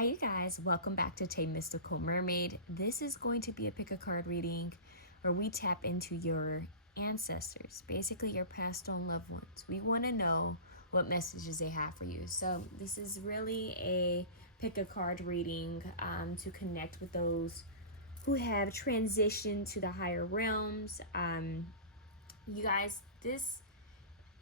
Hi you guys, welcome back to Mystical Mermaid. This is going to be a pick a card reading where we tap into your ancestors, basically your passed on loved ones. We want to know what messages they have for you. So this is really a pick a card reading to connect with those who have transitioned to the higher realms. You guys,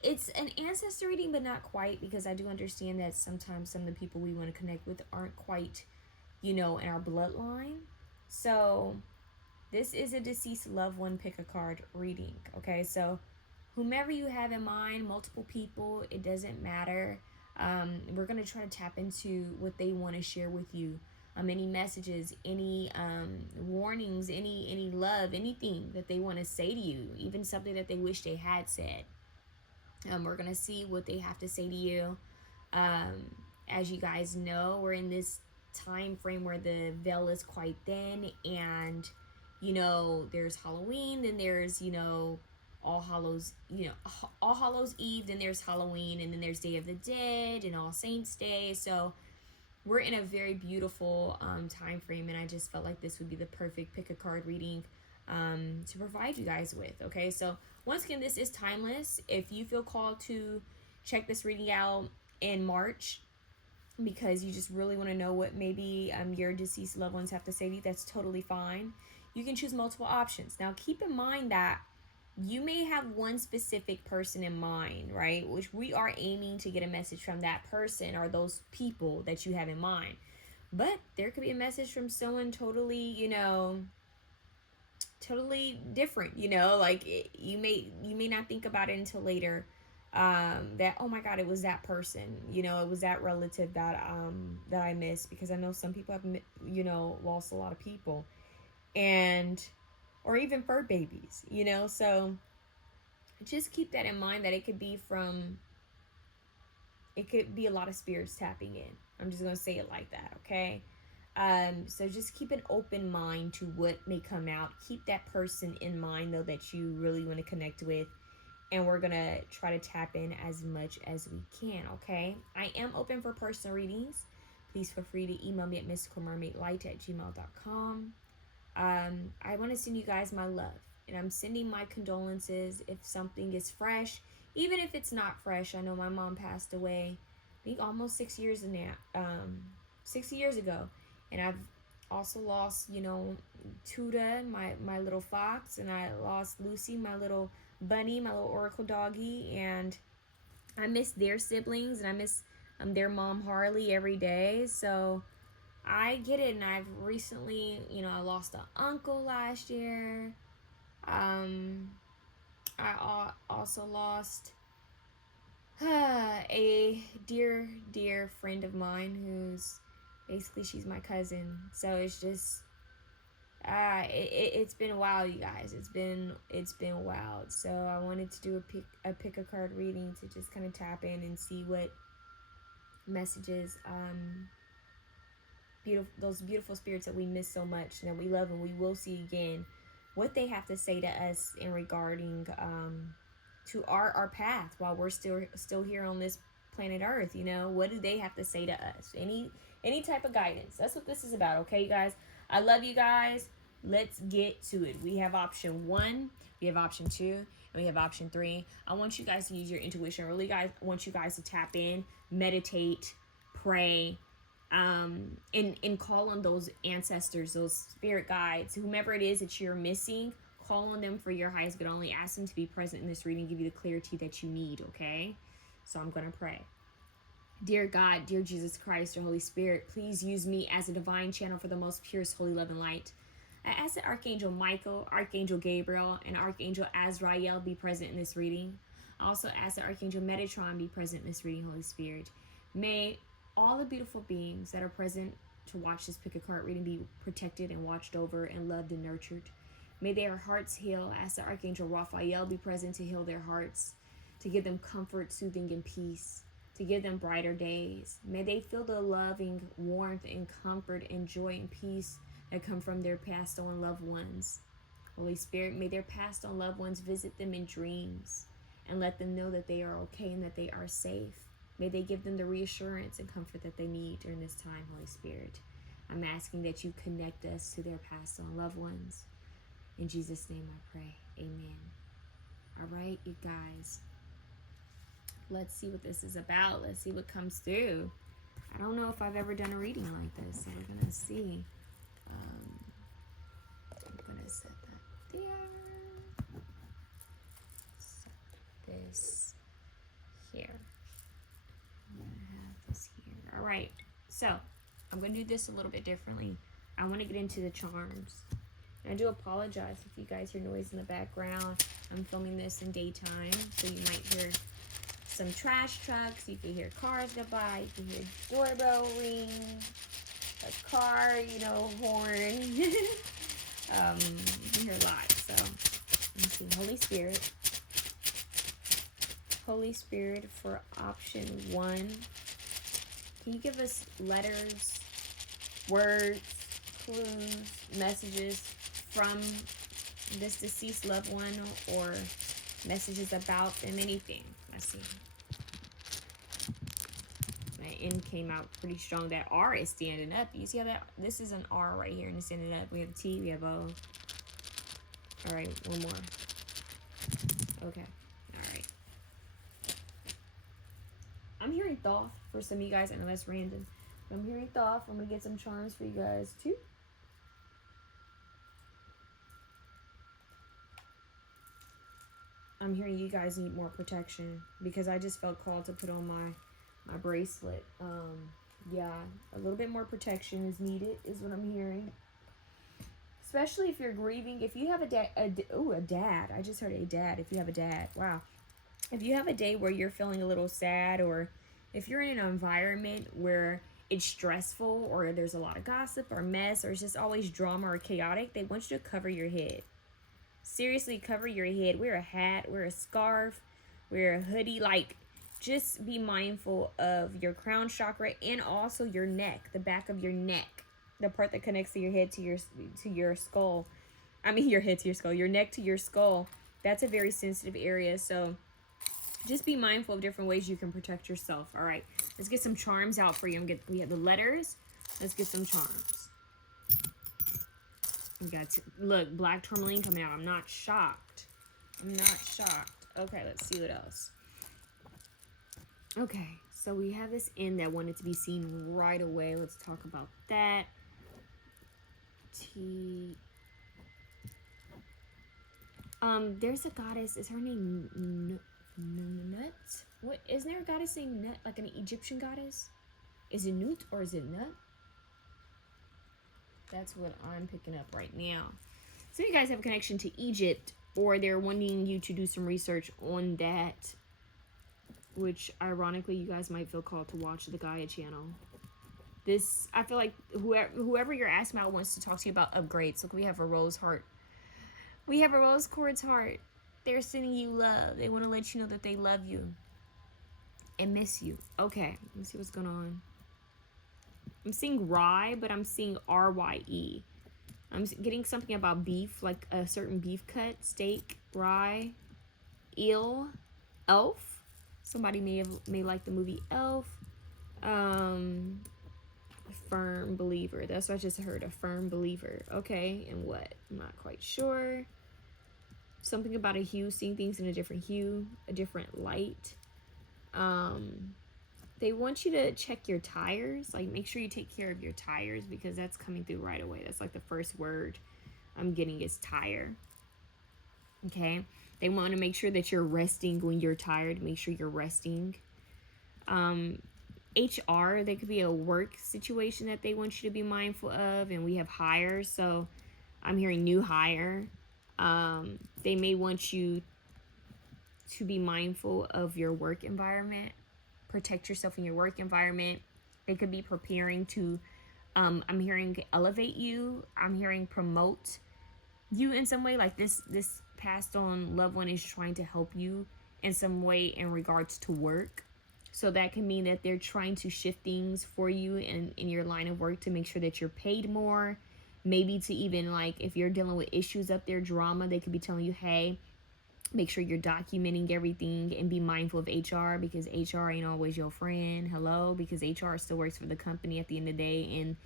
it's an ancestor reading, but not quite, because I do understand that sometimes some of the people we want to connect with aren't quite, in our bloodline. So this is a deceased loved one pick a card reading. Okay, so whomever you have in mind, multiple people, it doesn't matter. We're going to try to tap into what they want to share with you. Any messages, any warnings, any love, anything that they want to say to you, even something that they wish they had said. We're going to see what they have to say to you. As you guys know, we're in this time frame where the veil is quite thin, and, there's Halloween, then there's, All Hallows Eve, then there's Halloween, and then there's Day of the Dead and All Saints Day. So we're in a very beautiful time frame, and I just felt like this would be the perfect pick a card reading to provide you guys with. Okay, so once again, this is timeless. If you feel called to check this reading out in March because you just really want to know what maybe your deceased loved ones have to say to you, that's totally fine. You can choose multiple options. Now keep in mind that you may have one specific person in mind, right? Which we are aiming to get a message from that person or those people that you have in mind. But there could be a message from someone totally, totally different, like you may not think about it until later, that, oh my God, it was that person, it was that relative that I missed, because I know some people have, lost a lot of people, or even fur babies, so just keep that in mind, that it could be a lot of spirits tapping in. I'm just going to say it like that. Okay. So just keep an open mind to what may come out. Keep that person in mind, though, that you really want to connect with. And we're going to try to tap in as much as we can, okay? I am open for personal readings. Please feel free to email me at MysticalMermaidLight@gmail.com. I want to send you guys my love. And I'm sending my condolences if something is fresh. Even if it's not fresh. I know my mom passed away, I think almost 6 years now. 6 years ago. And I've also lost, Tuda, my little fox, and I lost Lucy, my little bunny, my little oracle doggy, and I miss their siblings, and I miss their mom Harley every day. So I get it, and I've recently, I lost an uncle last year. I also lost a dear friend of mine who's basically, she's my cousin. So it's just it's been a while, you guys. It's been wild. So I wanted to do a pick a card reading to just kind of tap in and see what messages those beautiful spirits that we miss so much and that we love and we will see again, what they have to say to us in regarding to our path while we're still here on this planet Earth. What do they have to say to us? Any type of guidance. That's what this is about. Okay, you guys, I love you guys. Let's get to it. We have option 1, we have option 2, and we have option 3. I want you guys to use your intuition. I really want you guys to tap in, meditate, pray, and call on those ancestors, those spirit guides, whomever it is that you're missing. Call on them for your highest good. Only ask them to be present in this reading, give you the clarity that you need. Okay, so I'm gonna pray. Dear God, dear Jesus Christ, your Holy Spirit, please use me as a divine channel for the most purest holy love and light. I ask that Archangel Michael, Archangel Gabriel, and Archangel Azrael be present in this reading. I also ask that Archangel Metatron be present in this reading, Holy Spirit. May all the beautiful beings that are present to watch this pick a card reading be protected and watched over and loved and nurtured. May their hearts heal. I ask that Archangel Raphael be present to heal their hearts, to give them comfort, soothing, and peace, to give them brighter days. May they feel the loving warmth and comfort and joy and peace that come from their passed on loved ones. Holy Spirit, may their passed on loved ones visit them in dreams and let them know that they are okay and that they are safe. May they give them the reassurance and comfort that they need during this time, Holy Spirit. I'm asking that you connect us to their passed on loved ones. In Jesus' name I pray. Amen. All right, you guys. Let's see what this is about. Let's see what comes through. I don't know if I've ever done a reading like this, so we're going to see. I'm going to set that there. Set this here. I'm going to have this here. All right. So, I'm going to do this a little bit differently. I want to get into the charms. And I do apologize if you guys hear noise in the background. I'm filming this in daytime, so you might hear some trash trucks, you can hear cars go by, you can hear doorbell ring, a car, you know, horn. You can hear a lot. So let's see. Holy Spirit for option 1. Can you give us letters, words, clues, messages from this deceased loved one, or messages about them, anything? Let's see. My N came out pretty strong. That R is standing up. You see how that? This is an R right here, and it's standing up. We have T, we have O. All right, one more. Okay, all right. I'm hearing Thoth for some of you guys. I know that's random, but I'm hearing Thoth. I'm gonna get some charms for you guys too. I'm hearing you guys need more protection because I just felt called to put on my bracelet. Yeah, a little bit more protection is needed is what I'm hearing. Especially if you're grieving. If you have a dad. I just heard a dad. If you have a dad. Wow. If you have a day where you're feeling a little sad, or if you're in an environment where it's stressful, or there's a lot of gossip or mess, or it's just always drama or chaotic, they want you to cover your head. Seriously, cover your head. Wear a hat, wear a scarf, wear a hoodie. Like, just be mindful of your crown chakra and also your neck, the back of your neck, the part that connects to your head to your skull. I mean, your head to your skull, your neck to your skull. That's a very sensitive area. So just be mindful of different ways you can protect yourself. All right, let's get some charms out for you. We have the letters. Let's get some charms. We got look, black tourmaline coming out. I'm not shocked. I'm not shocked. Okay, let's see what else. Okay, so we have this N that wanted to be seen right away. Let's talk about that. T. There's a goddess. Is her name Nut? What, isn't there a goddess named Nut, like an Egyptian goddess? Is it Nut or is it Nut? That's what I'm picking up right now. So you guys have a connection to Egypt, or they're wanting you to do some research on that, which ironically you guys might feel called to watch the Gaia channel. This, I feel like whoever you're asking about wants to talk to you about upgrades. Look, we have a rose heart. We have a rose quartz heart. They're sending you love. They want to let you know that they love you and miss you. Okay, let's see what's going on. I'm seeing rye, but I'm seeing RYE. I'm getting something about beef, like a certain beef cut, steak, rye, elf. Somebody may like the movie Elf. Firm believer. That's what I just heard. A firm believer. Okay, and what? I'm not quite sure. Something about a hue, seeing things in a different hue, a different light. They want you to check your tires. Like, make sure you take care of your tires, because that's coming through right away. That's like the first word I'm getting is tire. Okay. They want to make sure that you're resting when you're tired. Make sure you're resting. HR, there could be a work situation that they want you to be mindful of. And we have hire. So I'm hearing new hire. They may want you to be mindful of your work environment. Protect yourself in your work environment. They could be preparing to, I'm hearing elevate you. I'm hearing promote you in some way. Like this passed on loved one is trying to help you in some way in regards to work. So that can mean that they're trying to shift things for you in your line of work to make sure that you're paid more. Maybe to even, like, if you're dealing with issues up there, drama, they could be telling you, hey, Make sure you're documenting everything and be mindful of HR, because HR ain't always your friend. Hello, because HR still works for the company at the end of the day, and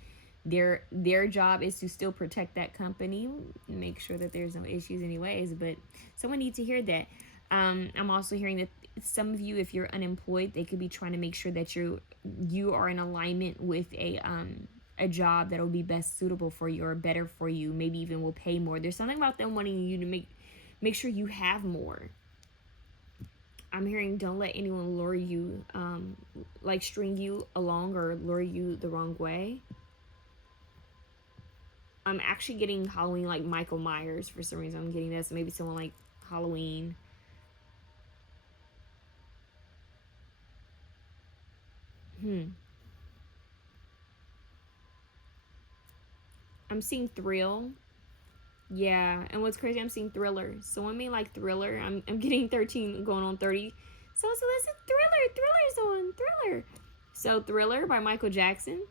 their job is to still protect that company, make sure that there's no issues anyways. But someone needs to hear that. I'm also hearing that some of you, if you're unemployed, they could be trying to make sure that you are in alignment with a job that will be best suitable for you or better for you, maybe even will pay more. There's something about them wanting you to make sure you have more. I'm hearing don't let anyone lure you, like string you along or lure you the wrong way. I'm actually getting Halloween, like Michael Myers for some reason. I'm getting this. Maybe someone like Halloween. I'm seeing thrill. Yeah, and what's crazy, I'm seeing thriller. Someone may like thriller. I'm getting 13 going on 30. So listen, Thriller's on. Thriller. So Thriller by Michael Jackson.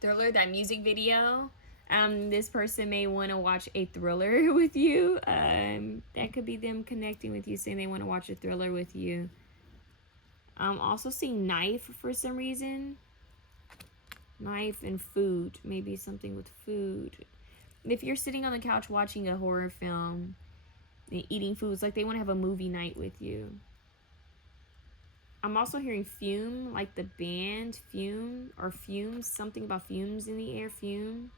Thriller, that music video. This person may want to watch a thriller with you. That could be them connecting with you, saying they want to watch a thriller with you. I'm also seeing knife for some reason. Knife and food. Maybe something with food. If you're sitting on the couch watching a horror film and eating foods, like they want to have a movie night with you. I'm also hearing fume, like the band Fume or fumes. Something about fumes in the air. Fume.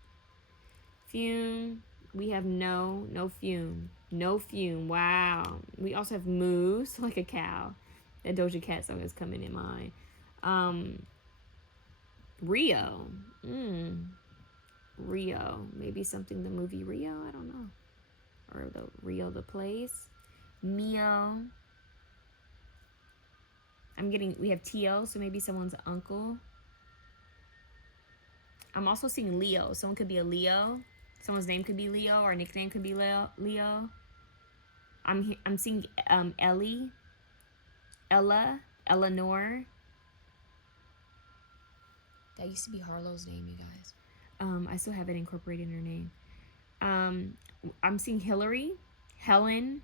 We have no fume. No fume. Wow. We also have moose, like a cow. That Doja Cat song is coming in mind. Rio. Rio. Maybe something, the movie Rio, I don't know. Or the Rio, the place. Mio. We have Tio, so maybe someone's uncle. I'm also seeing Leo. Someone could be a Leo. Someone's name could be Leo, or nickname could be Leo. I'm seeing Ellie. Ella. Eleanor. That used to be Harlow's name, you guys. I still have it incorporated in her name. I'm seeing Hillary, Helen,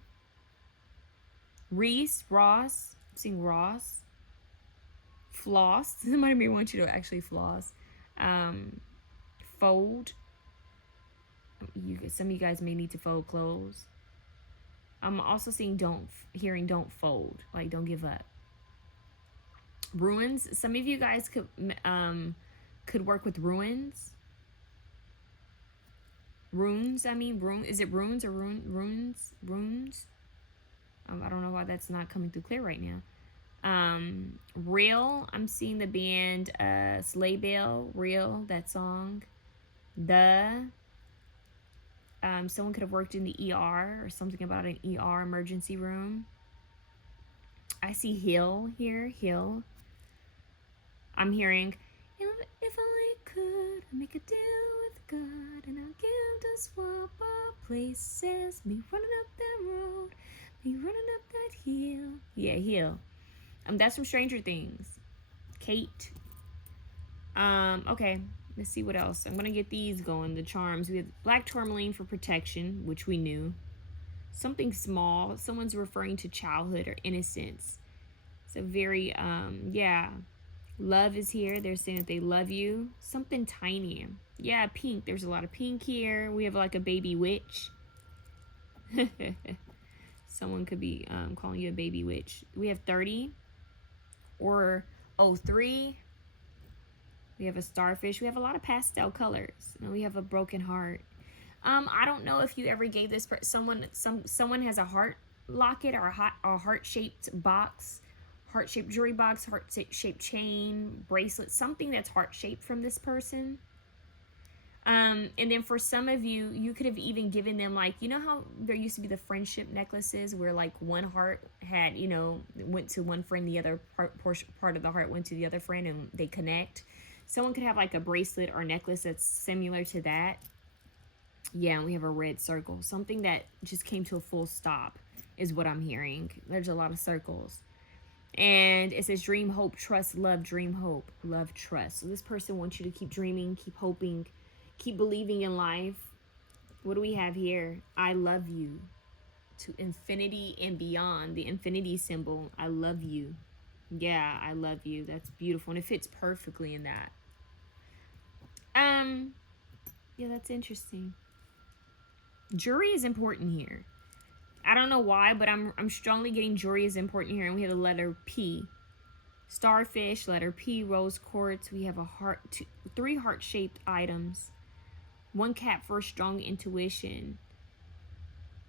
Reese, Ross. I'm seeing Ross. Floss. Somebody may want you to actually floss. Fold. Some of you guys may need to fold clothes. I'm also seeing don't fold, like don't give up. Ruins. Some of you guys could work with ruins. Runes. Is it runes or runes? I don't know why that's not coming through clear right now. Real. I'm seeing the band Sleigh Bell. Real. That song. Someone could have worked in the ER or something about an ER emergency room. I see Hill here. Hill. I'm hearing, if I could make a deal with God and I'll give to swap our places. Me running up that road, me running up that hill. Yeah, Hill. That's from Stranger Things. Kate. Okay. Let's see what else. I'm going to get these going. The charms. We have black tourmaline for protection, which we knew. Something small. Someone's referring to childhood or innocence. So very, yeah. Love is here. They're saying that they love you. Something tiny. Yeah, pink. There's a lot of pink here. We have like a baby witch. Someone could be calling you a baby witch. We have 30 or 03. We have a starfish. We have a lot of pastel colors. And we have a broken heart. I don't know if you ever gave this someone has a heart locket or a heart-shaped box, heart-shaped jewelry box, heart-shaped chain, bracelet, something that's heart-shaped from this person. And then for some of you, you could have even given them, like, you know how there used to be the friendship necklaces where like one heart had, went to one friend, the other part of the heart went to the other friend, and they connect. Someone could have like a bracelet or necklace that's similar to that. Yeah, and we have a red circle. Something that just came to a full stop is what I'm hearing. There's a lot of circles. And it says dream, hope, trust, love, dream, hope, love, trust. So this person wants you to keep dreaming, keep hoping, keep believing in life. What do we have here? I love you. To infinity and beyond. The infinity symbol. I love you. Yeah, I love you. That's beautiful. And it fits perfectly in that. Yeah, that's interesting. Jury is important here. I don't know why, but I'm strongly getting jury is important here. And we have the letter P. Starfish, letter P, rose quartz. We have a heart, 3 heart-shaped items. 1 cap for strong intuition.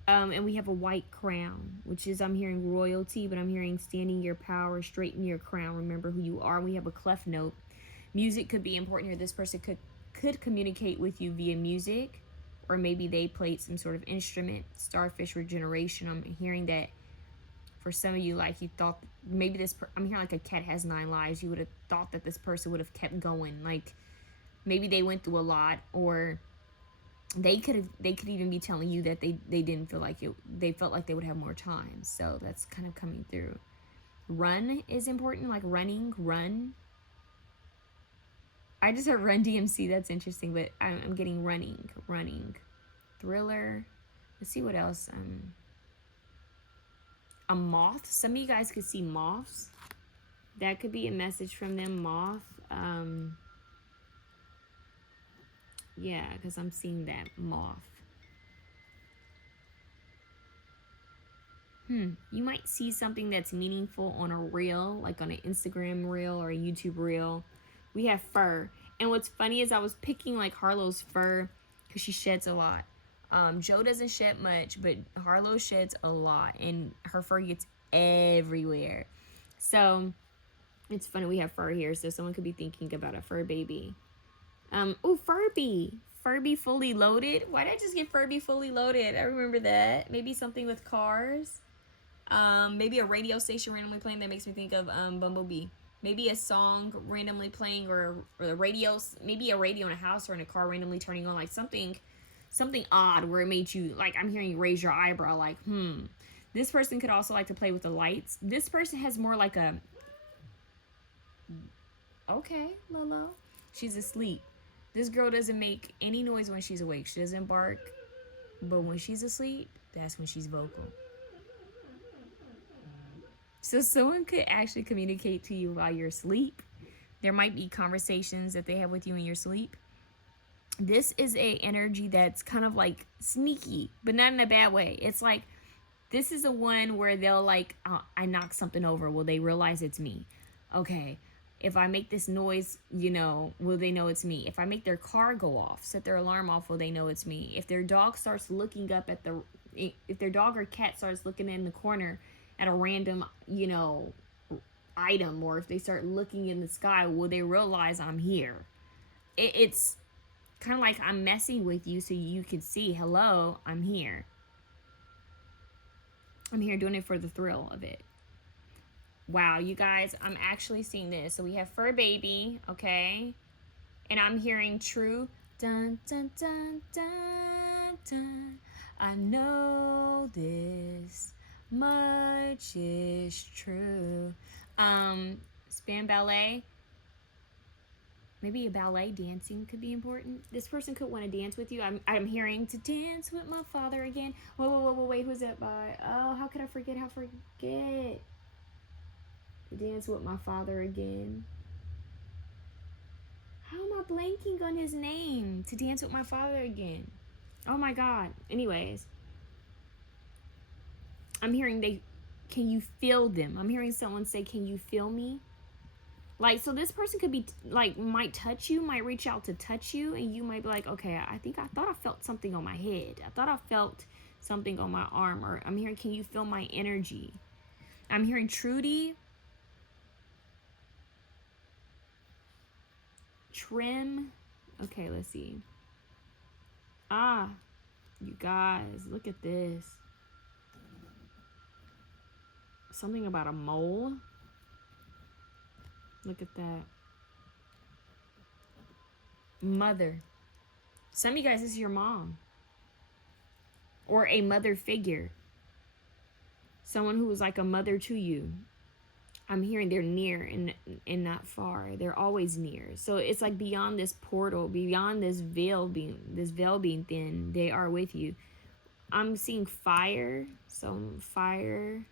And we have a white crown, which is, I'm hearing royalty, but I'm hearing standing your power, straighten your crown, remember who you are. We have a clef note. Music could be important here. This person could communicate with you via music, or maybe they played some sort of instrument. Starfish regeneration. I'm hearing that for some of you, like you thought, maybe I'm hearing like a cat has 9 lives. You would have thought that this person would have kept going. Like maybe they went through a lot, or they could even be telling you that they didn't feel like it. They felt like they would have more time. So that's kind of coming through. Run is important, like running, run. I just heard Run DMC. That's interesting, but I'm getting running. Thriller. Let's see what else. A moth. Some of you guys could see moths. That could be a message from them. Moth. Yeah, because I'm seeing that moth. You might see something that's meaningful on a reel, like on an Instagram reel or a YouTube reel. We have fur. And what's funny is I was picking like Harlow's fur because she sheds a lot. Joe doesn't shed much, but Harlow sheds a lot. And her fur gets everywhere. So it's funny we have fur here. So someone could be thinking about a fur baby. Oh, Furby fully loaded. Why did I just get Furby fully loaded? I remember that. Maybe something with cars. Maybe a radio station randomly playing. That makes me think of Bumblebee. Maybe a song randomly playing, or a radio. Maybe a radio in a house or in a car randomly turning on, like something odd where it made you, like, I'm hearing you raise your eyebrow, like, This person could also like to play with the lights. This person has more like a, okay, Lolo. She's asleep. This girl doesn't make any noise when she's awake. She doesn't bark. But when she's asleep, that's when she's vocal. So someone could actually communicate to you while you're asleep. There might be conversations that they have with you in your sleep. This is a energy that's kind of like sneaky, but not in a bad way. It's like, this is a one where they'll like, I knock something over. Will they realize it's me? Okay. If I make this noise, will they know it's me? If I make their car go off, set their alarm off, will they know it's me? If their dog starts looking up at if their dog or cat starts looking in the corner at a random, item, or if they start looking in the sky, will they realize I'm here? It's kind of like I'm messing with you so you can see, hello, I'm here. I'm here doing it for the thrill of it. Wow, you guys, I'm actually seeing this. So we have fur baby, okay? And I'm hearing true. Dun, dun, dun, dun, dun. I know this much is true. Span ballet. Maybe a ballet dancing could be important. This person could want to dance with you. I'm hearing to dance with my father again. Wait, who's that by? Oh, how could I forget? To dance with my father again. How am I blanking on his name? To dance with my father again. Oh my God. Anyways. I'm hearing can you feel them? I'm hearing someone say, can you feel me? Like, so this person could be, like, might touch you, might reach out to touch you, and you might be like, okay, I thought I felt something on my head. I thought I felt something on my arm. Or I'm hearing, can you feel my energy? I'm hearing Trudy. Trim. Okay, let's see. You guys, look at this. Something about a mole. Look at that. Mother. Some of you guys, this is your mom. Or a mother figure. Someone who was like a mother to you. I'm hearing they're near and not far. They're always near. So it's like beyond this portal, beyond this veil being thin, they are with you. I'm seeing fire. So fire.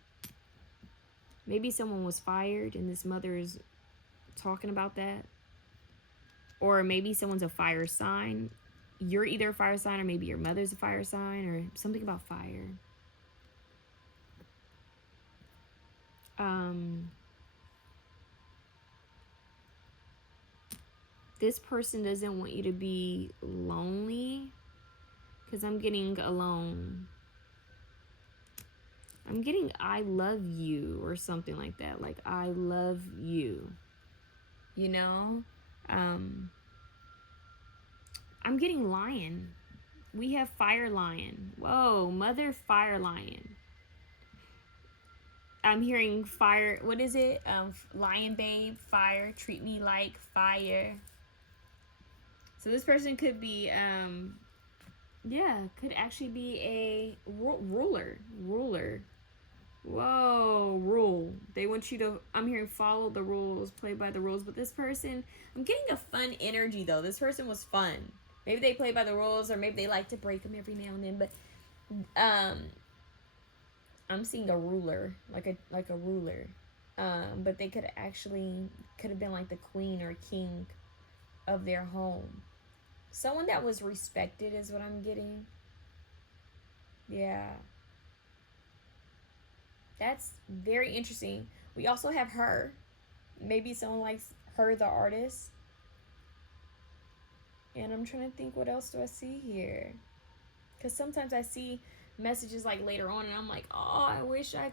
Maybe someone was fired and this mother is talking about that. Or maybe someone's a fire sign. You're either a fire sign, or maybe your mother's a fire sign, or something about fire. This person doesn't want you to be lonely, because I'm getting alone. I'm getting I love you or something like that. Like, I love you. You know? I'm getting lion. We have fire lion. Whoa, mother fire lion. I'm hearing fire. What is it? Lion babe, fire. Treat me like fire. So this person could be, yeah, could actually be a ruler. Whoa, rule. They want you to, I'm hearing follow the rules, play by the rules. But this person, I'm getting a fun energy though. This person was fun. Maybe they play by the rules, or maybe they like to break them every now and then. But I'm seeing a ruler, like a ruler. But they could have been like the queen or king of their home. Someone that was respected is what I'm getting. Yeah. That's very interesting. We also have her. Maybe someone likes her, the artist. And I'm trying to think, what else do I see here? Because sometimes I see messages like later on, and I'm like, oh, I wish I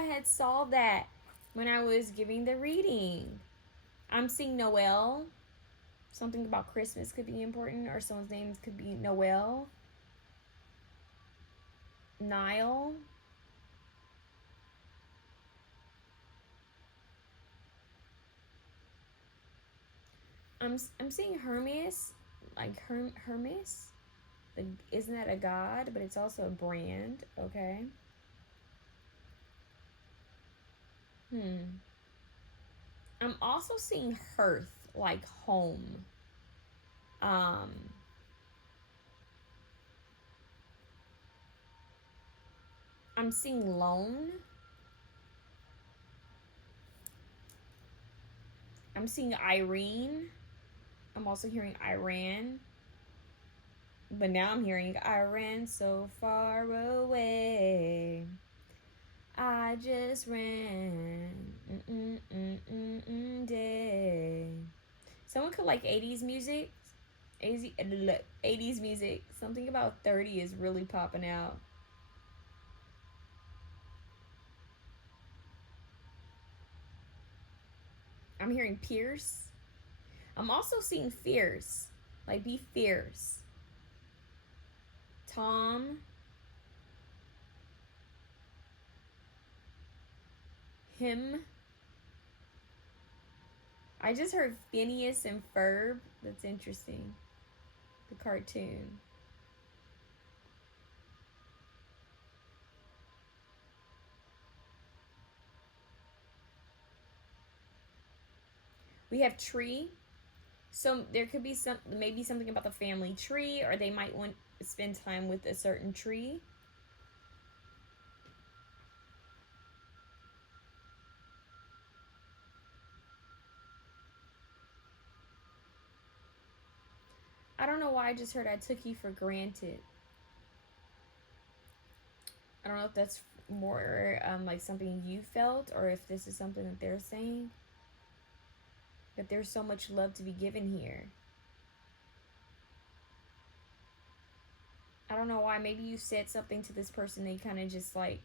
had saw that when I was giving the reading. I'm seeing Noel. Something about Christmas could be important, or someone's name could be Noel. Nile. I'm seeing Hermes, like Hermes. Isn't that a god? But it's also a brand. Okay. I'm also seeing hearth, like home. I'm seeing loan. I'm seeing Irene. I'm also hearing Iran. But now I'm hearing I ran so far away. I just ran day. Someone could like 80s music. 80s music. Something about 30 is really popping out. I'm hearing Pierce. I'm also seeing fierce. Like, be fierce. Tom. Him. I just heard Phineas and Ferb. That's interesting. The cartoon. We have tree. So there could be maybe something about the family tree, or they might want to spend time with a certain tree. I don't know why I just heard I took you for granted. I don't know if that's more like something you felt, or if this is something that they're saying. That there's so much love to be given here. I don't know why. Maybe you said something to this person, they kind of just like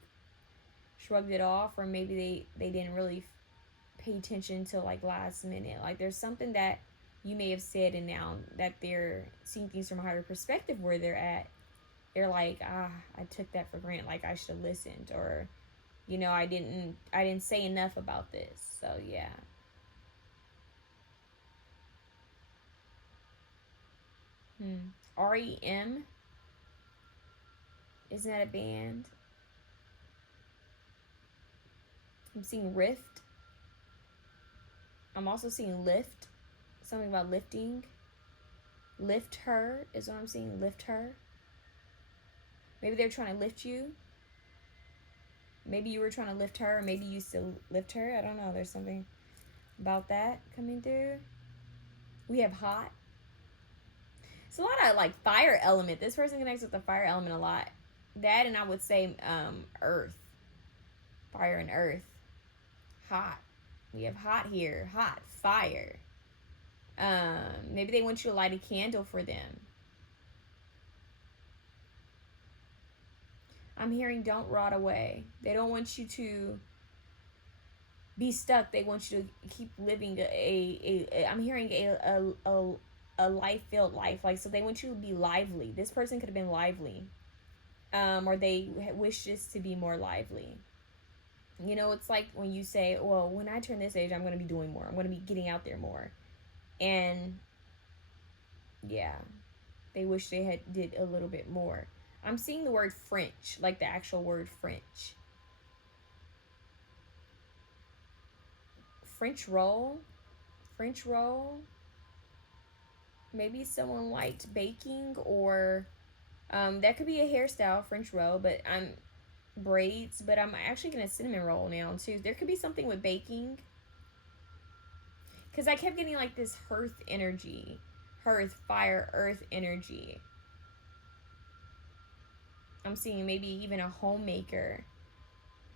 shrugged it off, or maybe they didn't really pay attention till like last minute. Like, there's something that you may have said, and now that they're seeing things from a higher perspective where they're at, they're like, I took that for granted. Like, I should have listened, or, you know, I didn't say enough about this. So yeah. REM. Isn't that a band? I'm seeing Rift. I'm also seeing lift. Something about lifting. Lift her is what I'm seeing. Lift her. Maybe they're trying to lift you. Maybe you were trying to lift her, or maybe you still lift her. I don't know. There's something about that coming through. We have hot. It's a lot of like fire element. This person connects with the fire element a lot. That, and I would say earth. Fire and earth. Hot. We have hot here. Hot. Fire. Maybe they want you to light a candle for them. I'm hearing don't rot away. They don't want you to be stuck. They want you to keep living I'm hearing a life-filled life. Like, so they want you to be lively. This person could have been lively. Or they wish this to be more lively. You know, it's like when you say, well, when I turn this age, I'm going to be doing more. I'm going to be getting out there more. And yeah, they wish they had did a little bit more. I'm seeing the word French, like the actual word French. French roll. French roll. Maybe someone liked baking, or that could be a hairstyle, French roll, but I'm braids, but I'm actually gonna cinnamon roll now too. There could be something with baking, because I kept getting like this hearth energy, hearth, fire, earth energy. I'm seeing maybe even a homemaker,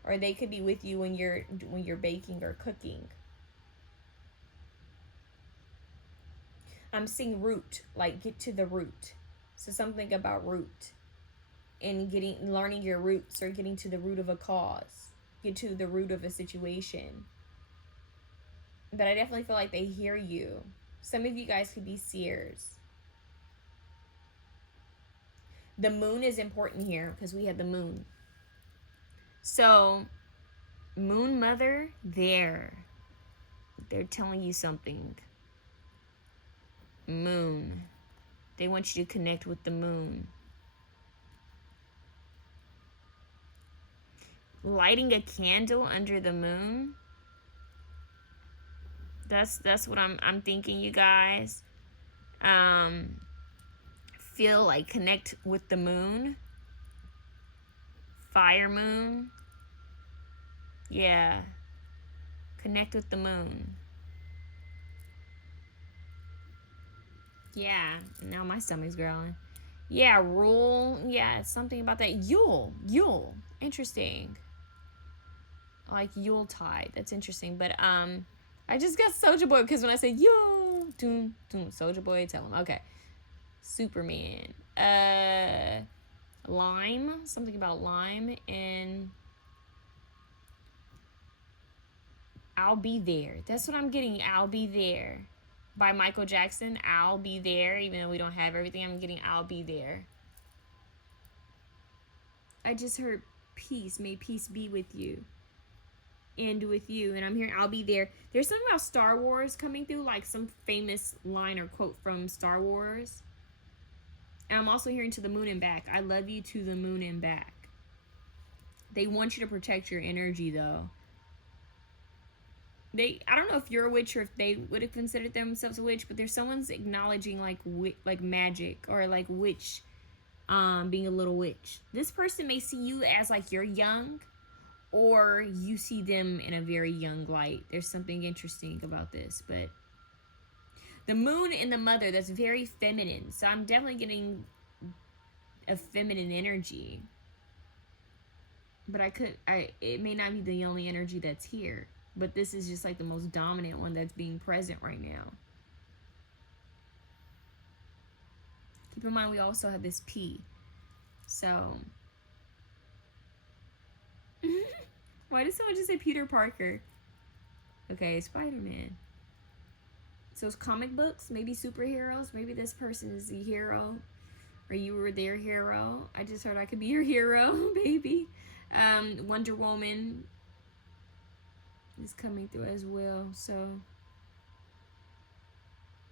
or they could be with you when you're baking or cooking. I'm seeing root, like get to the root. So something about root, and learning your roots, or getting to the root of a cause, get to the root of a situation. But I definitely feel like they hear you. Some of you guys could be seers. The moon is important here because we have the moon. So, moon mother, they're telling you something. Moon. They want you to connect with the moon. Lighting a candle under the moon. That's what I'm thinking, you guys. Feel like connect with the moon. Fire moon. Yeah. Connect with the moon. Yeah. Now my stomach's growling. Yeah, rule. Yeah, it's something about that. Yule. Interesting. Like Yuletide. That's interesting. But I just got Soulja Boy, because when I say Yule, doom, Soulja Boy, tell him. Okay. Superman. Lime. Something about lime. And I'll Be There. That's what I'm getting. I'll Be There. By Michael Jackson. I'll Be There. Even though we don't have everything, I'm getting I'll Be There. I just heard peace. May peace be with you. And with you. And I'm hearing I'll be there. There's something about Star Wars coming through, like some famous line or quote from Star Wars. And I'm also hearing to the moon and back. I love you to the moon and back. They want you to protect your energy, though. I don't know if you're a witch or if they would have considered themselves a witch, but there's someone's acknowledging like magic, or like witch, being a little witch. This person may see you as like you're young, or you see them in a very young light. There's something interesting about this, but the moon and the mother, that's very feminine. So I'm definitely getting a feminine energy. But it may not be the only energy that's here. But this is just like the most dominant one that's being present right now. Keep in mind, we also have this P. So, why did someone just say Peter Parker? Okay, Spider-Man. So it's comic books, maybe superheroes. Maybe this person is the hero, or you were their hero. I just heard I could be your hero, baby. Wonder Woman is coming through as well. So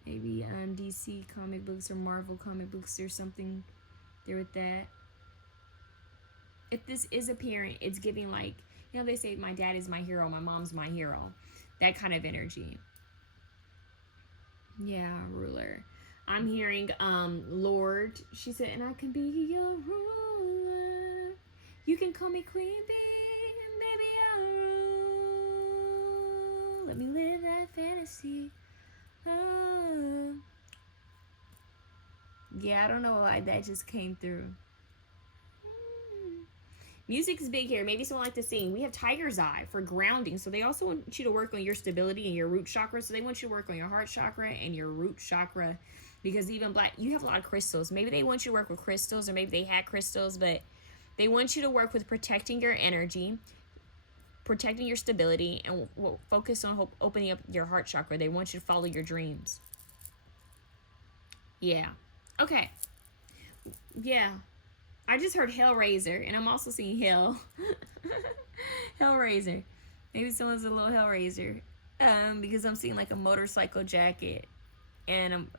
maybe DC comic books or Marvel comic books. There's something there with that. If this is a parent, it's giving like, you know, they say my dad is my hero, my mom's my hero. That kind of energy. Yeah, ruler. I'm hearing Lord. She said, and I can be your ruler. You can call me Queen Bee, and baby I'll rule. Let me live that fantasy. Oh. Yeah, I don't know why that just came through. Music's big here. Maybe someone like to sing. We have Tiger's Eye for grounding. So they also want you to work on your stability and your root chakra. So they want you to work on your heart chakra and your root chakra. Because even black, you have a lot of crystals. Maybe they want you to work with crystals, or maybe they had crystals, but they want you to work with protecting your energy, protecting your stability, and focus on opening up your heart chakra. They want you to follow your dreams. Yeah. Okay. Yeah. I just heard Hellraiser, and I'm also seeing Hell. Hellraiser. Maybe someone's a little Hellraiser. Because I'm seeing like a motorcycle jacket and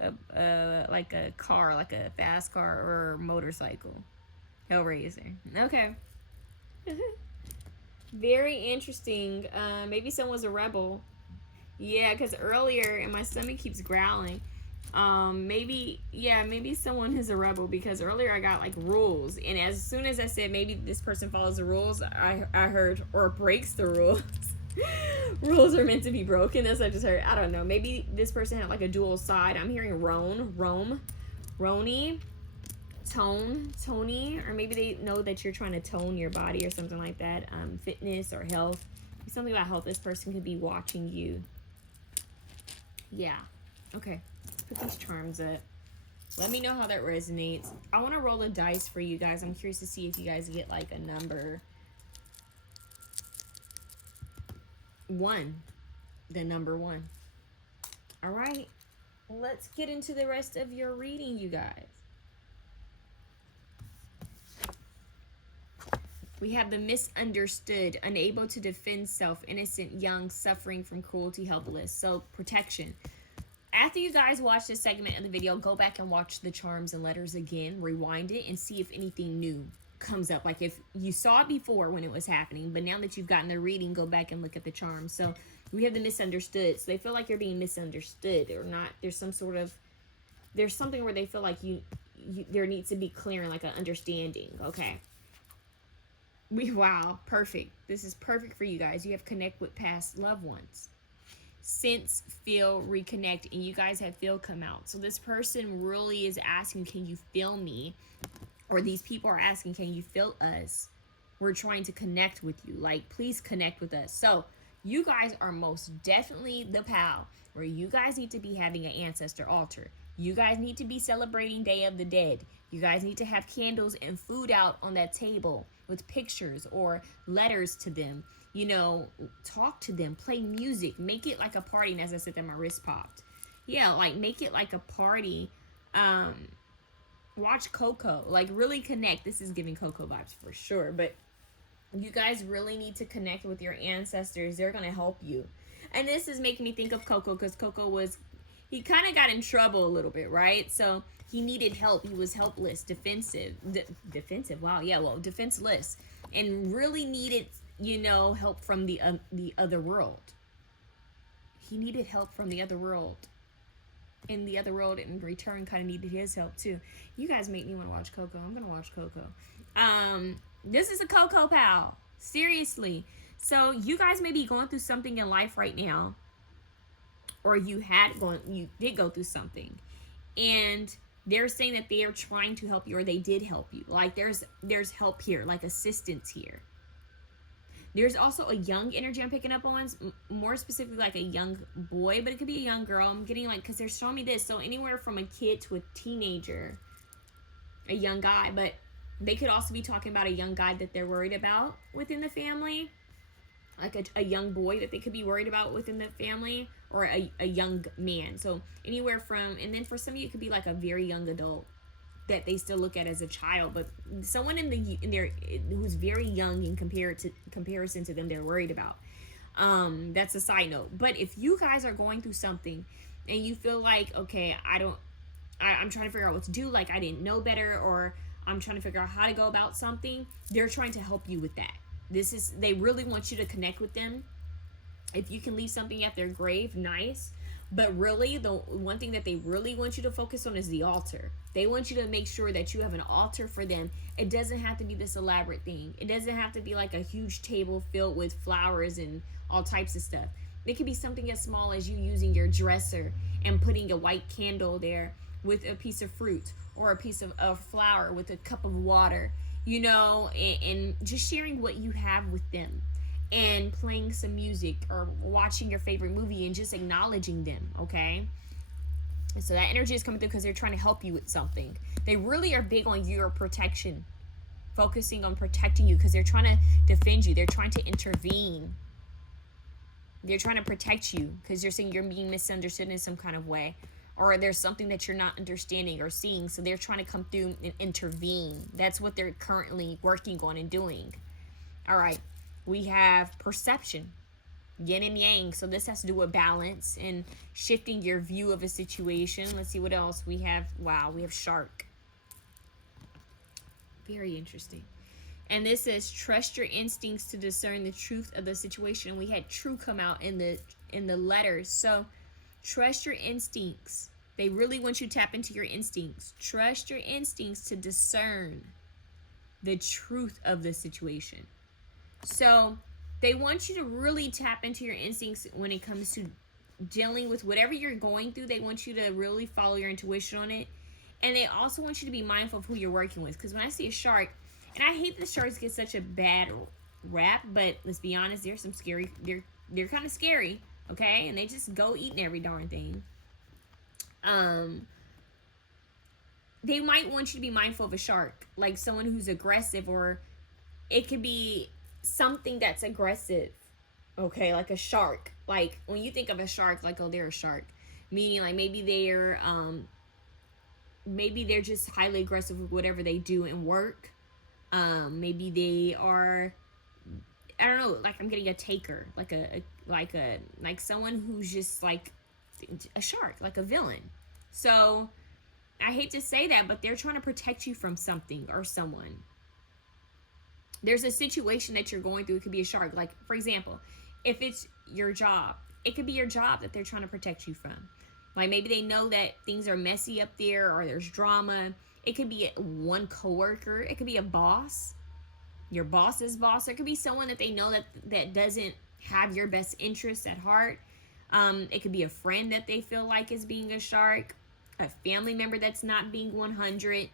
like a car, like a fast car or motorcycle. Hellraiser. Okay. Very interesting. Maybe someone's a rebel. Yeah, because earlier, and my stomach keeps growling. Maybe someone is a rebel, because earlier I got like rules, and as soon as I said maybe this person follows the rules, I heard or breaks the rules. Rules are meant to be broken. That's what I just heard. I don't know. Maybe this person had like a dual side. I'm hearing Roni, Tony, or maybe they know that you're trying to tone your body or something like that. Fitness or health. Something about health. This person could be watching you. Yeah. Okay. Put these charms up. Let me know how that resonates. I want to roll a dice for you guys. I'm curious to see if you guys get like a number. 1. The number 1. All right. Let's get into the rest of your reading, you guys. We have the misunderstood, unable to defend self, innocent, young, suffering from cruelty, helpless. So protection. After you guys watch this segment of the video, go back and watch the charms and letters again, rewind it, and see if anything new comes up. Like if you saw it before when it was happening, but now that you've gotten the reading, go back and look at the charms. So we have the misunderstood. So they feel like you're being misunderstood or not. There's something where they feel like there needs to be clearing, like an understanding. Okay. Wow, perfect. This is perfect for you guys. You have connect with past loved ones. Sense, feel, reconnect, and you guys have feel come out. So this person really is asking, can you feel me? Or these people are asking, can you feel us? We're trying to connect with you. Like, please connect with us. So you guys are most definitely the pal where you guys need to be having an ancestor altar. You guys need to be celebrating Day of the Dead. You guys need to have candles and food out on that table with pictures or letters to them. You know, talk to them, play music, make it like a party. And as I said that, my wrist popped. Yeah, like make it like a party. Watch Coco, like really connect. This is giving Coco vibes for sure. But you guys really need to connect with your ancestors. They're going to help you. And this is making me think of Coco, because Coco he kind of got in trouble a little bit, right? So he needed help. He was helpless, defensive. Wow, yeah, well, defenseless. And really needed, you know, help from the other world. He needed help from the other world. And the other world in return kind of needed his help too. You guys make me want to watch Coco. I'm going to watch Coco. This is a Coco pal. Seriously. So you guys may be going through something in life right now. Or you did go through something. And they're saying that they are trying to help you, or they did help you. Like there's help here, like assistance here. There's also a young energy I'm picking up on, more specifically like a young boy, but it could be a young girl. I'm getting like, because they're showing me this. So anywhere from a kid to a teenager, a young guy, but they could also be talking about a young guy that they're worried about within the family. Like a young boy that they could be worried about within the family, or a young man. So anywhere from, and then for some of you, it could be like a very young adult that they still look at as a child, but someone in their who's very young in comparison to them, they're worried about. That's a side note. But if you guys are going through something and you feel like, okay, I'm trying to figure out what to do, like I didn't know better, or I'm trying to figure out how to go about something, they're trying to help you with that. They really want you to connect with them. If you can leave something at their grave, nice. But really, the one thing that they really want you to focus on is the altar. They want you to make sure that you have an altar for them. It doesn't have to be this elaborate thing. It doesn't have to be like a huge table filled with flowers and all types of stuff. It could be something as small as you using your dresser and putting a white candle there with a piece of fruit, or a piece of flour with a cup of water, you know, and just sharing what you have with them, and playing some music or watching your favorite movie and just acknowledging them, okay? And so that energy is coming through because they're trying to help you with something. They really are big on your protection, focusing on protecting you because they're trying to defend you. They're trying to intervene. They're trying to protect you because you're saying you're being misunderstood in some kind of way, or there's something that you're not understanding or seeing. So they're trying to come through and intervene. That's what they're currently working on and doing. All right. We have perception, yin and yang. So this has to do with balance and shifting your view of a situation. Let's see what else we have. Wow, we have shark. Very interesting. And this says, trust your instincts to discern the truth of the situation. And we had true come out in the letters. So trust your instincts. They really want you to tap into your instincts. Trust your instincts to discern the truth of the situation. So they want you to really tap into your instincts when it comes to dealing with whatever you're going through. They want you to really follow your intuition on it. And they also want you to be mindful of who you're working with. Because when I see a shark, and I hate that sharks get such a bad rap, but let's be honest, they're some scary, they're kind of scary, okay? And they just go eating every darn thing. They might want you to be mindful of a shark, like someone who's aggressive, or it could be something that's aggressive, okay? Like a shark. Like when you think of a shark, like, oh, they're a shark, meaning like maybe they're just highly aggressive with whatever they do in work. Maybe they are, I don't know, like I'm getting a taker, like someone who's just like a shark, like a villain. So I hate to say that, but they're trying to protect you from something or someone. There's a situation that you're going through. It could be a shark. Like, for example, if it's your job, it could be your job that they're trying to protect you from. Like maybe they know that things are messy up there, or there's drama. It could be one coworker. It could be a boss, your boss's boss. It could be someone that they know that doesn't have your best interests at heart. It could be a friend that they feel like is being a shark, a family member that's not being 100.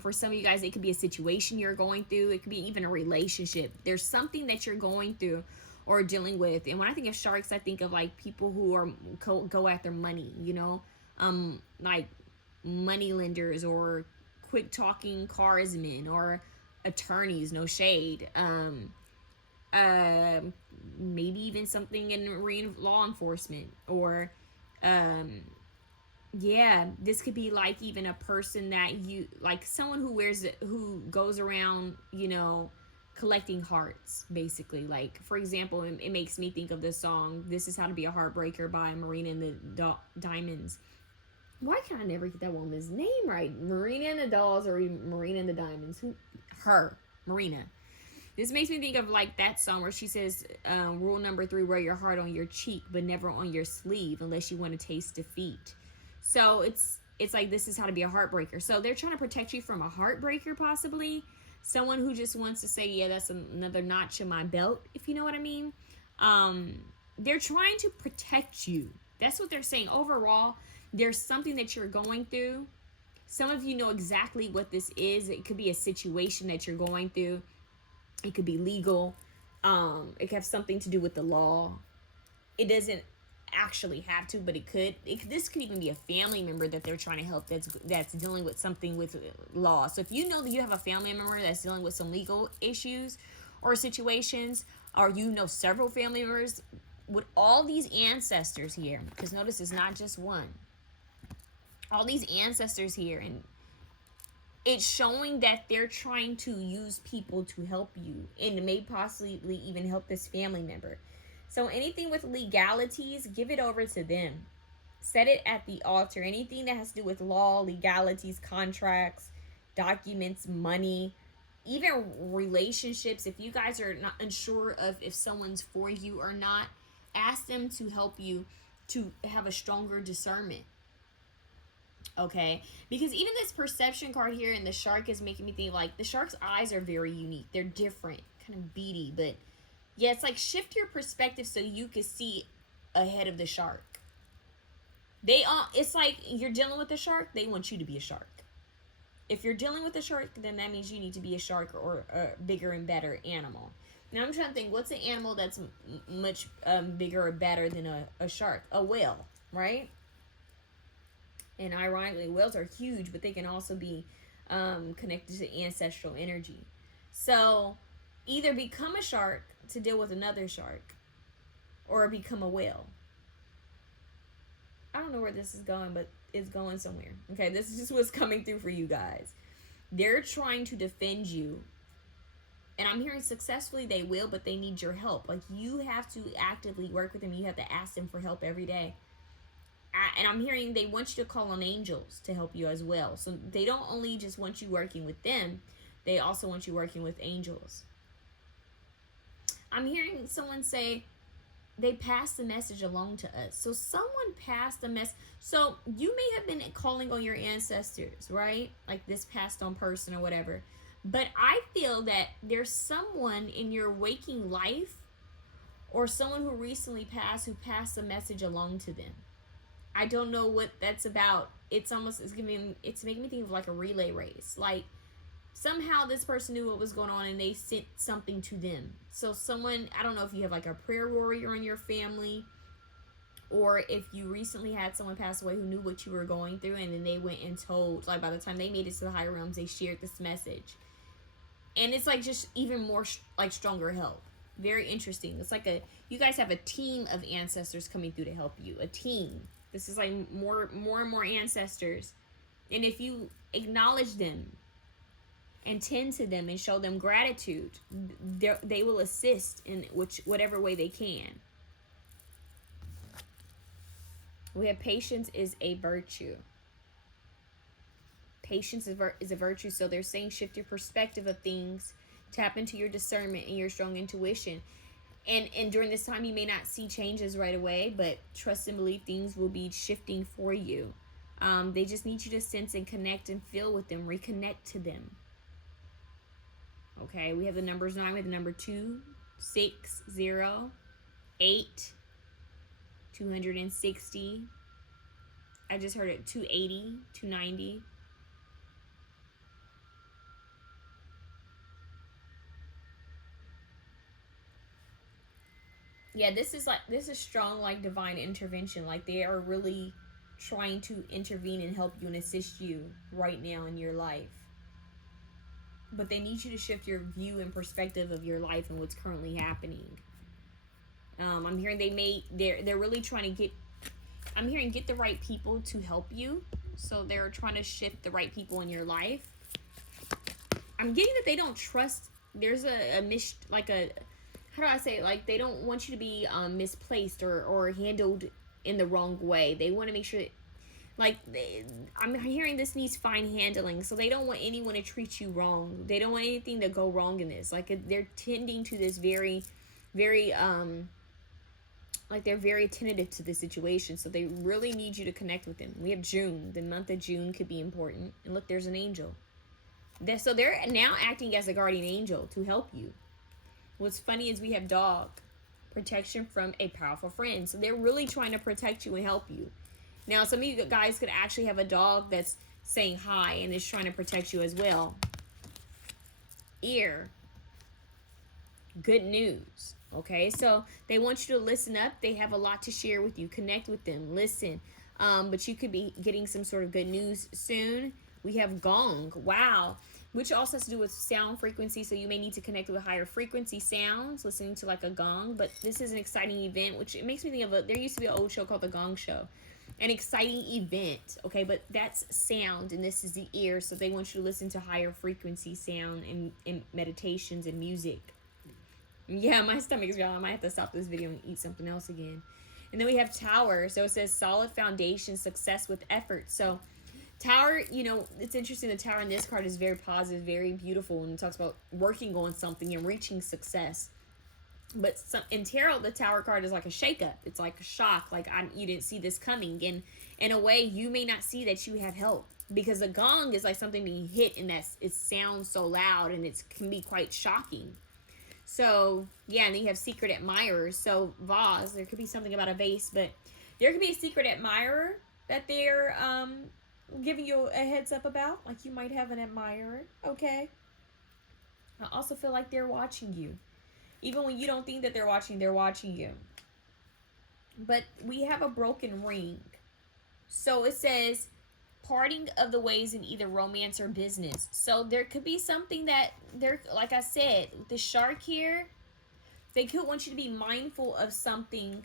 For some of you guys, it could be a situation you're going through. It could be even a relationship. There's something that you're going through or dealing with. And when I think of sharks, I think of like people who are go after money, you know, like money lenders or quick talking carsmen or attorneys, no shade. Maybe even something in marine law enforcement, or yeah, this could be like even a person that you like, someone who goes around, you know, collecting hearts, basically. Like, for example, it makes me think of the song "This Is How to Be a Heartbreaker" by Marina and the Diamonds. Why can I never get that woman's name right? Marina and the Dolls, or Marina and the Diamonds? Marina. This makes me think of like that song where she says, rule number 3, wear your heart on your cheek, but never on your sleeve unless you want to taste defeat. So it's like, this is how to be a heartbreaker. So they're trying to protect you from a heartbreaker, possibly. Someone who just wants to say, yeah, that's another notch in my belt, if you know what I mean. They're trying to protect you. That's what they're saying. Overall, there's something that you're going through. Some of you know exactly what this is. It could be a situation that you're going through. It could be legal. It could have something to do with the law. It doesn't actually have to, but it could. This could even be a family member that they're trying to help that's dealing with something with law. So if you know that you have a family member that's dealing with some legal issues or situations, or you know several family members with all these ancestors here, because notice it's not just one. All these ancestors here, and it's showing that they're trying to use people to help you, and may possibly even help this family member. So anything with legalities, give it over to them. Set it at the altar. Anything that has to do with law, legalities, contracts, documents, money, even relationships. If you guys are not unsure of if someone's for you or not, ask them to help you to have a stronger discernment. Okay, because even this perception card here in the shark is making me think like the shark's eyes are very unique. They're different, kind of beady, but yeah, it's like shift your perspective so you can see ahead of the shark. It's like you're dealing with a shark, they want you to be a shark. If you're dealing with a shark, then that means you need to be a shark or a bigger and better animal. Now I'm trying to think, what's an animal that's much bigger or better than a shark? A whale, right? And ironically, whales are huge, but they can also be connected to ancestral energy. So either become a shark to deal with another shark, or become a whale. I don't know where this is going, but it's going somewhere. Okay, this is just what's coming through for you guys. They're trying to defend you. And I'm hearing successfully they will, but they need your help. Like, you have to actively work with them. You have to ask them for help every day. And I'm hearing they want you to call on angels to help you as well. So they don't only just want you working with them, they also want you working with angels. I'm hearing someone say they passed the message along to us. So someone passed the message. So you may have been calling on your ancestors, right? Like this passed on person or whatever. But I feel that there's someone in your waking life or someone who recently passed who passed the message along to them. I don't know what that's about. It's making me think of like a relay race. Like somehow this person knew what was going on and they sent something to them. So someone, I don't know if you have like a prayer warrior in your family, or if you recently had someone pass away who knew what you were going through, and then they went and told, like by the time they made it to the higher realms, they shared this message. And it's like just even more like stronger help. Very interesting. It's like you guys have a team of ancestors coming through to help you. A team. This is like more and more ancestors. And if you acknowledge them and tend to them and show them gratitude, they will assist in whatever way they can. We have patience is a virtue. Patience is a virtue. So they're saying shift your perspective of things, tap into your discernment and your strong intuition. And during this time, you may not see changes right away, but trust and believe things will be shifting for you. They just need you to sense and connect and feel with them, reconnect to them. Okay, we have the numbers 9 with the number 2, 6, 0, 8, 260. I just heard it, 280, 290. Yeah, this is strong, like divine intervention. Like they are really trying to intervene and help you and assist you right now in your life. But they need you to shift your view and perspective of your life and what's currently happening. I'm hearing they're really trying to get the right people to help you. So they're trying to shift the right people in your life. I'm getting that they don't trust. There's how do I say it? Like they don't want you to be misplaced or handled in the wrong way. They want to make sure that, I'm hearing this needs fine handling. So they don't want anyone to treat you wrong. They don't want anything to go wrong in this. Like they're tending to this very, very, they're very attentive to the situation. So they really need you to connect with them. We have June. The month of June could be important. And look, there's an angel. So they're now acting as a guardian angel to help you. What's funny is we have dog, protection from a powerful friend. So they're really trying to protect you and help you. Now, some of you guys could actually have a dog that's saying hi and is trying to protect you as well. Ear, good news. Okay, so they want you to listen up. They have a lot to share with you. Connect with them. Listen. But you could be getting some sort of good news soon. We have gong. Wow. Which also has to do with sound frequency, so you may need to connect with higher frequency sounds, listening to like a gong. But this is an exciting event, which it makes me think of there used to be an old show called The Gong Show. An exciting event, okay? But that's sound, and this is the ear, so they want you to listen to higher frequency sound and meditations and music. Yeah, my stomach is growling. I might have to stop this video and eat something else again. And then we have Tower, so it says solid foundation, success with effort. So Tower, it's interesting. The Tower in this card is very positive, very beautiful, and it talks about working on something and reaching success. But in tarot, the Tower card is like a shakeup. It's like a shock. Like, you didn't see this coming. And in a way, you may not see that you have help. Because a gong is like something being hit, and it sounds so loud, and it can be quite shocking. So, yeah, and then you have secret admirers. So, vase, there could be something about a vase, but there could be a secret admirer that they're giving you a heads up about. Like, you might have an admirer, okay? I also feel like they're watching you. Even when you don't think that they're watching you. But we have a broken ring. So it says parting of the ways in either romance or business. So there could be something that they're, like I said, the shark here, they could want you to be mindful of something,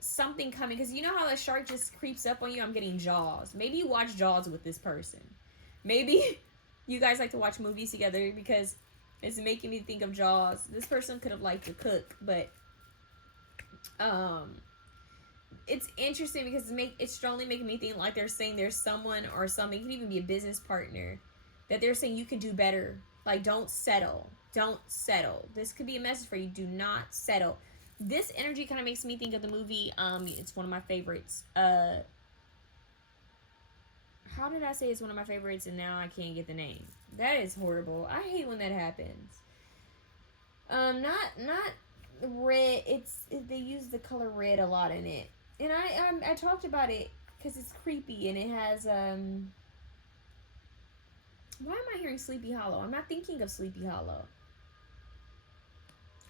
something coming. Because you know how the shark just creeps up on you? I'm getting Jaws. Maybe you watch Jaws with this person. Maybe you guys like to watch movies together because it's making me think of Jaws. This person could have liked to cook, but it's interesting because it's strongly making me think like they're saying there's someone or something. It could even be a business partner that they're saying you can do better. Like, don't settle. Don't settle. This could be a message for you. Do not settle. This energy kind of makes me think of the movie. It's one of my favorites. How did I say it's one of my favorites and now I can't get the name? That is horrible. I hate when that happens. Not red. They use the color red a lot in it, and I talked about it because it's creepy and it has Why am I hearing Sleepy Hollow? I'm not thinking of Sleepy Hollow.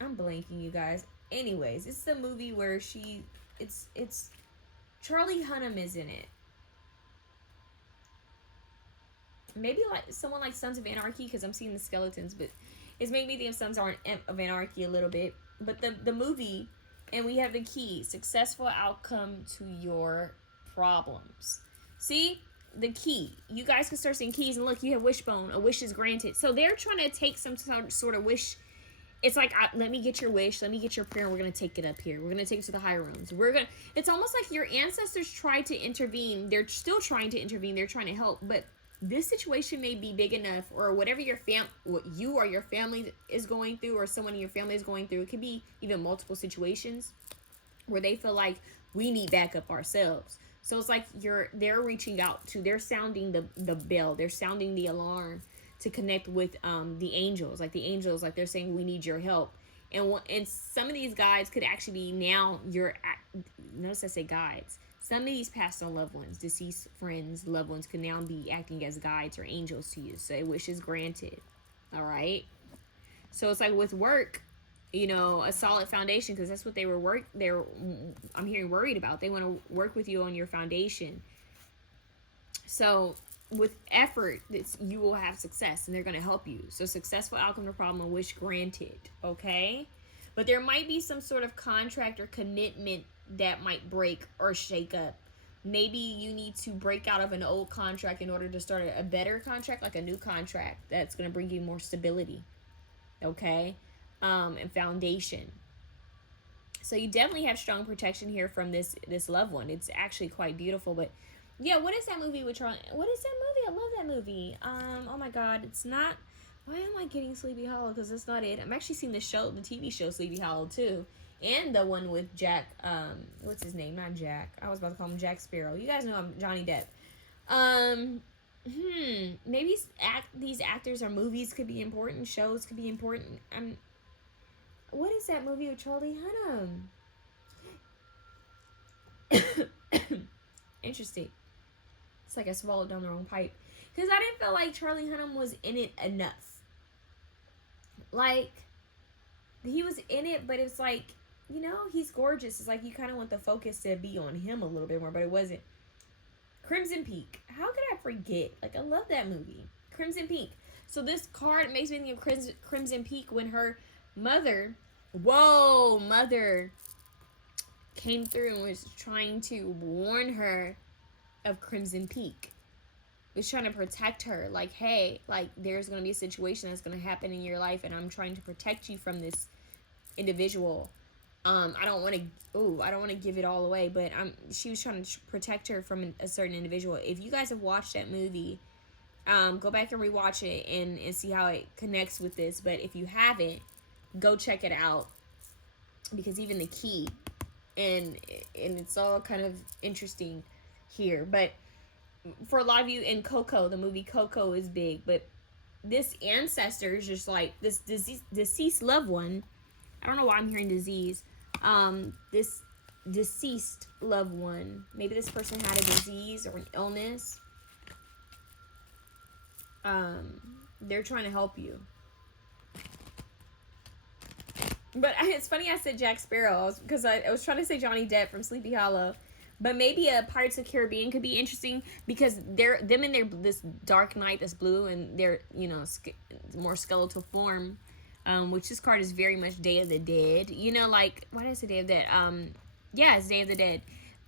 I'm blanking, you guys. Anyways, it's the movie where it's Charlie Hunnam is in it. Maybe like someone like Sons of Anarchy, because I'm seeing the skeletons, but it's made me think of Sons of Anarchy a little bit. But the movie, and we have the key: successful outcome to your problems. See, the key. You guys can start seeing keys, and look, you have wishbone. A wish is granted. So they're trying to take some sort of wish. It's like, let me get your wish, let me get your prayer, and we're going to take it up here. We're going to take it to the higher rooms. It's almost like your ancestors tried to intervene. They're still trying to intervene. They're trying to help, but this situation may be big enough, or whatever what you or your family is going through, or someone in your family is going through. It could be even multiple situations where they feel like we need backup ourselves. So it's like they're reaching out they're sounding the bell, they're sounding the alarm to connect with the angels. Like the angels, like they're saying we need your help. And some of these guides could actually be now notice I say guides. Some of these passed on loved ones, deceased friends, loved ones could now be acting as guides or angels to you. So a wish is granted. All right. So it's like with work, a solid foundation, because that's what I'm hearing worried about. They want to work with you on your foundation. So with effort, you will have success, and they're going to help you. So successful outcome to problem, a wish granted. Okay. But there might be some sort of contract or commitment that might break or shake up. Maybe you need to break out of an old contract in order to start a better contract, like a new contract that's going to bring you more stability, okay, and foundation. So you definitely have strong protection here from this loved one. It's actually quite beautiful. But yeah, what is that movie with Charlie? What is that movie? I love that movie. Oh my God, it's not. Why am I getting Sleepy Hollow? Because that's not it. I'm actually seeing the TV show Sleepy Hollow too. And the one with Jack, what's his name? Not Jack. I was about to call him Jack Sparrow. You guys know I'm Johnny Depp. Maybe these actors or movies could be important. Shows could be important. What is that movie with Charlie Hunnam? Interesting. It's like I swallowed down the wrong pipe. Because I didn't feel like Charlie Hunnam was in it enough. Like, he was in it, but it's like, he's gorgeous. It's like you kind of want the focus to be on him a little bit more, but it wasn't. Crimson Peak. How could I forget? Like, I love that movie. Crimson Peak. So this card makes me think of Crimson Peak when her mother came through and was trying to warn her of Crimson Peak. Was trying to protect her. Like, hey, like, there's going to be a situation that's going to happen in your life, and I'm trying to protect you from this individual. I don't want to give it all away, but she was trying to protect her from a certain individual. If you guys have watched that movie, go back and rewatch it and see how it connects with this. But if you haven't, go check it out, because even the key, and it's all kind of interesting here. But for a lot of you, in Coco, the movie Coco is big, but this ancestor is just like this deceased loved one. I don't know why I'm hearing disease. This deceased loved one. Maybe this person had a disease or an illness. They're trying to help you. But it's funny I said Jack Sparrow, because I was trying to say Johnny Depp from Sleepy Hollow. But maybe a Pirates of the Caribbean could be interesting, because them in their this dark night that's blue, and they're, you know, more skeletal form, which this card is very much Day of the Dead. You know, like, why did I say Day of the Dead? Yeah, it's Day of the Dead.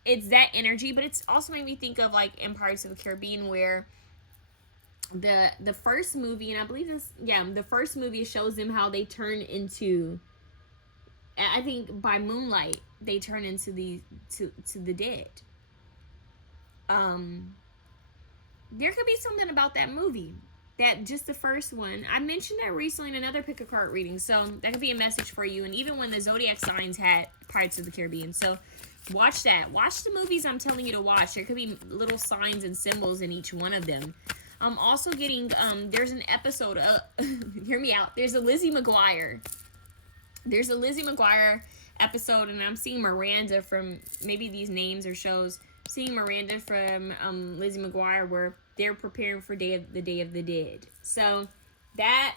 It's that energy, but it's also made me think of, like, in Pirates of the Caribbean, where the first movie, and I believe this, yeah, the first movie shows them how they turn into, I think by moonlight, they turn into the dead. There could be something about that movie, that just the first one. I mentioned that recently in another pick a card reading, so that could be a message for you. And even when the zodiac signs had Pirates of the Caribbean, so watch that. Watch the movies I'm telling you to watch. There could be little signs and symbols in each one of them. I'm also getting there's an episode of hear me out. There's a Lizzie McGuire. There's a Lizzie McGuire episode, and I'm seeing Miranda from, maybe these names or shows, seeing Miranda from Lizzie McGuire, where they're preparing for the Day of the Dead. So that,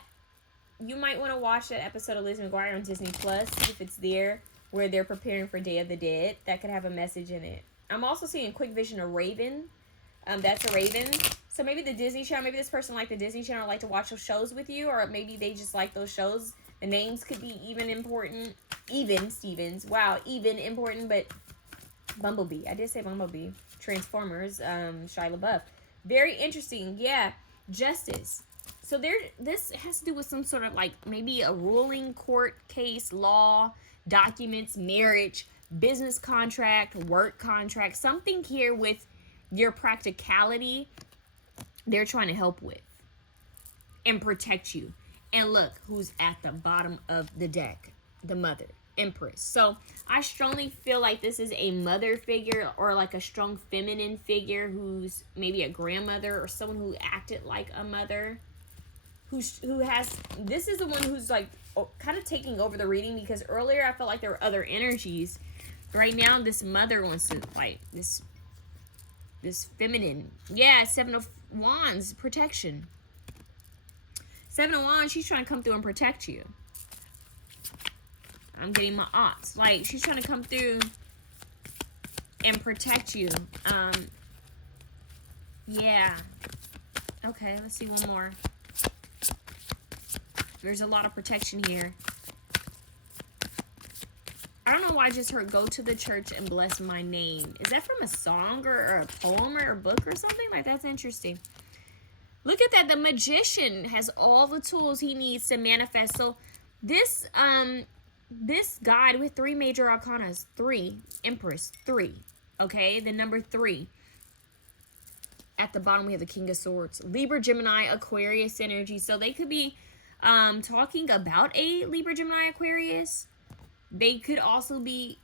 you might want to watch that episode of Lizzie McGuire on Disney Plus, if it's there, where they're preparing for Day of the Dead. That could have a message in it. I'm also seeing a quick vision of Raven. That's a raven. So maybe the Disney Channel, maybe this person like the Disney Channel, like to watch those shows with you, or maybe they just like those shows. The names could be even important. Even Stevens. Wow, even important. But Bumblebee. I did say Bumblebee. Transformers. Shia LaBeouf. Very interesting. Yeah. Justice. So this has to do with some sort of, like, maybe a ruling court case, law, documents, marriage, business contract, work contract. Something here with your practicality they're trying to help with and protect you. And look who's at the bottom of the deck. The mother, Empress. So I strongly feel like this is a mother figure, or like a strong feminine figure, who's maybe a grandmother or someone who acted like a mother. Who has, this is the one who's like kind of taking over the reading, because earlier I felt like there were other energies. Right now this mother wants to, like, this feminine. Yeah, Seven of Wands, protection. Seven of Wands, she's trying to come through and protect you. I'm getting my odds. Like, she's trying to come through and protect you. Yeah. Okay, let's see one more. There's a lot of protection here. I don't know why I just heard go to the church and bless my name. Is that from a song or a poem or a book or something? Like, that's interesting. Look at that. The magician has all the tools he needs to manifest. So this guide with 3 major arcanas, 3, Empress, 3. Okay, the number 3. At the bottom we have the King of Swords. Libra, Gemini, Aquarius energy. So they could be talking about a Libra, Gemini, Aquarius. They could also be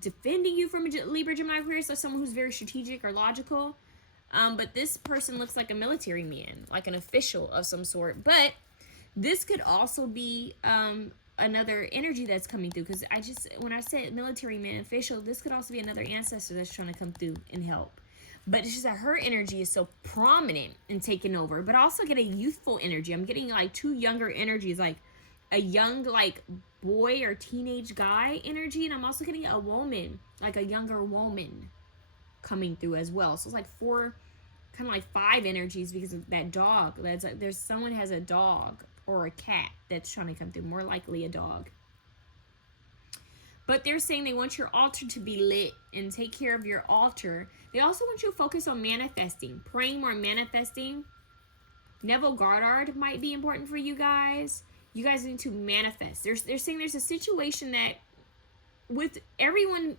defending you from a Libra, Gemini, Aquarius, or someone who's very strategic or logical. But this person looks like a military man, like an official of some sort. But this could also be another energy that's coming through. Because when I said military man, official, this could also be another ancestor that's trying to come through and help. But it's just that her energy is so prominent and taking over. But I also get a youthful energy. I'm getting like 2 younger energies, like a young, like, boy or teenage guy energy. And I'm also getting a woman, like a younger woman coming through as well. So it's like 4, kind of like 5 energies, because of that dog. That's like, there's someone has a dog or a cat that's trying to come through. More likely a dog. But they're saying they want your altar to be lit and take care of your altar. They also want you to focus on manifesting, praying more, manifesting. Neville Goddard might be important for you guys. You guys need to manifest. They're saying there's a situation that with everyone's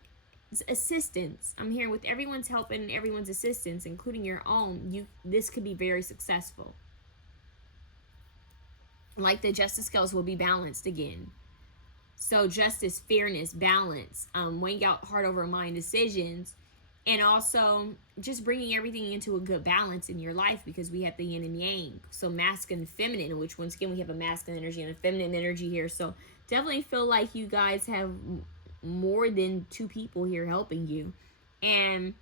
assistance, I'm here with everyone's help and everyone's assistance, including your own, this could be very successful. like the justice scales will be balanced again. So justice, fairness, balance, weighing out heart over mind decisions, and also just bringing everything into a good balance in your life, because we have the yin and yang. So masculine and feminine, which once again we have a masculine energy and a feminine energy here. So definitely feel like you guys have more than two people here helping you, and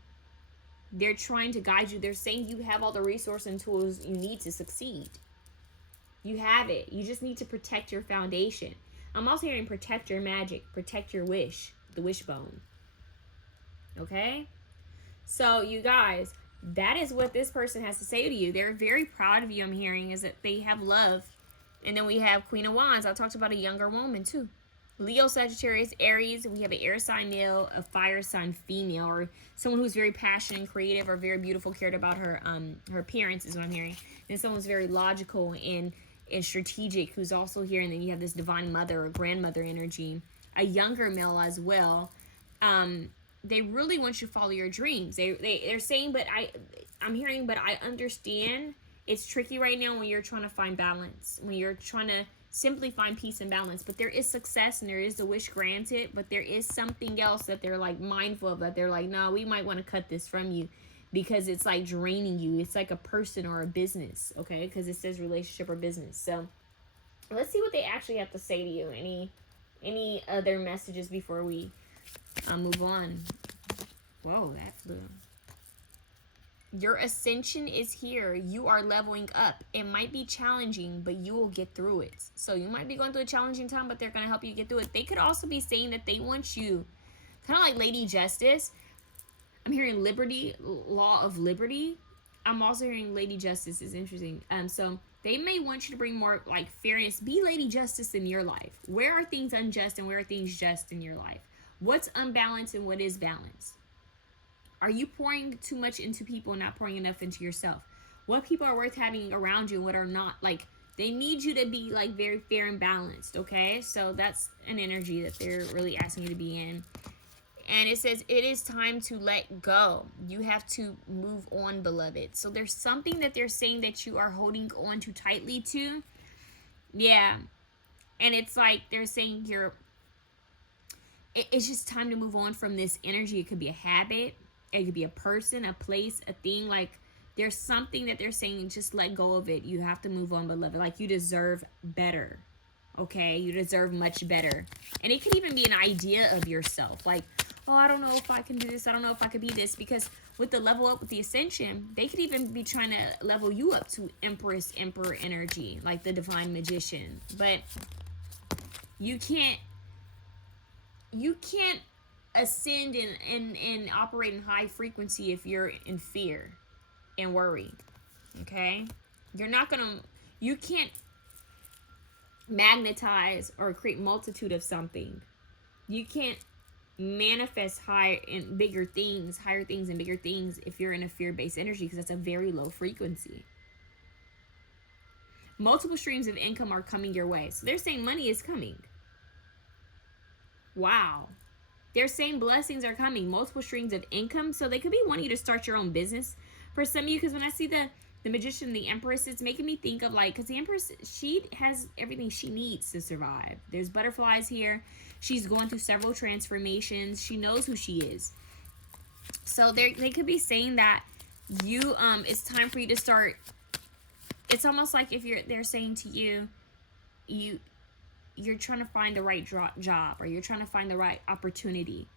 they're trying to guide you. They're saying you have all the resources and tools you need to succeed. You have it. You just need to protect your foundation. I'm also hearing protect your magic, protect your wish, the wishbone. Okay? So you guys, that is what this person has to say to you. They're very proud of you, I'm hearing, is that they have love. And then we have Queen of Wands. I talked about a younger woman too. Leo, Sagittarius, Aries. We have an air sign male, a fire sign female, or someone who's very passionate and creative, or very beautiful, cared about her appearance is what I'm hearing. And someone who's very logical and strategic, who's also here. And then you have this divine mother or grandmother energy, a younger male as well. They really want you to follow your dreams. They're saying, but I'm hearing, but I understand it's tricky right now when you're trying to find balance, when you're trying to simply find peace and balance. But there is success and there is a wish granted, but there is something else that they're like mindful of, that they're like, no, we might want to cut this from you, because it's like draining you. It's like a person or a business, okay? Because it says relationship or business. So let's see what they actually have to say to you. Any other messages before we move on? Whoa, that flew. Your ascension is here. You are leveling up. It might be challenging, but you will get through it. So you might be going through a challenging time, but they're going to help you get through it. They could also be saying that they want you, kind of like Lady Justice. I'm hearing liberty, law of liberty. I'm also hearing Lady Justice is interesting. So they may want you to bring more like fairness. Be Lady Justice in your life. Where are things unjust and where are things just in your life? What's unbalanced and what is balanced? Are you pouring too much into people and not pouring enough into yourself? What people are worth having around you and what are not? Like, they need you to be like very fair and balanced, okay? So that's an energy that they're really asking you to be in. And it says, it is time to let go. You have to move on, beloved. So there's something that they're saying that you are holding on too tightly to. Yeah. And it's like they're saying it's just time to move on from this energy. It could be a habit. It could be a person, a place, a thing. Like, there's something that they're saying, just let go of it. You have to move on, beloved. Like, you deserve better. Okay? You deserve much better. And it could even be an idea of yourself. Like, oh, I don't know if I can do this. I don't know if I could be this. Because with the level up, with the ascension, they could even be trying to level you up to Empress, Emperor energy. Like the divine magician. But you can't ascend and operate in high frequency if you're in fear and worry. Okay? You can't magnetize or create multitude of something. You can't manifest higher and bigger things, higher things and bigger things if you're in a fear-based energy, because that's a very low frequency. Multiple streams of income are coming your way. So they're saying money is coming. Wow. They're saying blessings are coming, multiple streams of income. So they could be wanting you to start your own business for some of you. Because when I see the magician, the Empress, it's making me think of like, because the Empress, she has everything she needs to survive. There's butterflies here. She's going through several transformations. She knows who she is. So they could be saying that you, it's time for you to start. It's almost like if they're saying to you, you're trying to find the right job, or you're trying to find the right opportunity,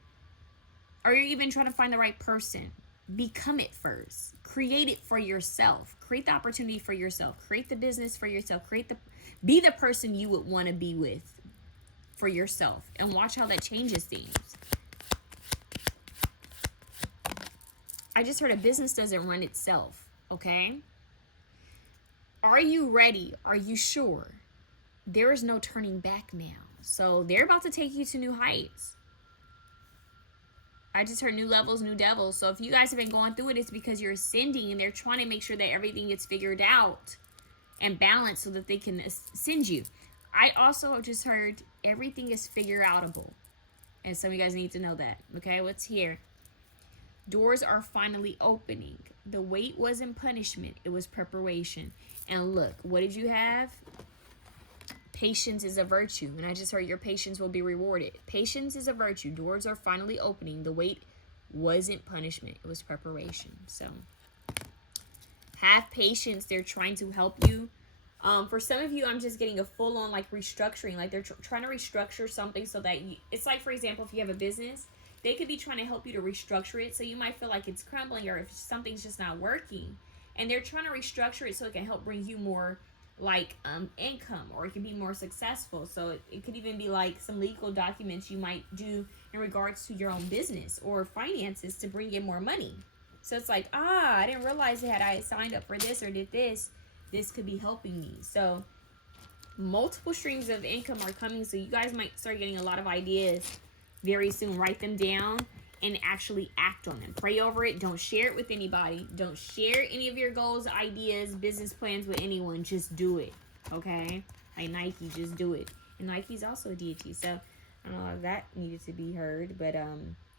or you're even trying to find the right person. Become it first. Create it for yourself. Create the opportunity for yourself. Create the business for yourself. Be the person you would want to be with for yourself, and watch how that changes things. I just heard a business doesn't run itself, okay? Are you ready? Are you sure? There is no turning back now. So they're about to take you to new heights. I just heard new levels, new devils. So if you guys have been going through it, it's because you're ascending, and they're trying to make sure that everything gets figured out and balanced so that they can ascend you. I also just heard everything is figure outable. And some of you guys need to know that. Okay, what's here? Doors are finally opening. The wait wasn't punishment. It was preparation. And look, what did you have? Patience is a virtue. And I just heard your patience will be rewarded. Patience is a virtue. Doors are finally opening. The wait wasn't punishment. It was preparation. So have patience. They're trying to help you. For some of you, I'm just getting a full-on like restructuring. Like they're trying to restructure something so that it's like, for example, if you have a business, they could be trying to help you to restructure it. So you might feel like it's crumbling or if something's just not working. And they're trying to restructure it so it can help bring you more like income, or it can be more successful. So it could even be like some legal documents you might do in regards to your own business or finances to bring in more money. So it's like, I didn't realize that I signed up for this or did this. This could be helping me. So multiple streams of income are coming. So you guys might start getting a lot of ideas very soon. Write them down and actually act on them. Pray over it. Don't share it with anybody. Don't share any of your goals, ideas, business plans with anyone. Just do it. Okay? Like Nike, just do it. And Nike's also a deity. So I don't know if that needed to be heard. But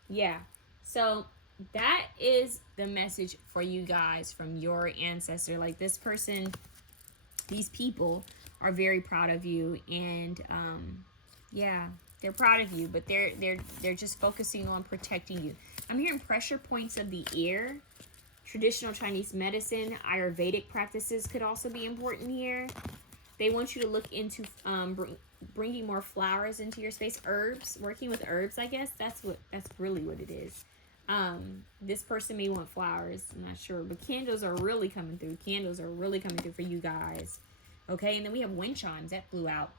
yeah. So that is the message for you guys from your ancestor. Like this person, these people are very proud of you. And yeah. They're proud of you, but they're just focusing on protecting you. I'm hearing pressure points of the ear. Traditional Chinese medicine, Ayurvedic practices could also be important here. They want you to look into bringing more flowers into your space. Herbs, working with herbs, I guess. That's really what it is. This person may want flowers. I'm not sure, but candles are really coming through. Candles are really coming through for you guys. Okay, and then we have wind chimes that blew out.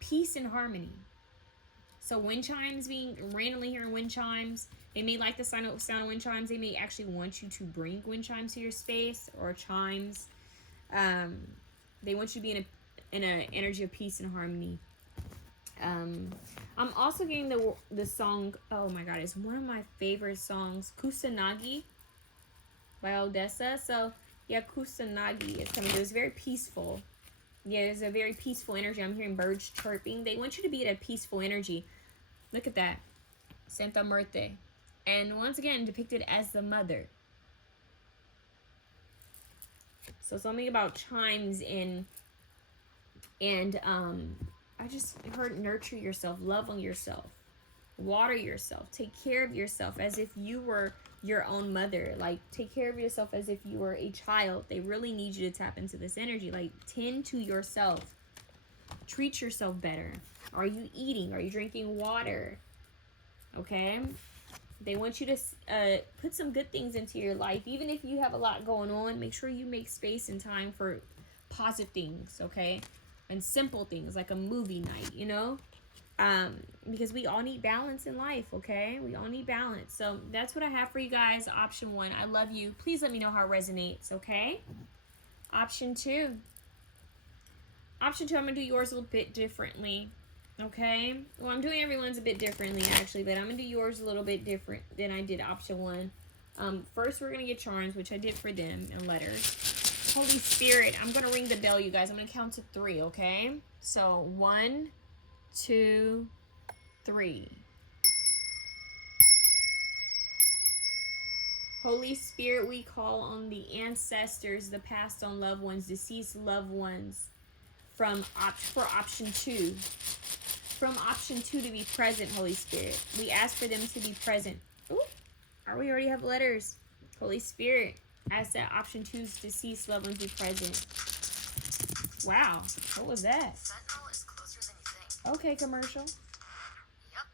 Peace and harmony. So wind chimes, being randomly hearing wind chimes, they may like the sound of wind chimes. They may actually want you to bring wind chimes to your space or chimes. They want you to be in an energy of peace and harmony. I'm also getting the song. Oh my God, it's one of my favorite songs, Kusanagi by Odessa. So yeah, Kusanagi is coming. It was very peaceful. Yeah, there's a very peaceful energy. I'm hearing birds chirping. They want you to be at a peaceful energy. Look at that. Santa Muerte. And once again, depicted as the mother. So something about chimes and I just heard nurture yourself, love on yourself, water yourself, take care of yourself as if you were your own mother. Like, take care of yourself as if you were a child. They really need you to tap into this energy. Like, tend to yourself. Treat yourself better. Are you eating? Are you drinking water? Okay? They want you to put some good things into your life. Even if you have a lot going on, make sure you make space and time for positive things, okay? And simple things like a movie night, you know? Because we all need balance in life, okay? We all need balance. So that's what I have for you guys. Option 1, I love you. Please let me know how it resonates, okay? Option 2. Option 2, I'm going to do yours a little bit differently, okay? Well, I'm doing everyone's a bit differently, actually, but I'm going to do yours a little bit different than I did option 1. First, we're going to get charms, which I did for them, and letters. Holy Spirit, I'm going to ring the bell, you guys. I'm going to count to 3, okay? So, 1, 2, 3. Holy Spirit, we call on the ancestors, the passed on loved ones, deceased loved ones, for option 2. From option 2 to be present, Holy Spirit. We ask for them to be present. Ooh, we already have letters. Holy Spirit, ask that option 2's deceased loved ones be present. Wow, what was that? Sentinel is closer than you think. Okay, commercial. Yep,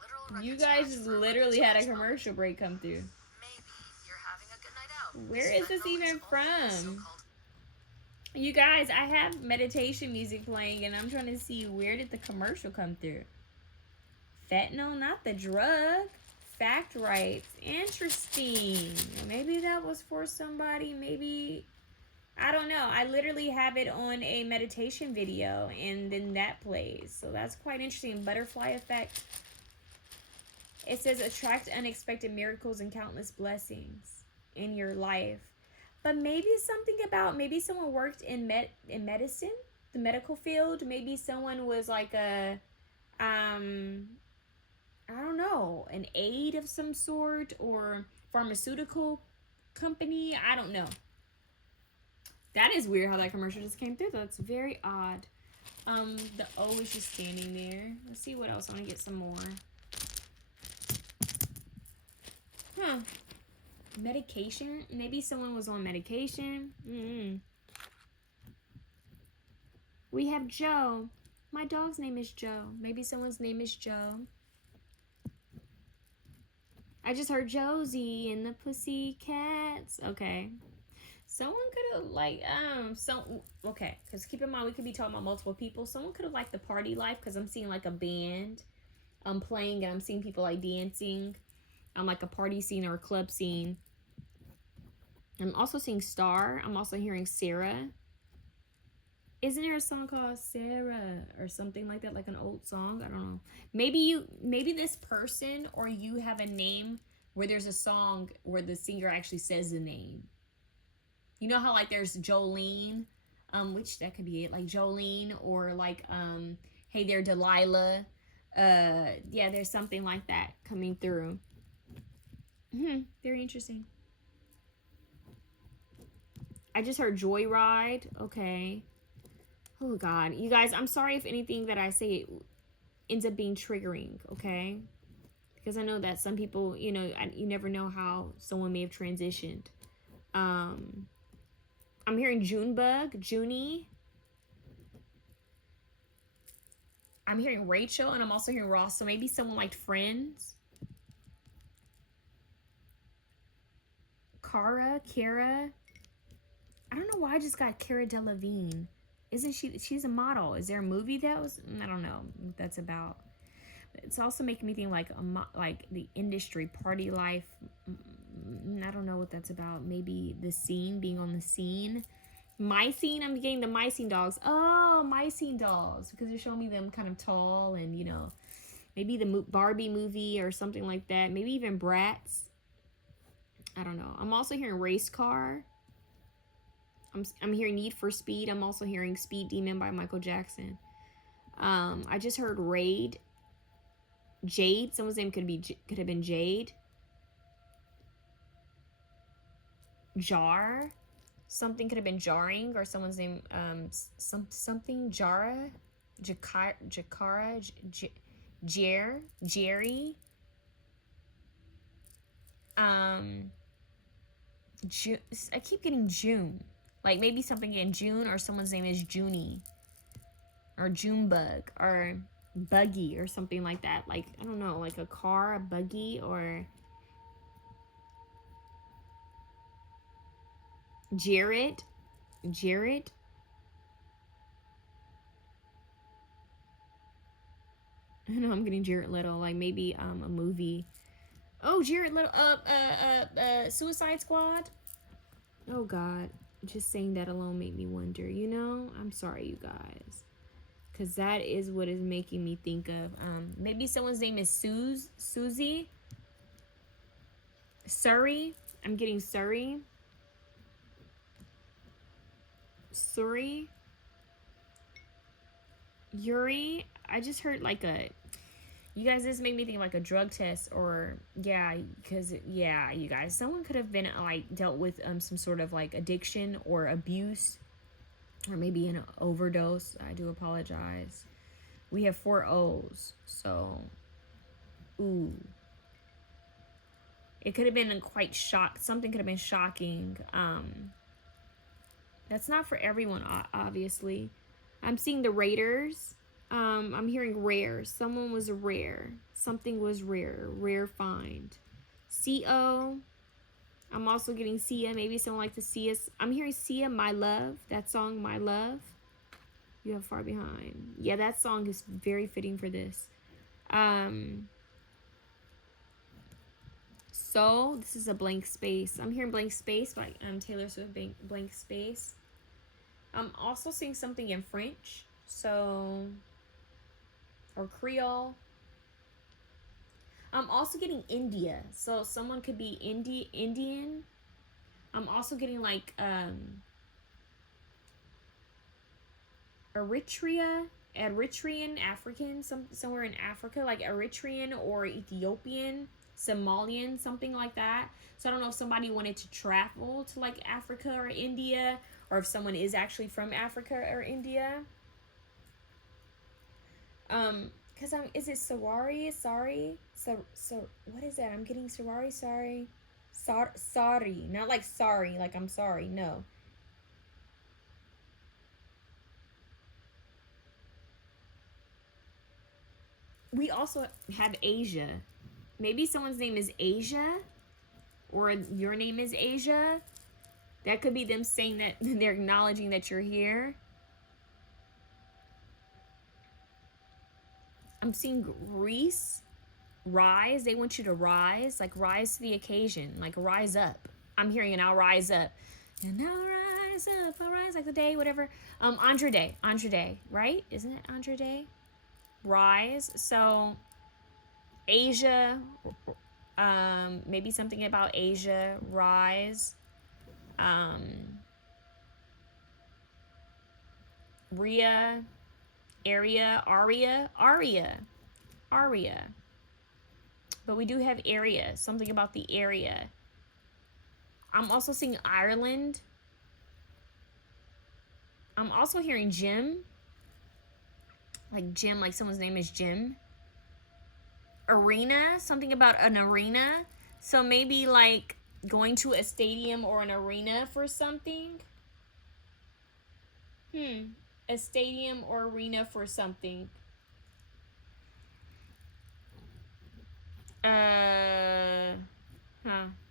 literal. You guys just literally had a commercial break come through. Maybe you're having a good night out. Where is this even from? You guys, I have meditation music playing and I'm trying to see where did the commercial come through. Fentanyl, not the drug. Fact rights. Interesting. Maybe that was for somebody. Maybe, I don't know. I literally have it on a meditation video and then that plays. So that's quite interesting. Butterfly effect. It says attract unexpected miracles and countless blessings in your life. But maybe something about, maybe someone worked in medicine, the medical field. Maybe someone was like a, I don't know, an aide of some sort or pharmaceutical company. I don't know. That is weird how that commercial just came through. That's very odd. The O is just standing there. Let's see what else. I want to get some more. Huh. Medication? Maybe someone was on medication. We have Joe. My dog's name is Joe. Maybe someone's name is Joe. I just heard Josie and the Pussycats. Okay. Someone could have like okay, because keep in mind we could be talking about multiple people. Someone could have liked the party life, because I'm seeing like a band playing, and I'm seeing people like dancing. Like a party scene or a club scene. I'm also seeing Star. I'm also hearing Sarah. Isn't there a song called Sarah or something like that, like an old song? I don't know. Maybe this person or you have a name where there's a song where the singer actually says the name. You know how like there's Jolene, which that could be it, like Jolene, or like hey there Delilah. Yeah, there's something like that coming through. Very interesting. I just heard Joyride. Okay. Oh God, you guys, I'm sorry if anything that I say ends up being triggering, okay? Because I know that some people, you know, you never know how someone may have transitioned. I'm hearing Junebug, Junie. I'm hearing Rachel, and I'm also hearing Ross. So maybe someone liked Friends. Kara. I don't know why I just got Cara Delevingne. Isn't she's a model? Is there a movie that was, I don't know what that's about. It's also making me think like the industry, party life. I don't know what that's about. Maybe the scene, being on the scene. Mycene, I'm getting the Mycene dolls. Oh, Mycene dolls, because they're showing me them kind of tall, and you know, maybe the Barbie movie or something like that. Maybe even Bratz. I don't know. I'm also hearing Race Car. I'm hearing Need for Speed. I'm also hearing Speed Demon by Michael Jackson. I just heard Raid. Jade. Someone's name could have been Jade. Jar. Something could have been Jarring, or someone's name something Jara. Jakara. Jerry. I keep getting June. Like maybe something in June, or someone's name is Junie, or Junebug, or Buggy, or something like that. Like, I don't know, like a car, a buggy, or Jared. I know I'm getting Jared Little, like maybe a movie. Oh, Jared Little, Suicide Squad. Oh God. Just saying that alone made me wonder, you know? I'm sorry, you guys. Because that is what is making me think of. Maybe someone's name is Susie. Surrey. I'm getting Surrey. Yuri. I just heard like a... You guys, this made me think of like a drug test, or yeah, because yeah, you guys, someone could have been like dealt with some sort of like addiction or abuse, or maybe an overdose. I do apologize. We have 4 O's, so ooh, it could have been quite shocked. Something could have been shocking. That's not for everyone, obviously. I'm seeing the Raiders. I'm hearing rare. Someone was rare. Something was rare. Rare find. CO. I'm also getting Sia. Maybe someone like to see us. I'm hearing Sia, My Love. That song, My Love. You Have Far Behind. Yeah, that song is very fitting for this. So, this is a Blank Space. I'm hearing Blank Space by Taylor Swift, Blank Space. I'm also seeing something in French. So... or Creole. I'm also getting India. So someone could be Indian. I'm also getting like Eritrean, African, somewhere in Africa, like Eritrean or Ethiopian, Somalian, something like that. So I don't know if somebody wanted to travel to like Africa or India, or if someone is actually from Africa or India. Because is it sorry? So, what is that? I'm getting sorry. Sorry. Not like sorry, like I'm sorry. No. We also have Asia. Maybe someone's name is Asia, or your name is Asia. That could be them saying that they're acknowledging that you're here. I'm seeing Greece. Rise. They want you to rise. Like rise to the occasion. Like rise up. I'm hearing an I'll rise up. And I'll rise up. I'll rise like the day, whatever. Andre Day, right? Isn't it Andre Day? Rise. So Asia. Maybe something about Asia. Rise. Rhea. Area. Aria. But we do have area. Something about the area. I'm also seeing Ireland. I'm also hearing Jim. Like Jim, like someone's name is Jim. Arena. Something about an arena. So maybe like going to a stadium or an arena for something. A stadium or arena for something.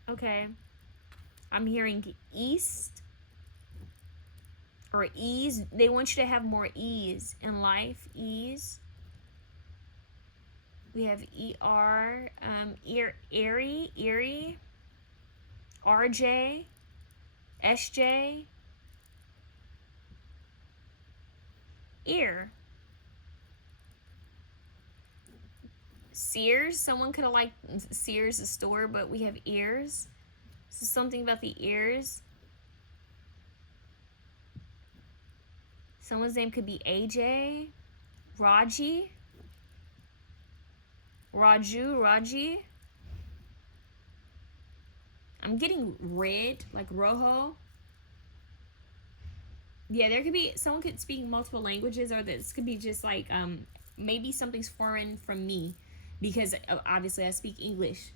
Okay. I'm hearing east or ease. They want you to have more ease in life. Ease. We have ER, Erie, RJ, SJ, ear. Sears. Someone could have liked Sears, the store, but we have ears. So something about the ears. Someone's name could be AJ, Raji, Raji. I'm getting red, like rojo. Yeah, there could be, someone could speak multiple languages, or this could be just like, maybe something's foreign from me, because obviously I speak English.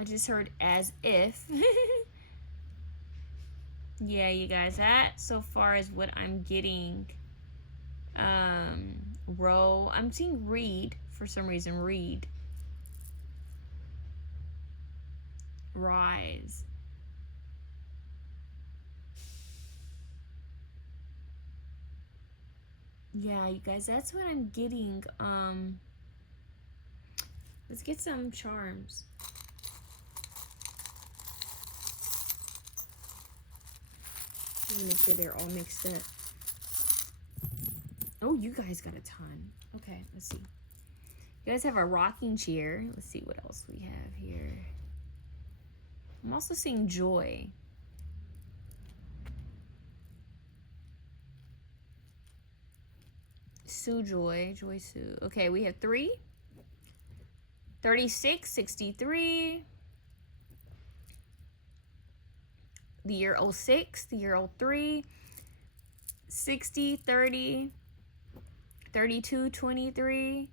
I just heard as if. Yeah, you guys, that so far is what I'm getting. Row. I'm seeing read for some reason. Read. Rise. Yeah, you guys, that's what I'm getting. Let's get some charms. I'm gonna make sure they're all mixed up. Oh, you guys got a ton. Okay, let's see. You guys have a rocking chair. Let's see what else we have here. I'm also seeing joy. Joy Sue. Okay, we have 3, 36, 63, the year 06, the year 03, 60, 30, 32, 23,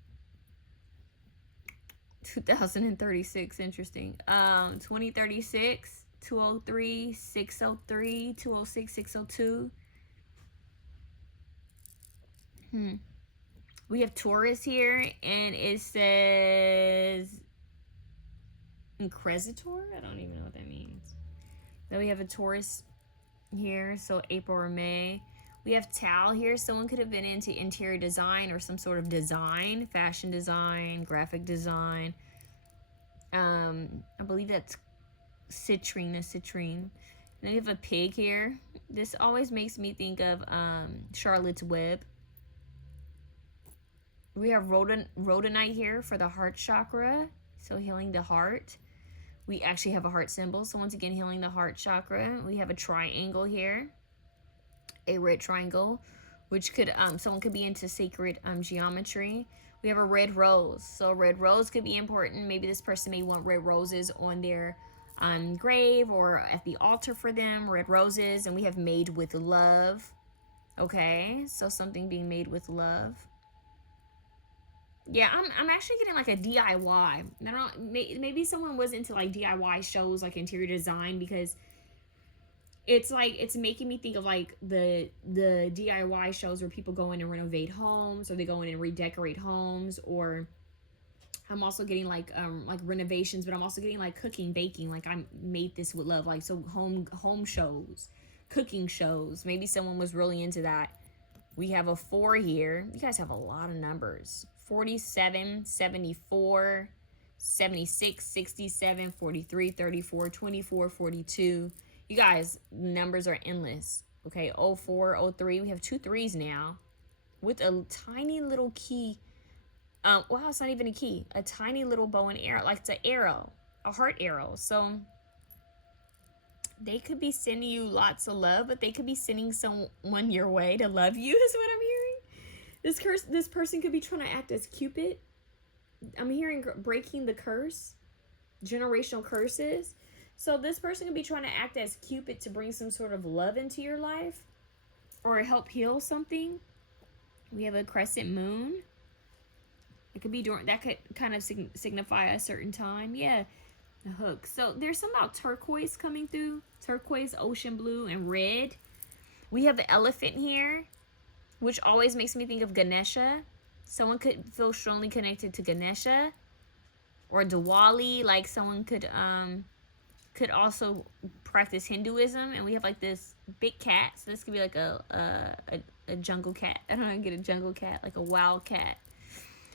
2036, interesting. 2036, 203, 603, 206, 602. We have Taurus here, and it says Inquisitor? I don't even know what that means. Then we have a Taurus here, so April or May. We have Tal here. Someone could have been into interior design or some sort of design, fashion design, graphic design. I believe that's citrine, a citrine. Then we have a pig here. This always makes me think of Charlotte's Web. We have rhodonite here for the heart chakra, so healing the heart. We actually have a heart symbol, so once again, healing the heart chakra. We have a triangle here, a red triangle, which could, someone could be into sacred geometry. We have a red rose, so red rose could be important. Maybe this person may want red roses on their grave or at the altar for them, red roses. And we have made with love. Okay, so something being made with love. Yeah, I'm actually getting like a DIY. I don't, maybe someone was into like DIY shows, like interior design, because it's like, it's making me think of like the DIY shows where people go in and renovate homes, or they go in and redecorate homes. Or I'm also getting like renovations, but I'm also getting like cooking, baking. Like, I made this with love. Like, so home shows, cooking shows. Maybe someone was really into that. We have a 4 here. You guys have a lot of numbers. 47, 74, 76, 67, 43, 34, 24, 42. You guys, numbers are endless. Okay, 04, 03. We have 2 3s now with a tiny little key. Wow, it's not even a key. A tiny little bow and arrow. Like, it's an arrow, a heart arrow. So they could be sending you lots of love, but they could be sending someone your way to love you, is what I'm hearing. This person could be trying to act as Cupid. I'm hearing breaking the curse, generational curses. So this person could be trying to act as Cupid to bring some sort of love into your life or help heal something. We have a crescent moon. It could be during, that could kind of signify a certain time. Yeah, the hook. So there's some about turquoise coming through. Turquoise, ocean blue, and red. We have the elephant here, which always makes me think of Ganesha. Someone could feel strongly connected to Ganesha or Diwali. Like, someone could also practice Hinduism. And we have like this big cat. So this could be like a jungle cat. I don't know how to get a jungle cat, like a wild cat.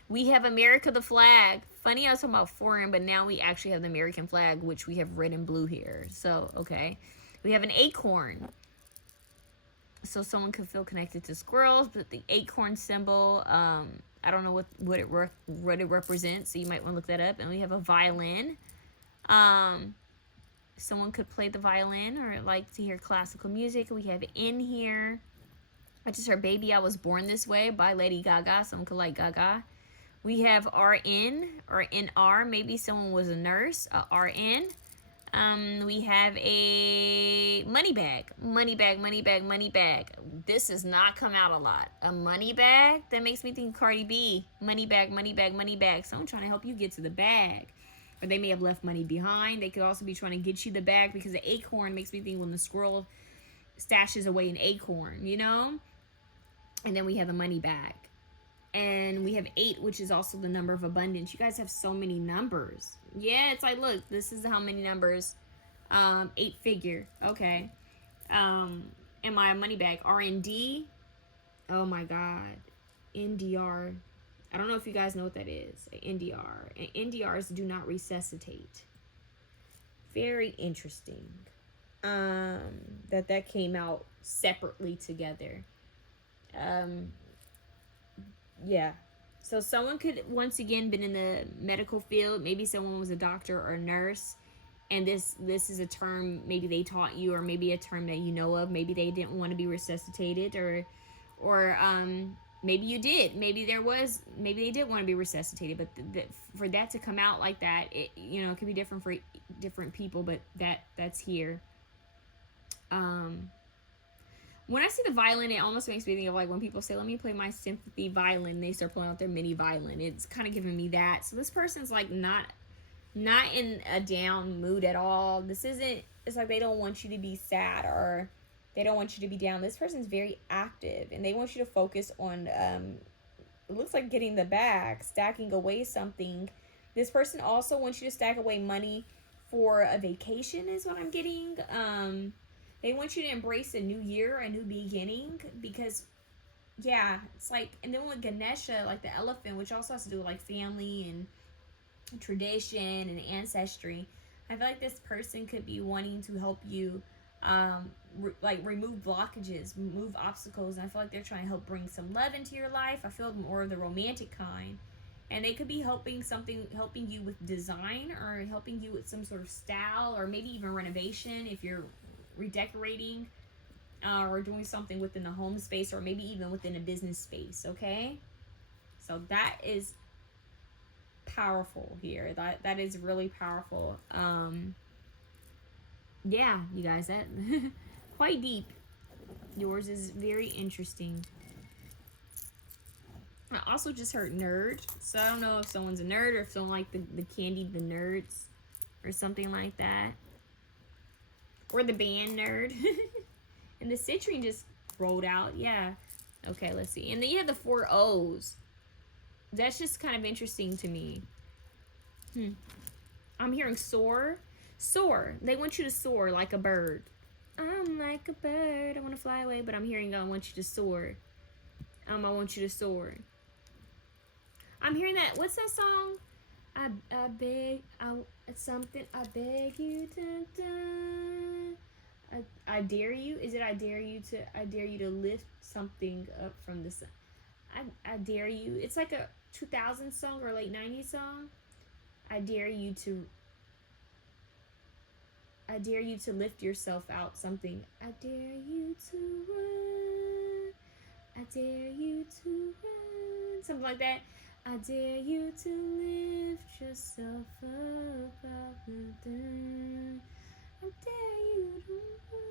We have America the flag. Funny, I was talking about foreign, but now we actually have the American flag, which we have red and blue here. So, okay. We have an acorn. So someone could feel connected to squirrels, but the acorn symbol, I don't know what it represents, so you might want to look that up. And we have a violin. Someone could play the violin or like to hear classical music. We have in here, I just heard Baby I Was Born This Way by Lady Gaga. Someone could like Gaga. We have RN or NR. Maybe someone was a nurse, a RN. We have a money bag. Money bag, money bag, money bag. This has not come out a lot. A money bag? That makes me think Cardi B. Money bag, money bag, money bag. Someone trying to help you get to the bag. Or they may have left money behind. They could also be trying to get you the bag, because the acorn makes me think when the squirrel stashes away an acorn, you know? And then we have a money bag. And we have 8, which is also the number of abundance. You guys have so many numbers. Yeah, it's like, look, this is how many numbers. 8 figure. Okay. And my money bag. R&D. Oh my God. NDR. I don't know if you guys know what that is. NDR. And NDRs do not resuscitate. Very interesting. That came out separately together. Yeah. So someone could, once again, been in the medical field. Maybe someone was a doctor or a nurse. And this is a term maybe they taught you, or maybe a term that you know of. Maybe they didn't want to be resuscitated, or maybe you did. Maybe they did want to be resuscitated. But for that to come out like that, it could be different for different people. But that's here. When I see the violin, it almost makes me think of like when people say, let me play my sympathy violin, they start pulling out their mini violin. It's kind of giving me that. So this person's like not in a down mood at all. It's like they don't want you to be sad, or they don't want you to be down. This person's very active, and they want you to focus on, it looks like getting the bag, stacking away something. This person also wants you to stack away money for a vacation, is what I'm getting. They want you to embrace a new year, a new beginning, because, yeah, it's like, and then with Ganesha, like the elephant, which also has to do with like family and tradition and ancestry, I feel like this person could be wanting to help you, remove blockages, remove obstacles, and I feel like they're trying to help bring some love into your life. I feel more of the romantic kind, and they could be helping you with design, or helping you with some sort of style, or maybe even renovation if you're redecorating, or doing something within the home space, or maybe even within a business space. Okay, so that is powerful here. That is really powerful. Yeah, you guys, that quite deep. Yours is very interesting. I also just heard nerd, so I don't know if someone's a nerd or if someone like the candy, the Nerds, or something like that, or the band Nerd. And the citrine just rolled out. Yeah. Okay, let's see. And then you have the 4 O's. That's just kind of interesting to me. I'm hearing soar. Soar. They want you to soar like a bird. I'm like a bird. I want to fly away, but I'm hearing I want you to soar. I want you to soar. I'm hearing that. What's that song? I beg. It's something. I beg you to. I dare you. Is it I dare you to lift something up from the sun? I dare you. It's like a 2000 song or late 90s song. I dare you to lift yourself out something. I dare you to run. I dare you to run. Something like that. I dare you to lift yourself up. I dare you to run.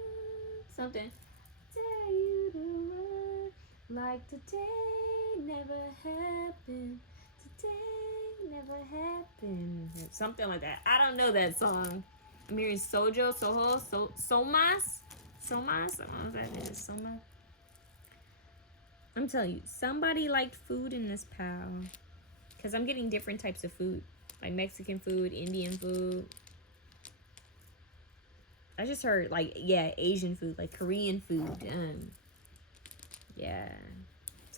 Something. I dare you to run. Like today never happened. Today never happened. Something like that. I don't know that song. I'm hearing Sojo, Soho, Somas. I don't know what that is. Soma. I'm telling you, somebody liked food in this pal. Because I'm getting different types of food. Like Mexican food, Indian food. I just heard, like, yeah, Asian food. Like Korean food. Yeah.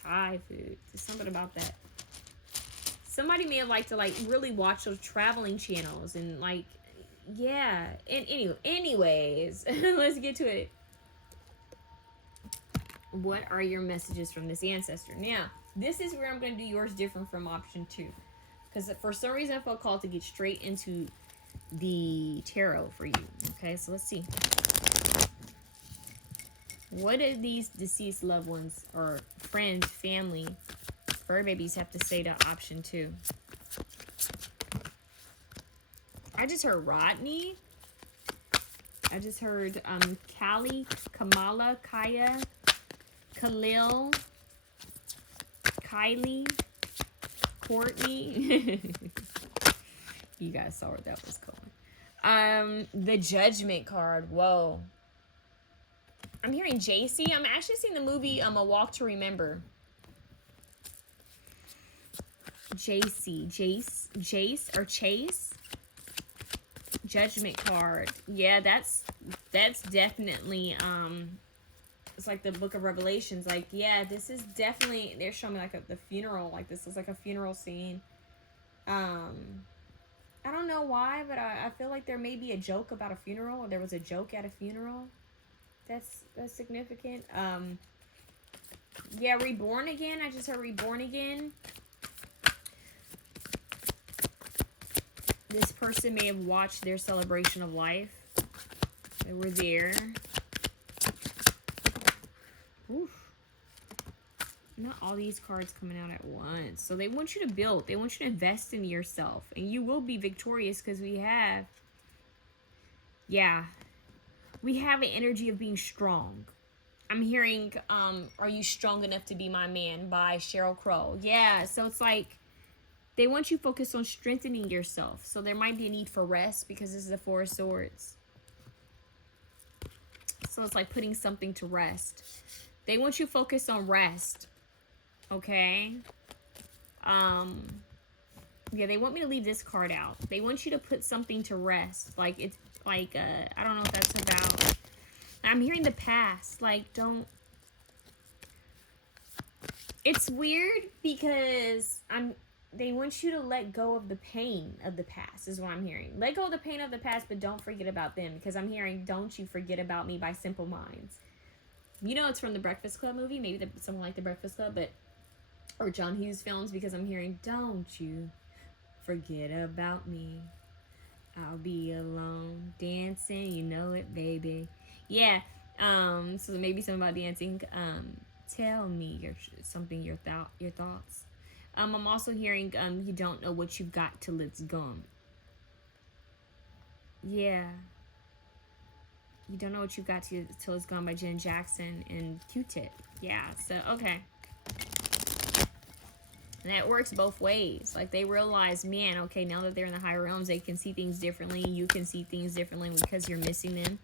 Thai food. There's something about that. Somebody may have liked to, like, really watch those traveling channels. And, like, yeah. And anyways, let's get to it. What are your messages from this ancestor? Now, this is where I'm going to do yours different from option 2. Because for some reason I felt called to get straight into the tarot for you. Okay, so let's see. What do these deceased loved ones or friends, family, fur babies have to say to option 2? I just heard Rodney. I just heard Callie, Kamala, Kaya, Khalil, Kylie, Courtney. You guys saw where that was going. The Judgment card. Whoa. I'm hearing JC. I'm actually seeing the movie A Walk to Remember. Jace or Chase. Judgment card. Yeah, that's definitely it's like the book of Revelations. Like, yeah, this is definitely, they're showing me like the funeral. Like, this is like a funeral scene. I don't know why, but I feel like there may be a joke about a funeral, or there was a joke at a funeral. That's significant. Yeah, reborn again. I just heard reborn again. This person may have watched their celebration of life. They were there. Oof. Not all these cards coming out at once. So they want you to build. They want you to invest in yourself. And you will be victorious because we have... Yeah. We have an energy of being strong. I'm hearing, Are You Strong Enough to Be My Man by Sheryl Crow. Yeah, so it's like... They want you focused on strengthening yourself. So there might be a need for rest because this is the 4 of Swords. So it's like putting something to rest. They want you focused on rest. Okay? Yeah, they want me to leave this card out. They want you to put something to rest. Like, it's like, I don't know what that's about. I'm hearing the past. Like, don't... It's weird because they want you to let go of the pain of the past is what I'm hearing. Let go of the pain of the past, but don't forget about them. Because I'm hearing, Don't You Forget About Me by Simple Minds. You know it's from the Breakfast Club movie. Maybe someone like the Breakfast Club, but... Or John Hughes films, because I'm hearing, Don't you forget about me. I'll be alone, dancing, you know it, baby. Yeah, so maybe something about dancing. Tell me your thoughts. I'm also hearing, you don't know what you've got till it's gone. Yeah. You don't know what you got till it's gone by Janet Jackson and Q-Tip. Yeah, so, okay. And that works both ways. Like, they realize, man, okay, now that they're in the higher realms, they can see things differently. You can see things differently because you're missing them.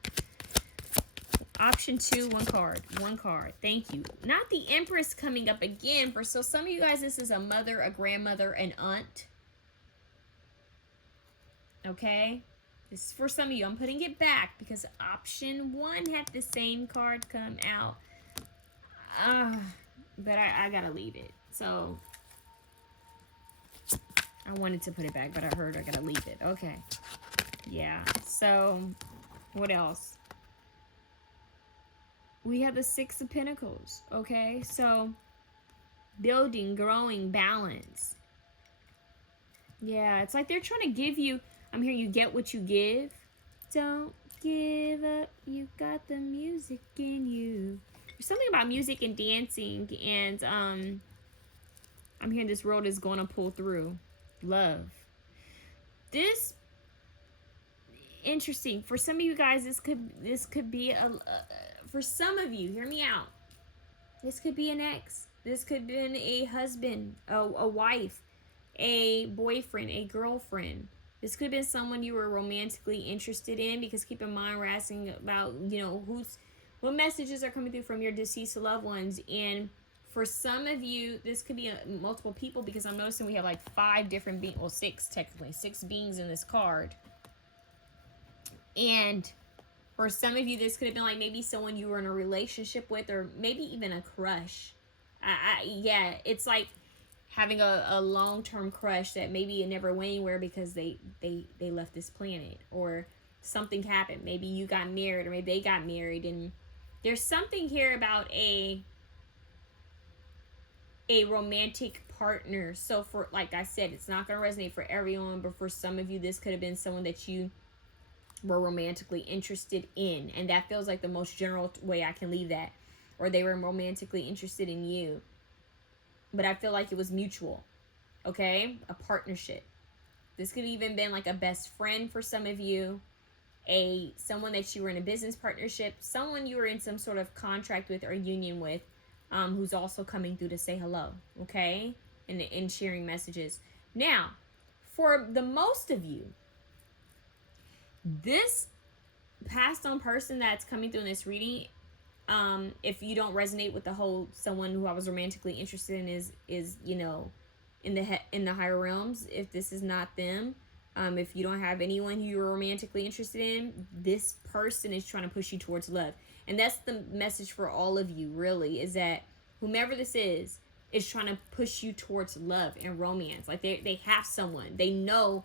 Option 2, one card. One card. Thank you. Not the Empress coming up again. So some of you guys, this is a mother, a grandmother, an aunt. Okay? This is for some of you. I'm putting it back because option 1 had the same card come out. But I gotta leave it. So, I wanted to put it back, but I heard I gotta leave it. Okay. Yeah. So, what else? We have the 6 of Pentacles. Okay? So, building, growing, balance. Yeah, it's like they're trying to give you... I'm hearing you get what you give. Don't give up. You got the music in you. There's something about music and dancing, and I'm hearing this road is going to pull through. Love. This interesting. For some of you guys, this could be for some of you, hear me out. This could be an ex. This could be a husband, a wife, a boyfriend, a girlfriend. This could have been someone you were romantically interested in, because keep in mind, we're asking about, you know, what messages are coming through from your deceased loved ones. And for some of you, this could be multiple people, because I'm noticing we have like 5 different beings, well, 6 technically, 6 beings in this card. And for some of you, this could have been like maybe someone you were in a relationship with, or maybe even a crush. Yeah, it's like having a long-term crush that maybe it never went anywhere because they left this planet, or something happened. Maybe you got married, or maybe they got married, and there's something here about a romantic partner. So for, like I said, it's not going to resonate for everyone, but for some of you, this could have been someone that you were romantically interested in, and that feels like the most general way I can leave that, or they were romantically interested in you. But I feel like it was mutual, okay? A partnership. This could even been like a best friend for some of you, someone that you were in a business partnership, someone you were in some sort of contract with or union with, who's also coming through to say hello, okay? And sharing messages. Now, for the most of you, this passed on person that's coming through in this reading, if you don't resonate with the whole someone who I was romantically interested in is you know, in the higher realms, if this is not them, if you don't have anyone who you're romantically interested in, this person is trying to push you towards love. And that's the message for all of you, really, is that whomever this is trying to push you towards love and romance. Like they have someone, they know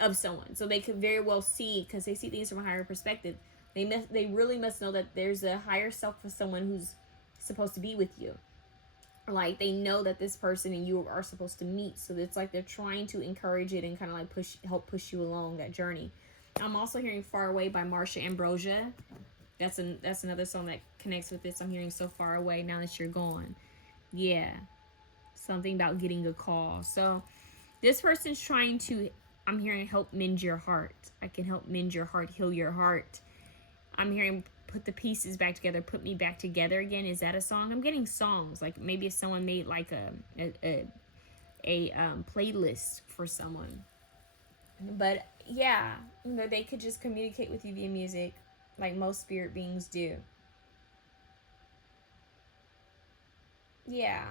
of someone, so they could very well see, because they see things from a higher perspective. They really must know that there's a higher self for someone who's supposed to be with you. Like, they know that this person and you are supposed to meet. So it's like they're trying to encourage it and kind of like help push you along that journey. I'm also hearing Far Away by Marsha Ambrosia. That's another song that connects with this. I'm hearing So Far Away Now That You're Gone. Yeah. Something about getting a call. So this person's trying to, I'm hearing, help mend your heart. I can help mend your heart, heal your heart. I'm hearing put the pieces back together, put me back together again. Is that a song? I'm getting songs. Like maybe if someone made like a playlist for someone. But yeah, you know, they could just communicate with you via music, like most spirit beings do. Yeah.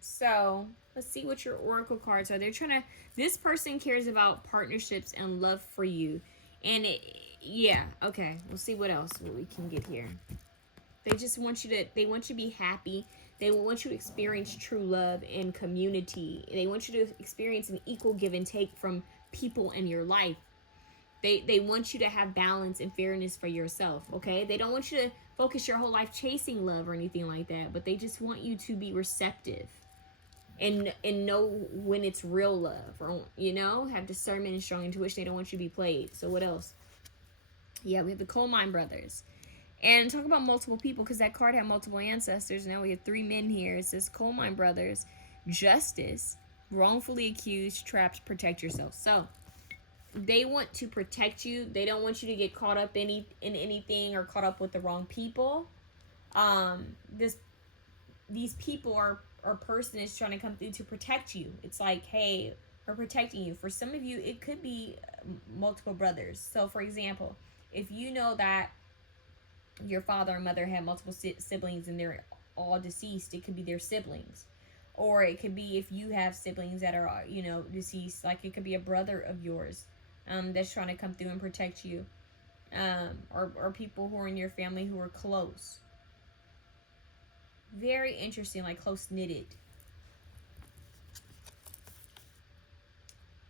So let's see what your oracle cards are. They're trying to, this person cares about partnerships and love for you. And yeah, okay, we'll see what we can get here. They just want you to be happy. They want you to experience true love and community. They want you to experience an equal give and take from people in your life. They want you to have balance and fairness for yourself, okay? They don't want you to focus your whole life chasing love or anything like that, but they just want you to be receptive and know when it's real love, or, you know, have discernment and strong intuition. They don't want you to be played. So what else? Yeah, we have the Coal Mine Brothers. And talk about multiple people, because that card had multiple ancestors. Now we have 3 men here. It says Coal Mine Brothers, justice, wrongfully accused, trapped, protect yourself. So they want to protect you. They don't want you to get caught up in anything or caught up with the wrong people. These people or person is trying to come through to protect you. It's like, hey, we're protecting you. For some of you, it could be multiple brothers. So, for example, if you know that your father and mother had multiple siblings and they're all deceased, it could be their siblings. Or it could be if you have siblings that are, you know, deceased, like it could be a brother of yours that's trying to come through and protect you. Or people who are in your family who are close. Very interesting, like close-knitted.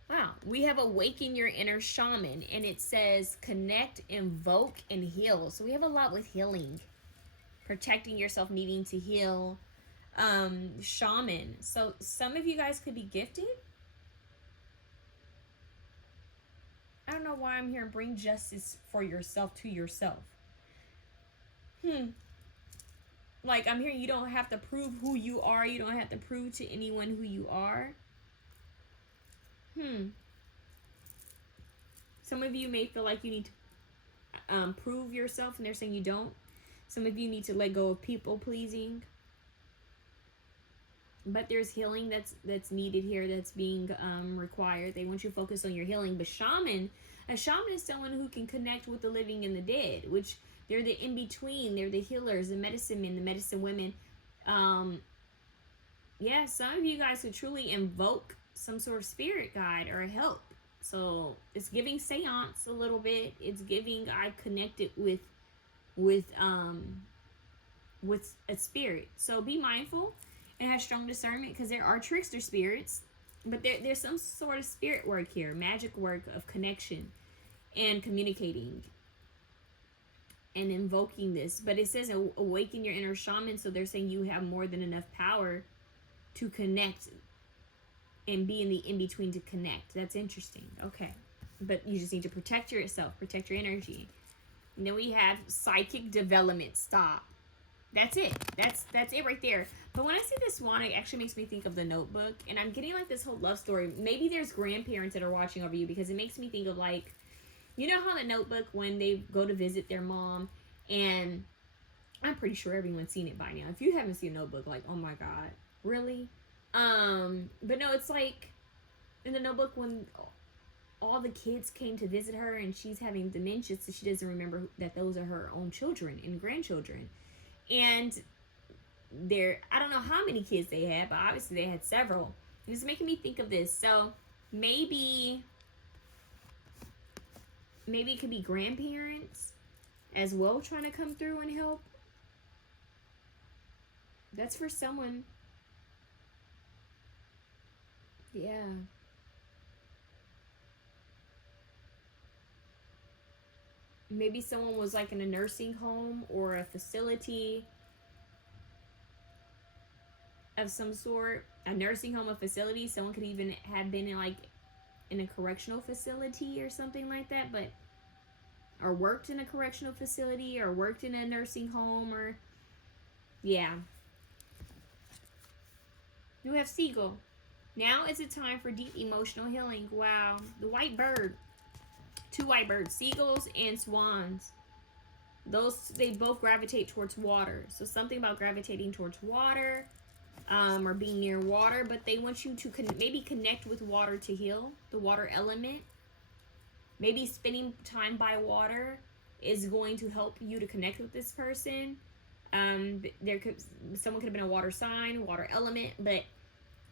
Wow. We have awaken your inner shaman, and it says connect, invoke, and heal. So we have a lot with healing. Protecting yourself, needing to heal. Shaman. So some of you guys could be gifted. I don't know why I'm here. Bring justice for yourself to yourself. Like, I'm hearing you don't have to prove who you are. You don't have to prove to anyone who you are. Some of you may feel like you need to prove yourself, and they're saying you don't. Some of you need to let go of people pleasing. But there's healing that's needed here, that's being required. They want you to focus on your healing. But a shaman is someone who can connect with the living and the dead, which they're the in-between. They're the healers, the medicine men, the medicine women. Yeah, some of you guys could truly invoke some sort of spirit guide or help. So it's giving seance a little bit. It's giving I've connected with a spirit. So be mindful and have strong discernment, because there are trickster spirits, but there's some sort of spirit work here, magic work of connection and communicating and invoking this. But it says awaken your inner shaman, so they're saying you have more than enough power to connect and be in the in-between to connect. That's interesting. Okay. But you just need to protect yourself, protect your energy. And then we have psychic development. Stop. That's it. That's it right there. But when I see this one, it actually makes me think of The Notebook. And I'm getting like this whole love story. Maybe there's grandparents that are watching over you, because it makes me think of like, you know how The Notebook, when they go to visit their mom, and I'm pretty sure everyone's seen it by now. If you haven't seen Notebook, like, oh my God, really? But no, it's like in The Notebook when all the kids came to visit her and she's having dementia, so she doesn't remember that those are her own children and grandchildren. And I don't know how many kids they had, but obviously they had several. It's making me think of this. So maybe it could be grandparents as well trying to come through and help. That's for someone. Yeah. Maybe someone was like in a nursing home or a facility of some sort. A nursing home, a facility. Someone could even have been in a correctional facility or something like that, or worked in a correctional facility, or worked in a nursing home, or yeah. You have Seagull. Now is a time for deep emotional healing. Wow. The white bird. 2 white birds, seagulls and swans. They both gravitate towards water. So something about gravitating towards water, or being near water, but they want you to maybe connect with water to heal, the water element. Maybe spending time by water is going to help you to connect with this person. Someone could have been a water sign, water element, but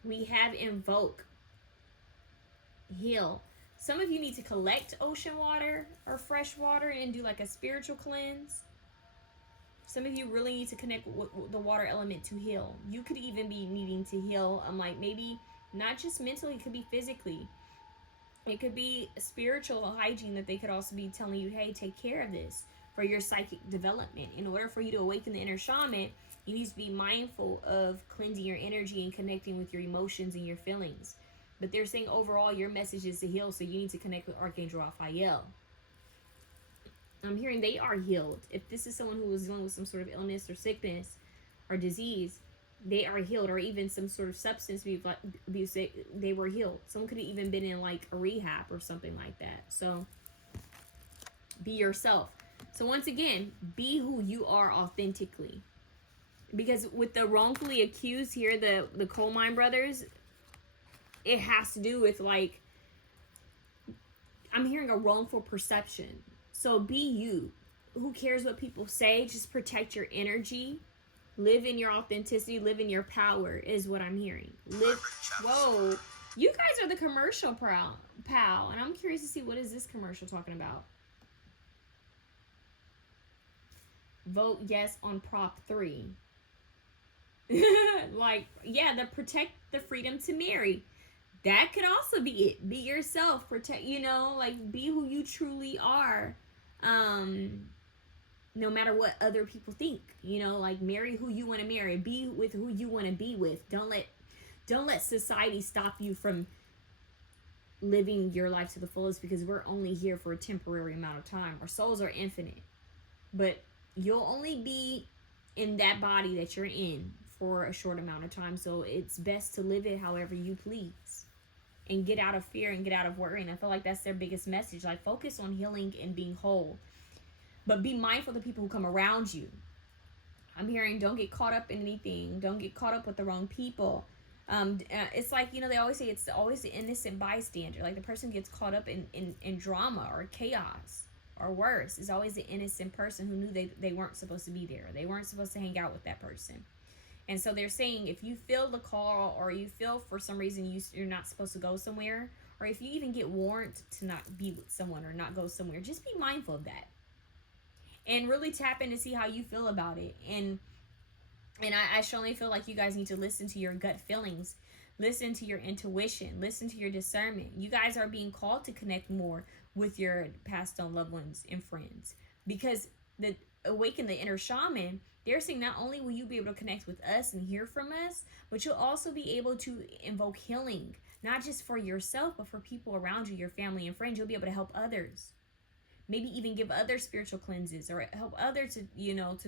we have invoke, heal. Some of you need to collect ocean water or fresh water and do like a spiritual cleanse. Some of you really need to connect with the water element to heal. You could even be needing to heal, like maybe not just mentally, it could be physically. It could be spiritual hygiene that they could also be telling you, hey, take care of this for your psychic development. In order for you to awaken the inner shaman, you need to be mindful of cleansing your energy and connecting with your emotions and your feelings. But they're saying overall your message is to heal, so you need to connect with Archangel Raphael. I'm hearing they are healed. If this is someone who was dealing with some sort of illness or sickness or disease, they are healed, or even some sort of substance abuse, they were healed. Someone could have even been in like a rehab or something like that. So be yourself. So once again, be who you are authentically. Because with the wrongfully accused here, the coal mine brothers, it has to do with like, I'm hearing a wrongful perception. So be you. Who cares what people say? Just protect your energy. Live in your authenticity. Live in your power is what I'm hearing. Live. Whoa. You guys are the commercial pal. And I'm curious to see, what is this commercial talking about? Vote yes on Prop 3. Like, yeah, the protect the freedom to marry. That could also be it. Be yourself. Protect, you know, like, be who you truly are. No matter what other people think, you know, like, marry who you want to marry. Be with who you want to be with. Don't let society stop you from living your life to the fullest, because we're only here for a temporary amount of time. Our souls are infinite, but you'll only be in that body that you're in for a short amount of time. So it's best to live it however you please, and get out of fear and get out of worry. And I feel like that's their biggest message. Like, focus on healing and being whole, but be mindful of the people who come around you. I'm hearing, don't get caught up in anything. Don't get caught up with the wrong people. It's like, you know, they always say it's always the innocent bystander. Like, the person gets caught up in drama or chaos, or worse, is always the innocent person who knew they weren't supposed to be there. They weren't supposed to hang out with that person. And so they're saying, if you feel the call, or you feel for some reason you're not supposed to go somewhere, or if you even get warned to not be with someone or not go somewhere, just be mindful of that. And really tap in to see how you feel about it. And I strongly feel like you guys need to listen to your gut feelings. Listen to your intuition. Listen to your discernment. You guys are being called to connect more with your passed on loved ones and friends. Because the Awaken the Inner Shaman, they're saying not only will you be able to connect with us and hear from us, but you'll also be able to invoke healing, not just for yourself, but for people around you, your family and friends. You'll be able to help others. Maybe even give others spiritual cleanses, or help others to, you know,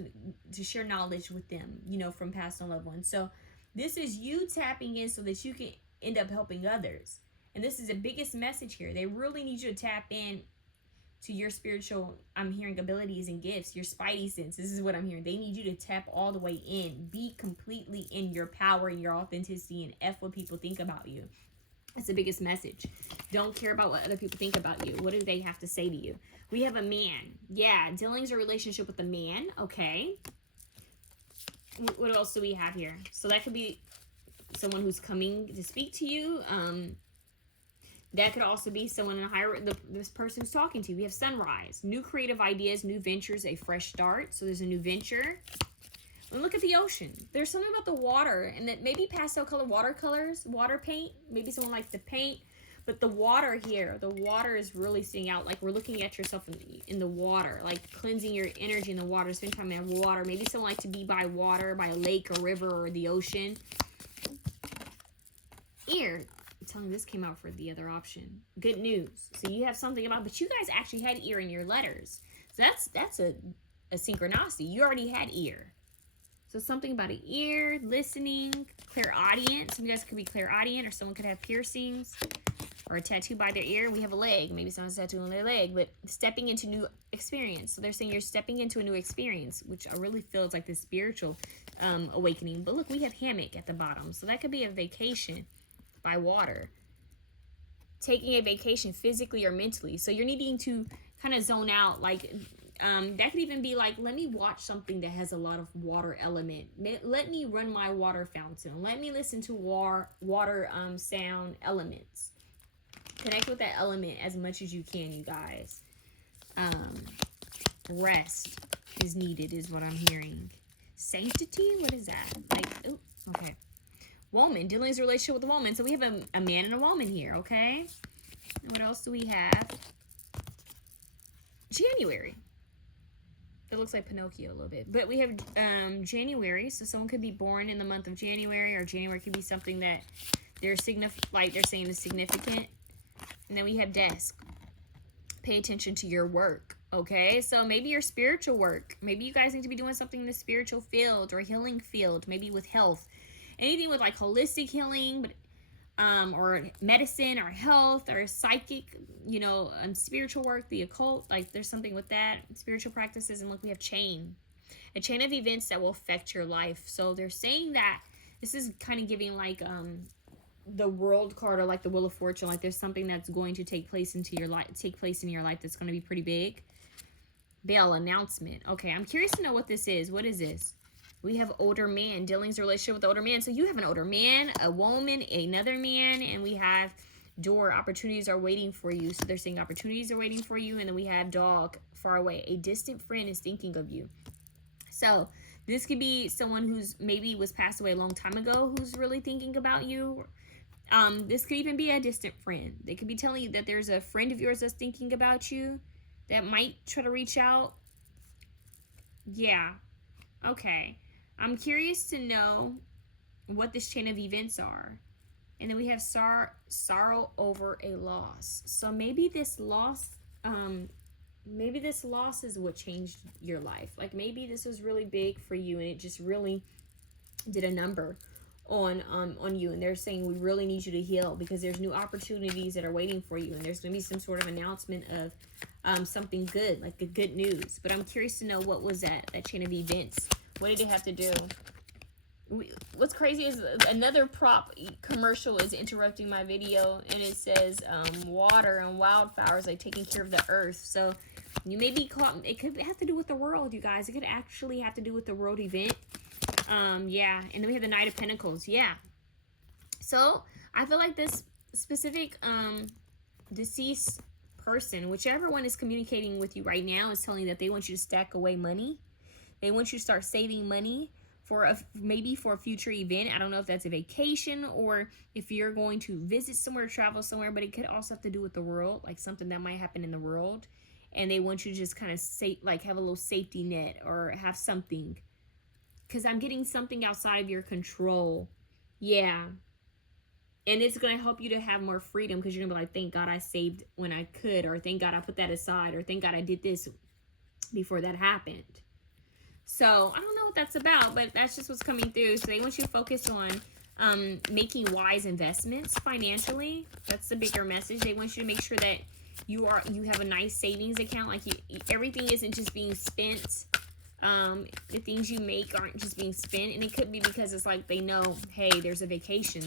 to share knowledge with them, you know, from passed on loved ones. So this is you tapping in so that you can end up helping others. And this is the biggest message here. They really need you to tap in to your spiritual, I'm hearing, abilities and gifts, your spidey sense. This is what I'm hearing. They need you to tap all the way in. Be completely in your power and your authenticity, and F what people think about you. That's the biggest message. Don't care about what other people think about you. What do they have to say to you? We have a man. Yeah, dealing's a relationship with a man. Okay. What else do we have here? So that could be someone who's coming to speak to you. That could also be someone in a higher, this person's talking to you. We have sunrise, new creative ideas, new ventures, a fresh start. So there's a new venture. And look at the ocean. There's something about the water, and that maybe pastel color watercolors, water paint. Maybe someone likes to paint, but the water here, the water is really sticking out. Like, we're looking at yourself in the water, like cleansing your energy in the water. Spend time in water. Maybe someone likes to be by water, by a lake or river or the ocean. Ear. I'm telling you, this came out for the other option. Good news. So you have something about, but you guys actually had ear in your letters. So that's a synchronicity. You already had ear. So something about an ear, listening, clairaudient. Some of you guys could be clairaudient, or someone could have piercings or a tattoo by their ear. We have a leg. Maybe someone's tattooing their leg, but stepping into new experience. So they're saying you're stepping into a new experience, which I really feel is like this spiritual awakening. But look, we have hammock at the bottom. So that could be a vacation by water. Taking a vacation physically or mentally. So you're needing to kind of zone out, like, that could even be like, let me watch something that has a lot of water element. Let me run my water fountain. Let me listen to water sound elements. Connect with that element as much as you can, you guys. Rest is needed is what I'm hearing. Sanctity? What is that? Like, ooh, okay. Woman. Dealing is a relationship with a woman. So we have a man and a woman here, okay? And what else do we have? January. It looks like Pinocchio a little bit. But we have January. So someone could be born in the month of January, or January could be something that they're saying is significant. And then we have desk. Pay attention to your work. Okay, so maybe your spiritual work. Maybe you guys need to be doing something in the spiritual field or healing field. Maybe with health. anything with like holistic healing, but or medicine or health or psychic, you know, spiritual work, the occult, like there's something with that, spiritual practices. And look, we have a chain of events that will affect your life. So they're saying that this is kind of giving like the World card, or like the Wheel of Fortune, like there's something that's going to take place in your life that's going to be pretty big. Bail announcement. Okay, I'm curious to know what this is. What is this? We have older man, dealings relationship with the older man. So you have an older man, a woman, another man, and we have door, opportunities are waiting for you. So they're saying opportunities are waiting for you. And then we have dog, far away. A distant friend is thinking of you. So this could be someone who's maybe was passed away a long time ago who's really thinking about you. This could even be a distant friend. They could be telling you that there's a friend of yours that's thinking about you that might try to reach out. Yeah. Okay. I'm curious to know what this chain of events are. And then we have sorrow over a loss. So maybe this loss is what changed your life. Like maybe this was really big for you and it just really did a number on you. And they're saying we really need you to heal because there's new opportunities that are waiting for you. And there's going to be some sort of announcement of something good, like the good news. But I'm curious to know what was that chain of events. What did it have to do? What's crazy is another prop commercial is interrupting my video, and it says water and wildflowers like taking care of the earth. So you may be caught. It could have to do with the world, you guys. It could actually have to do with the world event. Yeah. And then we have the Knight of Pentacles. Yeah. So I feel like this specific deceased person, whichever one is communicating with you right now, is telling you that they want you to stack away money. They want you to start saving money for maybe for a future event. I don't know if that's a vacation or if you're going to visit somewhere, travel somewhere, but it could also have to do with the world, like something that might happen in the world. And they want you to just kind of like have a little safety net or have something. Because I'm getting something outside of your control. Yeah. And it's going to help you to have more freedom because you're going to be like, thank God I saved when I could, or thank God I put that aside, or thank God I did this before that happened. So I don't know what that's about, but that's just what's coming through. So they want you to focus on making wise investments financially. That's the bigger message. They want you to make sure that you have a nice savings account. Like everything isn't just being spent. The things you make aren't just being spent, and it could be because it's like they know, hey, there's a vacation.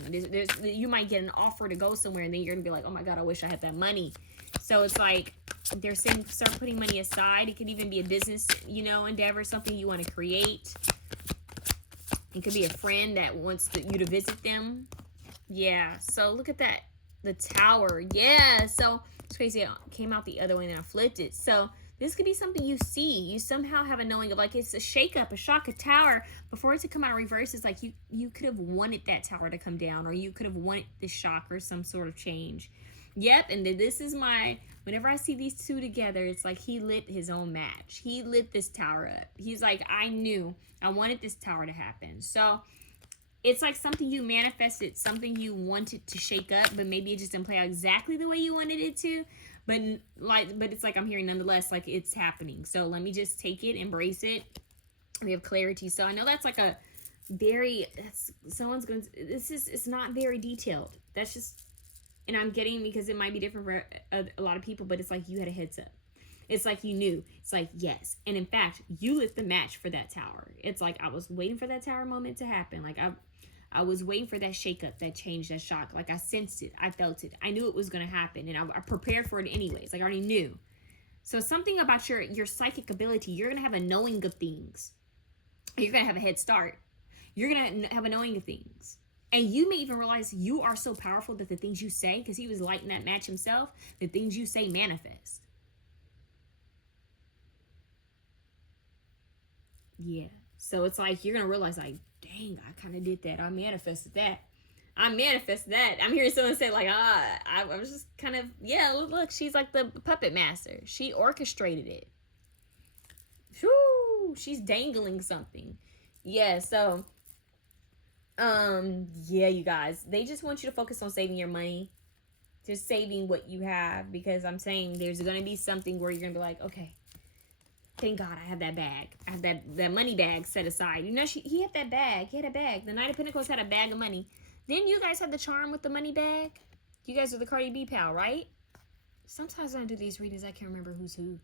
You might get an offer to go somewhere, and then you're gonna be like, oh my God, I wish I had that money. So it's like they're saying start putting money aside. It could even be a business, endeavor, something you want to create. It could be a friend that wants you to visit them. Yeah. So look at that, the Tower. Yeah. So it's crazy. It came out the other way, and then I flipped it. So this could be something you see. You somehow have a knowing of like it's a shakeup, a shock, a tower. Before it to come out in reverse, it's like you could have wanted that tower to come down, or you could have wanted this shock or some sort of change. Yep, and then this is whenever I see these two together, it's like he lit his own match. He lit this tower up. He's like, I wanted this tower to happen. So it's like something you manifested, something you wanted to shake up, but maybe it just didn't play out exactly the way you wanted it to. But it's like I'm hearing nonetheless, like it's happening. So let me just take it, embrace it. We have clarity. So I know that's like it's not very detailed. That's just, and I'm getting, because it might be different for a lot of people, but it's like you had a heads up. It's like you knew. It's like, yes. And in fact, you lit the match for that tower. It's like I was waiting for that tower moment to happen. Like I was waiting for that shakeup, that change, that shock. Like I sensed it. I felt it. I knew it was going to happen. And I prepared for it anyways. Like I already knew. So something about your psychic ability, you're going to have a knowing of things. You're going to have a head start. You're going to have a knowing of things. And you may even realize you are so powerful that the things you say, because he was lighting that match himself, the things you say manifest. Yeah. So it's like you're going to realize like, dang, I kind of did that. I manifested that. I'm hearing someone say like, I was just kind of, yeah, look, she's like the puppet master. She orchestrated it. Whew, she's dangling something. Yeah, so yeah, you guys, they just want you to focus on saving your money, just saving what you have, because I'm saying there's going to be something where you're going to be like, okay, Thank God I have that bag. I have that money bag set aside. You know, he had that bag. He had a bag. The Knight of Pentacles had a bag of money. Didn't you guys have the charm with the money bag? You guys are the Cardi B pal, right? Sometimes when I do these readings, I can't remember who's who.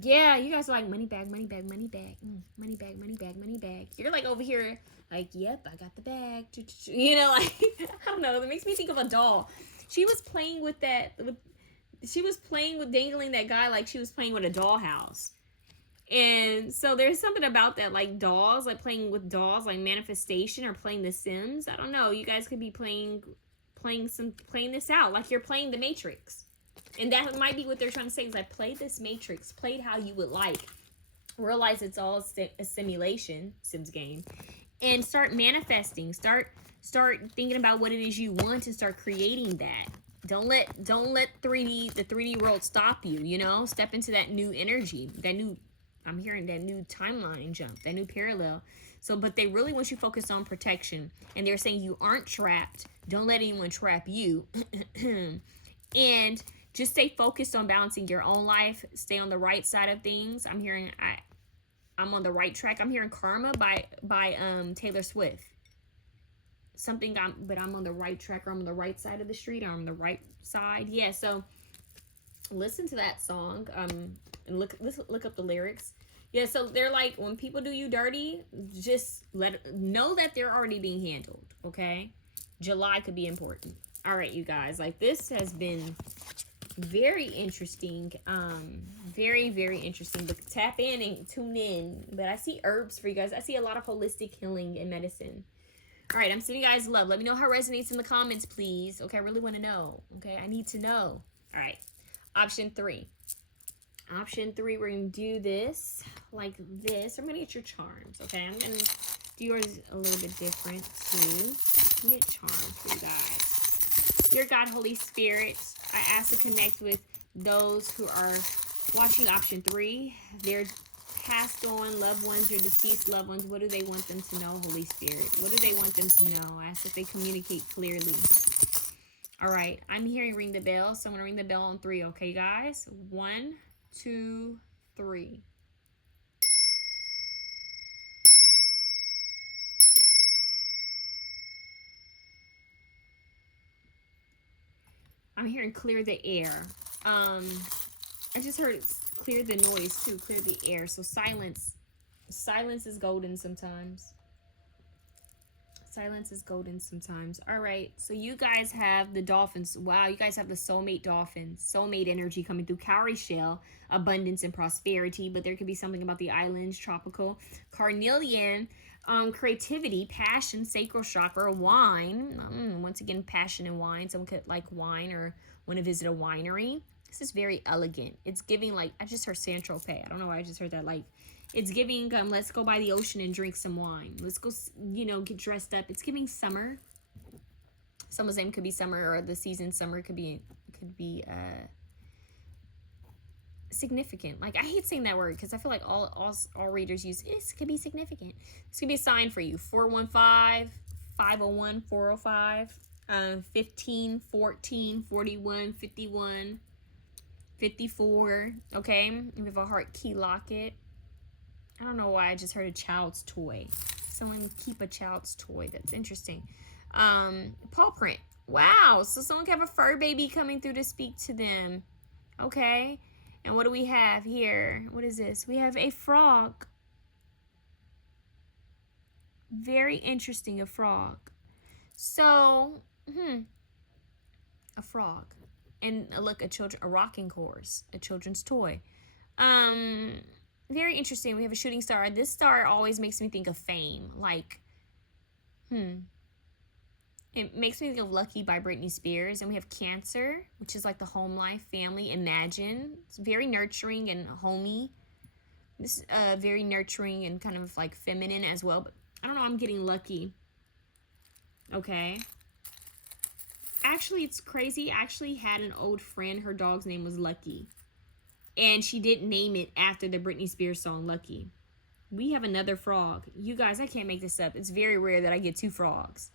Yeah, you guys are like money bag, money bag, money bag, money bag, money bag, money bag. You're like over here, like, yep, I got the bag. You know, like, I don't know. It makes me think of a doll. She was playing with that. She was playing with dangling that guy like she was playing with a dollhouse. And so there's something about that, like dolls, like playing with dolls, like manifestation or playing The Sims. I don't know. You guys could be playing this out like you're playing the Matrix. And that might be what they're trying to say is like, play this Matrix, play it how you would like. Realize it's all a simulation, Sims game. And start manifesting. Start thinking about what it is you want and start creating that. Don't let the 3D world stop you, you know? Step into that new energy, I'm hearing that new timeline jump, that new parallel. So, but they really want you focused on protection. And they're saying you aren't trapped. Don't let anyone trap you. And just stay focused on balancing your own life. Stay on the right side of things. I'm hearing I'm on the right track. I'm hearing Karma by Taylor Swift. But I'm on the right track, or I'm on the right side of the street, or I'm on the right side. Yeah, so listen to that song. And look up the lyrics. Yeah, so they're like, when people do you dirty, just know that they're already being handled, okay? July could be important. All right, you guys, like, this has been very interesting. Very, very interesting. But tap in and tune in. But I see herbs for you guys. I see a lot of holistic healing and medicine. All right, I'm sending you guys love. Let me know how it resonates in the comments, please. Okay, I really want to know. Okay, I need to know. All right, option 3. Option 3, we're going to do this like this. I'm going to get your charms, okay? I'm going to do yours a little bit different, too. Get charms for you guys. Dear God, Holy Spirit, I ask to connect with those who are watching option 3. Their passed on loved ones, your deceased loved ones. What do they want them to know, Holy Spirit? What do they want them to know? I ask that they communicate clearly. All right, I'm hearing ring the bell, so I'm going to ring the bell on 3, okay, guys? 1, 2, 3. I'm hearing clear the air. I just heard clear the noise too, clear the air. So silence is golden sometimes. Silence is golden sometimes. All right, so you guys have the dolphins. Wow, you guys have the soulmate dolphins. Soulmate energy coming through. Cowrie shell, abundance and prosperity. But there could be something about the islands, tropical. Carnelian, creativity, passion, sacral chakra, wine. Once again, passion and wine. Someone could like wine or want to visit a winery. This is very elegant. It's giving like, I just heard Saint-Tropez. I don't know why I just heard that. Like, it's giving, let's go by the ocean and drink some wine. Let's go, get dressed up. It's giving summer. Some of them could be summer, or the season summer could be significant. Like, I hate saying that word because I feel like all readers use this could be significant. This could be a sign for you. 415, 501, 405, 15, 14, 41, 51, 54. Okay, we have a heart key locket. I don't know why I just heard a child's toy. Someone keep a child's toy. That's interesting. Paw print. Wow. So someone could have a fur baby coming through to speak to them. Okay. And what do we have here? What is this? We have a frog. Very interesting, a frog. So, a frog. And look, a rocking horse, a children's toy. Very interesting. We have a shooting star. This star always makes me think of fame. Like, it makes me think of Lucky by Britney Spears. And we have Cancer, which is like the home life, family, imagine. It's very nurturing and homey. This is very nurturing and kind of like feminine as well. But I don't know, I'm getting lucky. Okay. Actually, it's crazy. I actually had an old friend. Her dog's name was Lucky. And she didn't name it after the Britney Spears song, Lucky. We have another frog. You guys, I can't make this up. It's very rare that I get 2 frogs.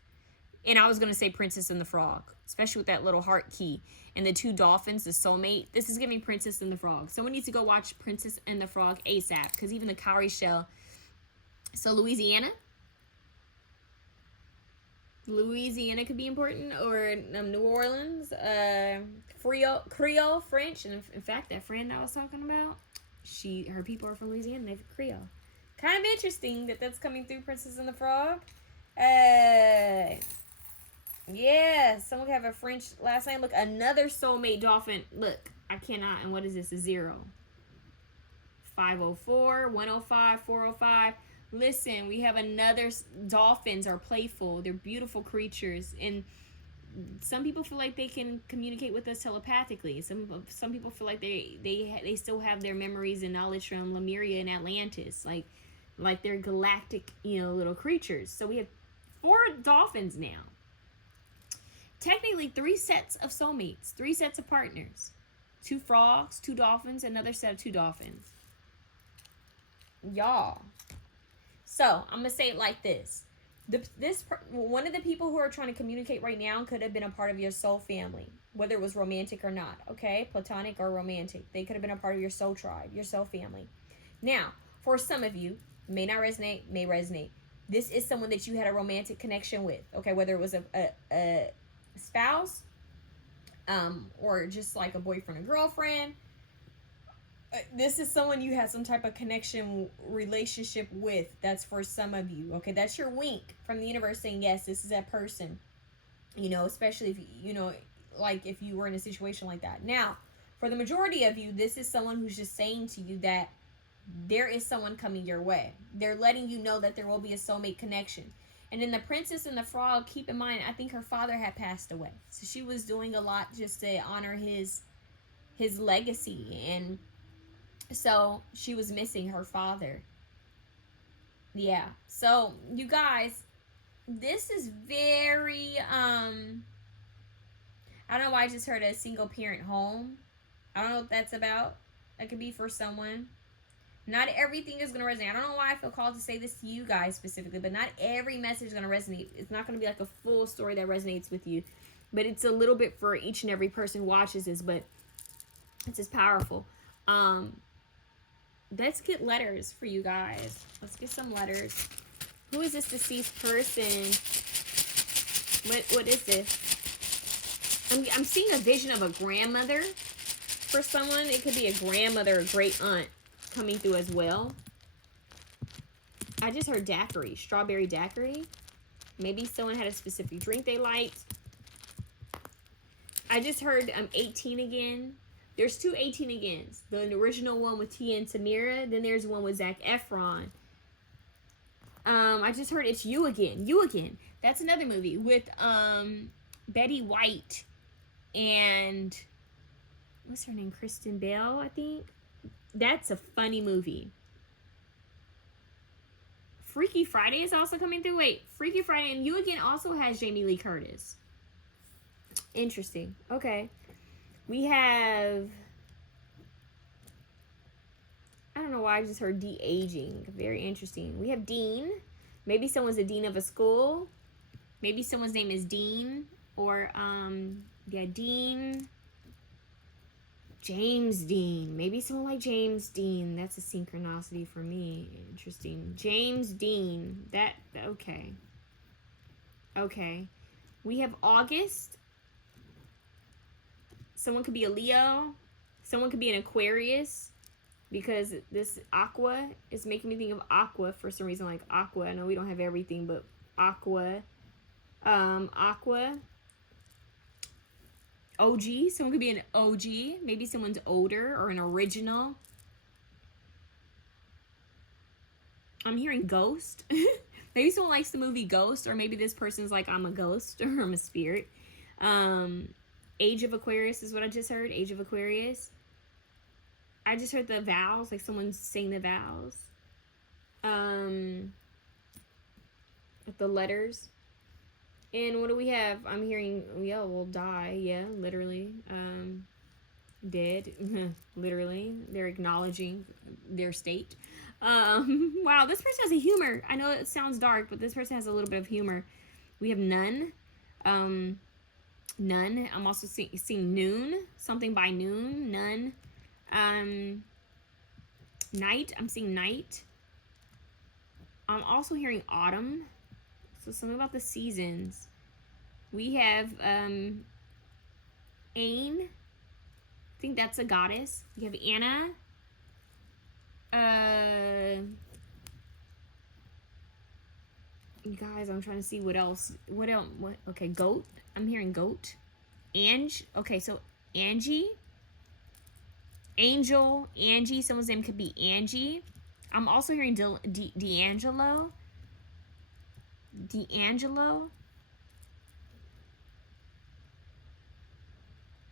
And I was going to say Princess and the Frog, especially with that little heart key. And the two dolphins, the soulmate. This is giving Princess and the Frog. Someone needs to go watch Princess and the Frog ASAP. Because even the cowrie shell. So Louisiana. Louisiana could be important. Or New Orleans. Creole, French. And in fact, that friend I was talking about, her people are from Louisiana. They're Creole. Kind of interesting that that's coming through Princess and the Frog. Yeah, someone could have a French last name. Look, another soulmate dolphin. Look, I cannot. And what is this? A 0. 504, 105, 405. Listen, we have another. Dolphins are playful. They're beautiful creatures. And some people feel like they can communicate with us telepathically. Some people feel like they still have their memories and knowledge from Lemuria and Atlantis. Like they're galactic, little creatures. So we have 4 dolphins now. Technically 3 sets of soulmates, 3 sets of partners. 2 frogs, 2 dolphins, another set of 2 dolphins. Y'all. So, I'm going to say it like this. One of the people who are trying to communicate right now could have been a part of your soul family, whether it was romantic or not, okay? Platonic or romantic. They could have been a part of your soul tribe, your soul family. Now, for some of you, may not resonate, may resonate. This is someone that you had a romantic connection with, okay? Whether it was a spouse, or just like a boyfriend or girlfriend. This is someone you had some type of connection relationship with. That's for some of you, okay? That's your wink from the universe saying, yes, this is that person, especially if, like if you were in a situation like that. Now, for the majority of you, this is someone who's just saying to you that there is someone coming your way. They're letting you know that there will be a soulmate connection. And in the Princess and the Frog, keep in mind, I think her father had passed away. So she was doing a lot just to honor his legacy. And so she was missing her father. Yeah. So, you guys, this is very, I don't know why I just heard a single parent home. I don't know what that's about. That could be for someone. Not everything is going to resonate. I don't know why I feel called to say this to you guys specifically, but not every message is going to resonate. It's not going to be like a full story that resonates with you, but it's a little bit for each and every person who watches this, but it's just powerful. Let's get letters for you guys. Let's get some letters. Who is this deceased person? What is this? I'm seeing a vision of a grandmother for someone. It could be a grandmother or great aunt coming through as well. I just heard daiquiri, strawberry daiquiri. Maybe someone had a specific drink they liked. I just heard 18 again. There's 2 18 agains. The original one with Tia and Tamira. Then there's one with Zac Efron. I just heard It's You Again. You Again. That's another movie with Betty White and what's her name? Kristen Bell, I think. That's a funny movie. Freaky Friday is also coming through. Wait, Freaky Friday and You Again also has Jamie Lee Curtis. Interesting. Okay. We have, I don't know why I just heard de-aging. Very interesting. We have Dean. Maybe someone's a dean of a school. Maybe someone's name is Dean. Or, Dean. James Dean. Maybe someone like James Dean. That's a synchronicity for me. Interesting. James Dean. Okay. Okay. We have August. Someone could be a Leo. Someone could be an Aquarius. Because this aqua is making me think of aqua for some reason. Like aqua. I know we don't have everything, but aqua. Aqua. OG. Someone could be an OG. Maybe someone's older or an original. I'm hearing ghost. Maybe someone likes the movie Ghost. Or maybe this person's like, I'm a ghost. Or I'm a spirit. Age of Aquarius is what I just heard. Age of Aquarius. I just heard the vows. Like someone's saying the vows. The letters. And what do we have? I'm hearing, yeah, will die. Yeah, literally. Dead. Literally. They're acknowledging their state. Wow, this person has a humor. I know it sounds dark, but this person has a little bit of humor. We have none. None. I'm also seeing noon. Something by noon. None. Night. I'm seeing night. I'm also hearing autumn. So something about the seasons. We have Ain. I think that's a goddess. We have Anna. Guys, I'm trying to see what else. What else? What? Okay, goat. I'm hearing goat. Ange. Okay, so Angie. Angel. Angie. Someone's name could be Angie. I'm also hearing D'Angelo. D'Angelo.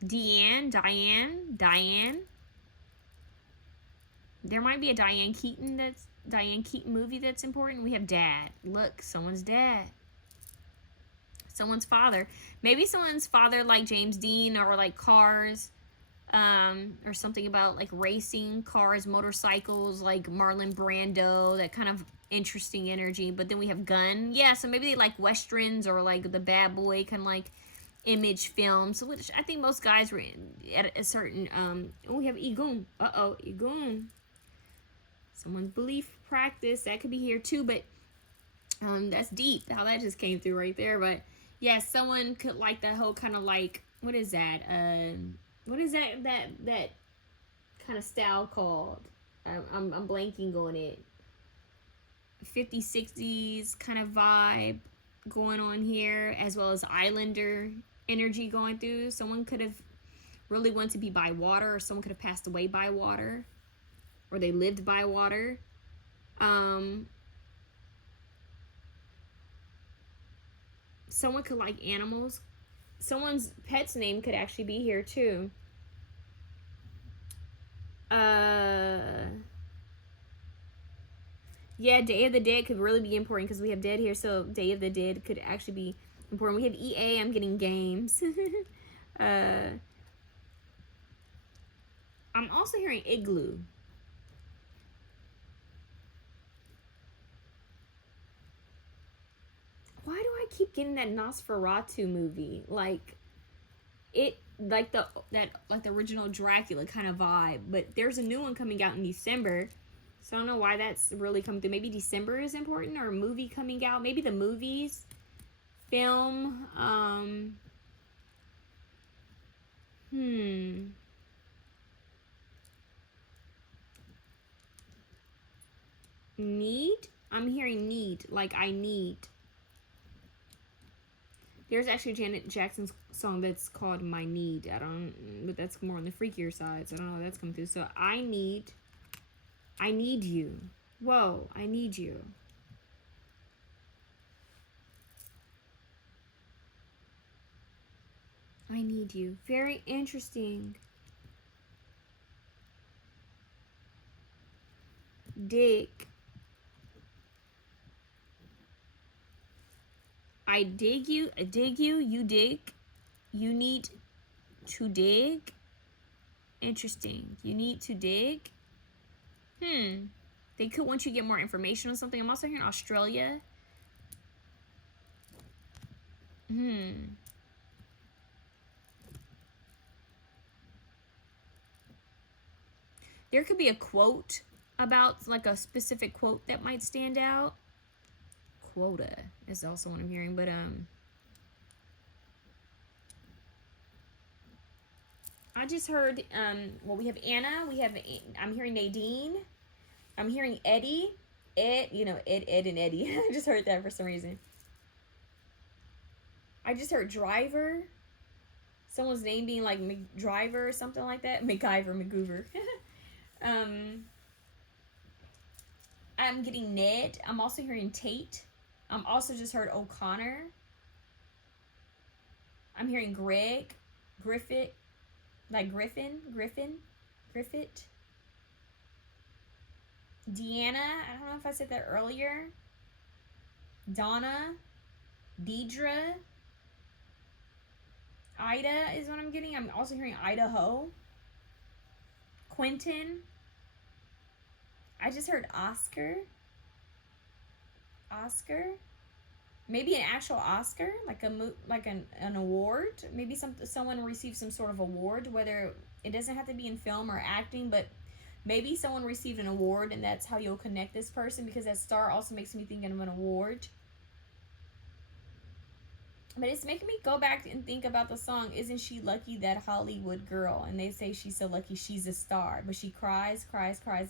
Diane. There might be a Diane Keaton movie that's important. We have dad. Look, someone's dad. Someone's father. Maybe someone's father like James Dean or like cars. Or something about like racing, cars, motorcycles, like Marlon Brando, that kind of interesting energy. But then we have gun. Yeah, so maybe they like westerns or like the bad boy kind of like image films, which I think most guys were in at a certain we have 𝐸𝐵. 𝐸𝐵. Someone's belief practice. That could be here too, but that's deep how that just came through right there. But yeah, someone could like that whole kind of like, what is that? What is that kind of style called? I'm blanking on it. 50s, 60s kind of vibe going on here, as well as Islander energy going through. Someone could have really wanted to be by water, or someone could have passed away by water, or they lived by water. Someone could like animals. Someone's pet's name could actually be here too. Yeah, Day of the Dead could really be important because we have dead here, so Day of the Dead could actually be important. We have EA, I'm getting games. I'm also hearing igloo. Why do I keep getting that Nosferatu movie? Like it, like the original Dracula kind of vibe. But there's a new one coming out in December, so I don't know why that's really coming through. Maybe December is important, or a movie coming out. Maybe the movies, film. Need. I'm hearing need. Like I need. There's actually a Janet Jackson's song that's called My Need. But that's more on the freakier side, so I don't know how that's coming through. So I need you. Whoa, I need you. I need you. Very interesting. Dig. I dig you, you dig. You need to dig. Interesting. You need to dig. They could want you to get more information on something. I'm also hearing Australia. There could be a quote about, like a specific quote that might stand out. Quota is also what I'm hearing, but I just heard well, we have Anna, I'm hearing Nadine, I'm hearing Eddie, Ed and Eddie. I just heard that for some reason. I just heard driver, someone's name being like McDriver or something like that. MacGyver. I'm getting Ned. I'm also hearing Tate. I'm also just heard O'Connor. I'm hearing Greg, Griffith, like Griffith. Deanna, I don't know if I said that earlier. Donna, Deidre. Ida is what I'm getting. I'm also hearing Idaho. Quentin. I just heard Oscar. maybe an actual Oscar, like an award. Maybe someone received some sort of award, whether it doesn't have to be in film or acting, but maybe someone received an award and that's how you'll connect this person, because that star also makes me think of an award. But it's making me go back and think about the song, Isn't She Lucky, That Hollywood Girl? And they say she's so lucky she's a star. But she cries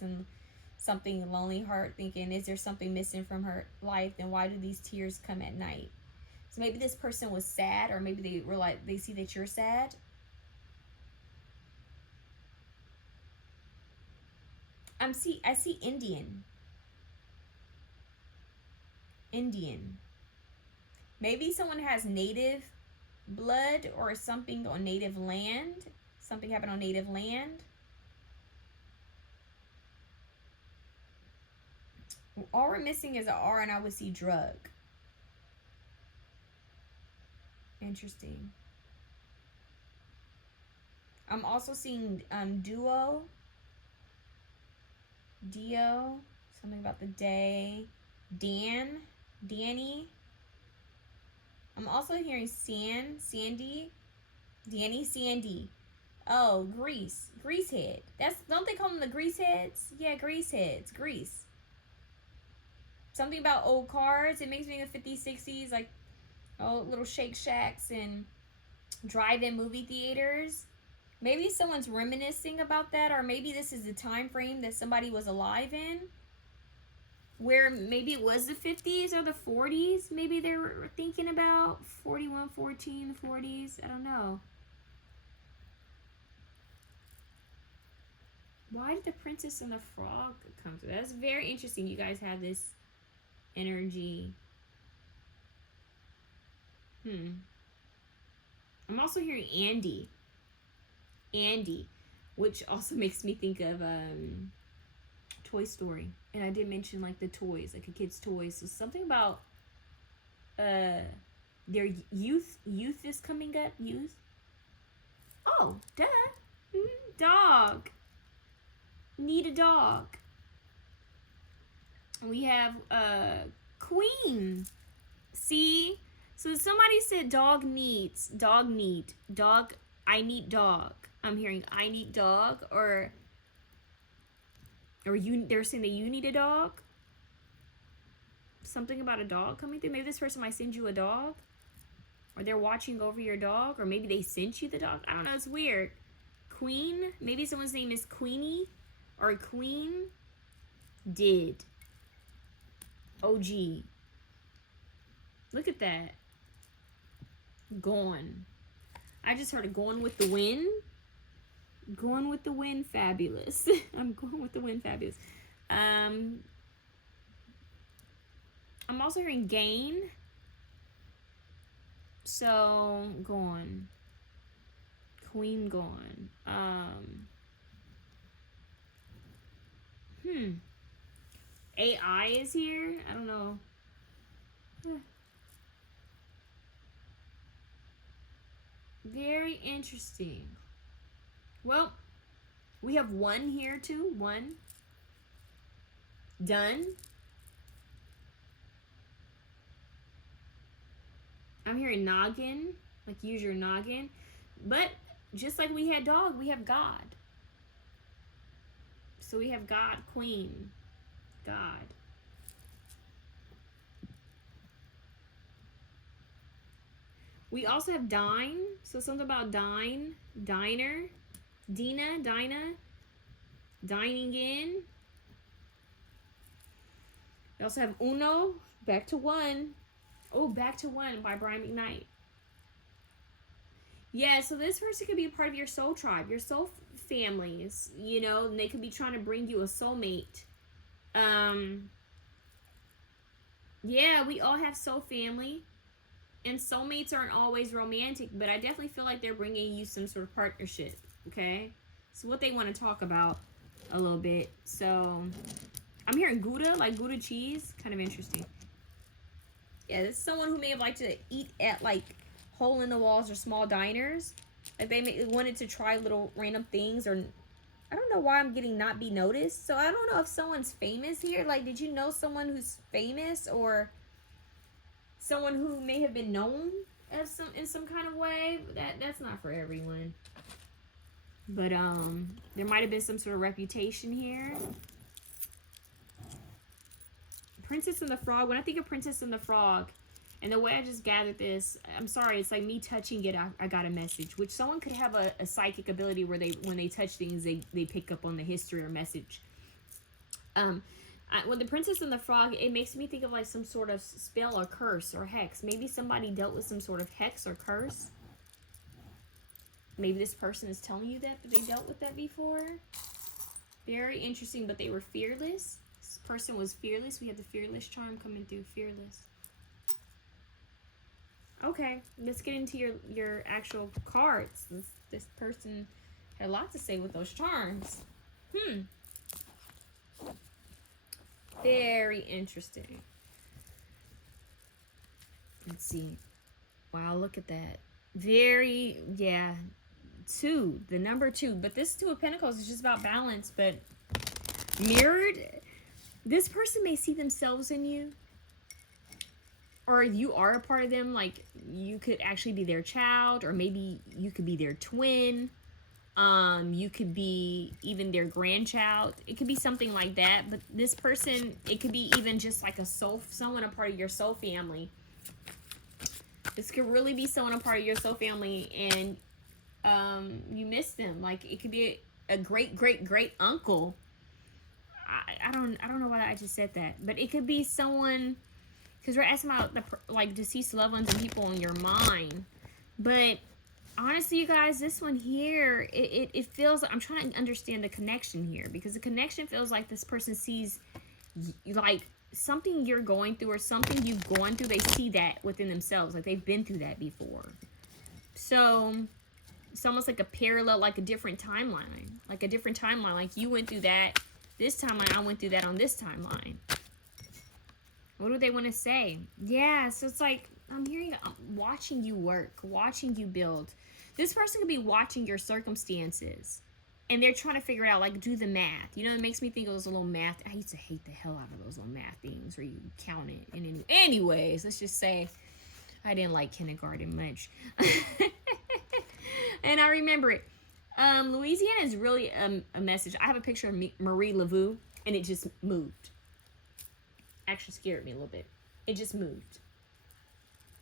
in something lonely heart, thinking, is there something missing from her life? Then why do these tears come at night? So maybe this person was sad, or maybe they were like, they see that you're sad. I see Indian. Maybe someone has native blood or something on native land. Something happened on native land. All we're missing is an R, and I would see drug. Interesting. I'm also seeing Dio, something about the day, Danny. I'm also hearing Sandy. Oh, Greasehead. Don't they call them the Greaseheads? Yeah, Greaseheads. Grease. Something about old cars. It makes me think of 50s, 60s, like old little Shake Shacks and drive-in movie theaters. Maybe someone's reminiscing about that, or maybe this is the time frame that somebody was alive in, where maybe it was the 50s or the 40s. Maybe they were thinking about 4114, the 40s. I don't know. Why did the Princess and the Frog come through? That's very interesting. You guys have this energy. I'm also hearing Andy, which also makes me think of Toy Story. And I did mention like the toys, like a kid's toys. So something about their youth is coming up. Youth. Oh, duh. Dog. Need a dog. We have Queen. See? So somebody said dog needs, dog need, dog, I need dog. I'm hearing I need dog, or they're saying that you need a dog. Something about a dog coming through. Maybe this person might send you a dog, or they're watching over your dog, or maybe they sent you the dog. I don't know, it's weird. Queen, maybe someone's name is Queenie or Queen. Did. OG. Look at that. Gone. I just heard it, going with the wind. Going with the wind, fabulous. I'm going with the wind, fabulous. I'm also hearing gain. So, gone. Queen gone. AI is here. I don't know. Very interesting. Well, we have one here too. One. Done. I'm hearing noggin, like use your noggin. But just like we had dog, we have God. So we have God, Queen, God. We also have dine, so something about dine, diner, Dinah, dining in. We also have Uno, back to one. Oh, Back to One by Brian McKnight. Yeah, so this person could be a part of your soul tribe, your soul families, you know, and they could be trying to bring you a soulmate. Yeah, we all have soul family. And soulmates aren't always romantic, but I definitely feel like they're bringing you some sort of partnership, okay? So what they want to talk about a little bit. So I'm hearing Gouda, like Gouda cheese. Kind of interesting. Yeah, this is someone who may have liked to eat at, like, hole-in-the-walls or small diners. Like, they wanted to try little random things, or I don't know why I'm getting not be noticed. So I don't know if someone's famous here. Like, did you know someone who's famous, or someone who may have been known as in some kind of way. That's not for everyone. But there might have been some sort of reputation here. Princess and the Frog. When I think of Princess and the Frog, and the way I just gathered this, I'm sorry, it's like me touching it, I got a message. Which someone could have a psychic ability where when they touch things, they pick up on the history or message. When the Princess and the Frog, it makes me think of like some sort of spell or curse or hex. Maybe somebody dealt with some sort of hex or curse. Maybe this person is telling you that they dealt with that before. Very interesting, but they were fearless. This person was fearless. We have the fearless charm coming through, fearless. Okay, let's get into your actual cards. This person had a lot to say with those charms. Very interesting. Let's see. Wow, look at that. Very, yeah. 2, the number 2. But this 2 of Pentacles is just about balance. But mirrored, this person may see themselves in you. Or you are a part of them. Like, you could actually be their child. Or maybe you could be their twin. You could be even their grandchild. It could be something like that. But this person, it could be even just like someone a part of your soul family. This could really be someone a part of your soul family, and you miss them. Like, it could be a great uncle. I don't know why I just said that, but it could be someone, because we're asking about like deceased loved ones and people in your mind. But honestly, you guys, this one here, it feels, I'm trying to understand the connection here, because the connection feels like this person sees like something you're going through or something you've gone through. They see that within themselves, like they've been through that before. So it's almost like a parallel, like a different timeline, like like you went through that this timeline, I went through that on this timeline. What do they want to say? Yeah, so it's like I'm watching you work, watching you build. This person could be watching your circumstances, and they're trying to figure it out, like do the math. You know, it makes me think of those little math. I used to hate the hell out of those little math things where you count it. And anyways, let's just say I didn't like kindergarten much. And I remember it. Louisiana is really a message. I have a picture of Marie Laveau, and it just moved. Actually scared me a little bit. It just moved.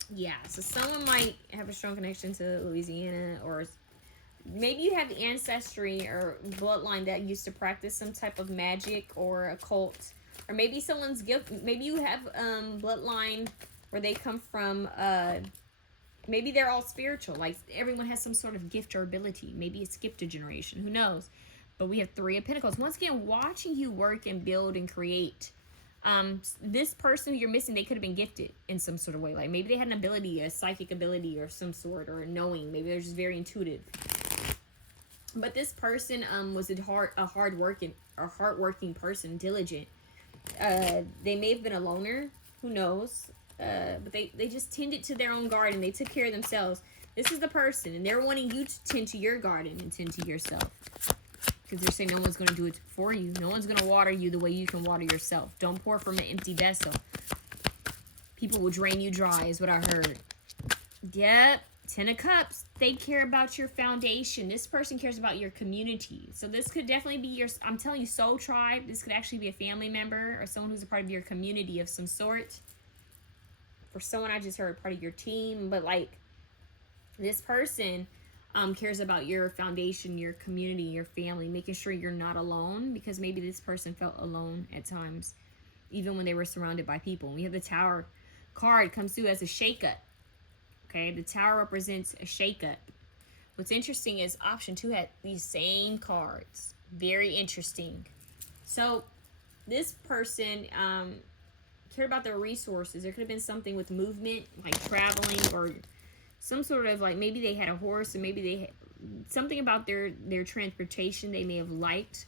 Yeah, so someone might have a strong connection to Louisiana, or maybe you have the ancestry or bloodline that used to practice some type of magic or occult, or maybe someone's gift. Maybe you have bloodline where they come from. Maybe they're all spiritual. Like everyone has some sort of gift or ability. Maybe it skipped a generation. Who knows? But we have 3 of Pentacles. Once again, watching you work and build and create. This person who you're missing, they could have been gifted in some sort of way. Like maybe they had an ability, a psychic ability of some sort, or a knowing. Maybe they're just very intuitive. But this person was a hardworking person, diligent. They may have been a loner. Who knows? But they just tended to their own garden. They took care of themselves. This is the person, and they're wanting you to tend to your garden and tend to yourself. Because they're saying no one's going to do it for you. No one's going to water you the way you can water yourself. Don't pour from an empty vessel. People will drain you dry, is what I heard. Yep. 10 of Cups. They care about your foundation. This person cares about your community. So this could definitely be your, I'm telling you, soul tribe. This could actually be a family member or someone who's a part of your community of some sort. For someone, I just heard part of your team. But like, this person cares about your foundation, your community, your family, making sure you're not alone, because maybe this person felt alone at times, even when they were surrounded by people. We have the Tower card comes through as a shake-up. Okay, the Tower represents a shake-up. What's interesting is option 2 had these same cards. Very interesting. So this person cared about their resources. There could have been something with movement, like traveling, or some sort of like, maybe they had a horse, or maybe they had something about their transportation they may have liked.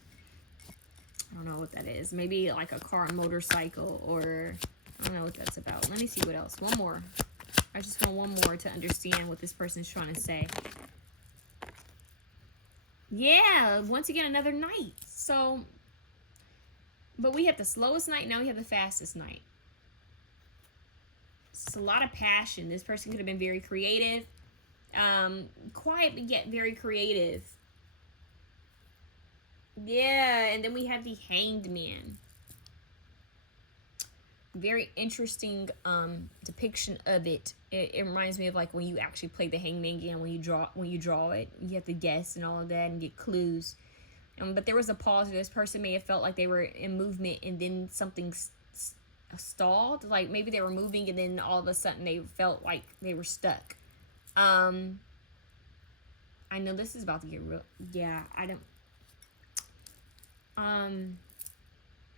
I don't know what that is. Maybe like a car and motorcycle, or I don't know what that's about. Let me see what else. One more. I just want one more to understand what this person's trying to say. Yeah, once again, another night. So, but we have the slowest night, now we have the fastest night. It's a lot of passion. This person could have been very creative. Quiet but yet very creative. Yeah, and then we have the Hanged Man. Very interesting depiction of it. It reminds me of like when you actually play the Hangman game, when you draw it, you have to guess and all of that and get clues. But there was a pause where this person may have felt like they were in movement and then something stalled. Like maybe they were moving and then all of a sudden they felt like they were stuck. I know this is about to get real. Yeah, I don't.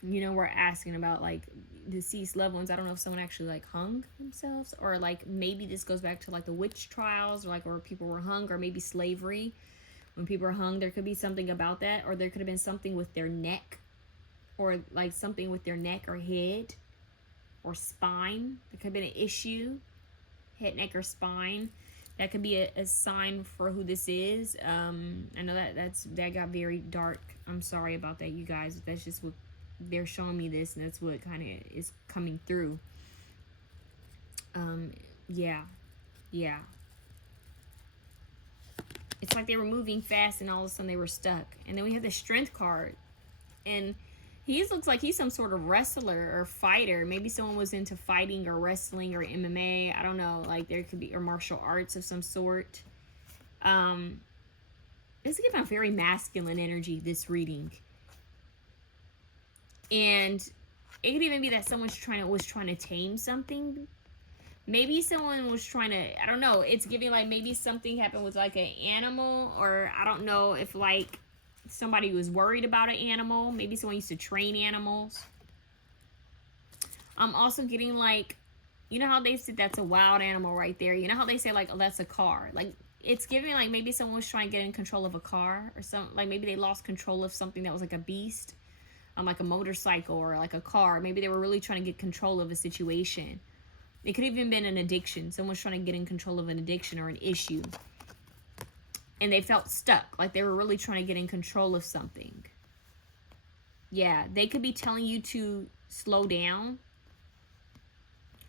You know, we're asking about like deceased loved ones. I don't know if someone actually like hung themselves, or like maybe this goes back to like the witch trials, or like where people were hung, or maybe slavery. When people are hung, there could be something about that, or there could have been something with their neck, or like something with their neck or head or spine. There could have been an issue, head, neck, or spine. That could be a sign for who this is. I know that got very dark. I'm sorry about that, you guys. That's just what they're showing me this, and that's what kind of is coming through. Yeah. It's like they were moving fast and all of a sudden they were stuck. And then we have the Strength card. And he looks like he's some sort of wrestler or fighter. Maybe someone was into fighting or wrestling or MMA. I don't know. Like there could be, or martial arts of some sort. This is giving a very masculine energy, this reading. And it could even be that someone's was trying to tame something. Maybe someone was trying to, I don't know, it's giving like maybe something happened with like an animal, or I don't know if like somebody was worried about an animal. Maybe someone used to train animals. I'm also getting like, you know how they said that's a wild animal right there? You know how they say like, oh, that's a car? Like it's giving like maybe someone was trying to get in control of a car, or some, like maybe they lost control of something that was like a beast, like a motorcycle or like a car. Maybe they were really trying to get control of a situation. It could have even been an addiction. Someone's trying to get in control of an addiction or an issue. And they felt stuck. Like they were really trying to get in control of something. Yeah, they could be telling you to slow down.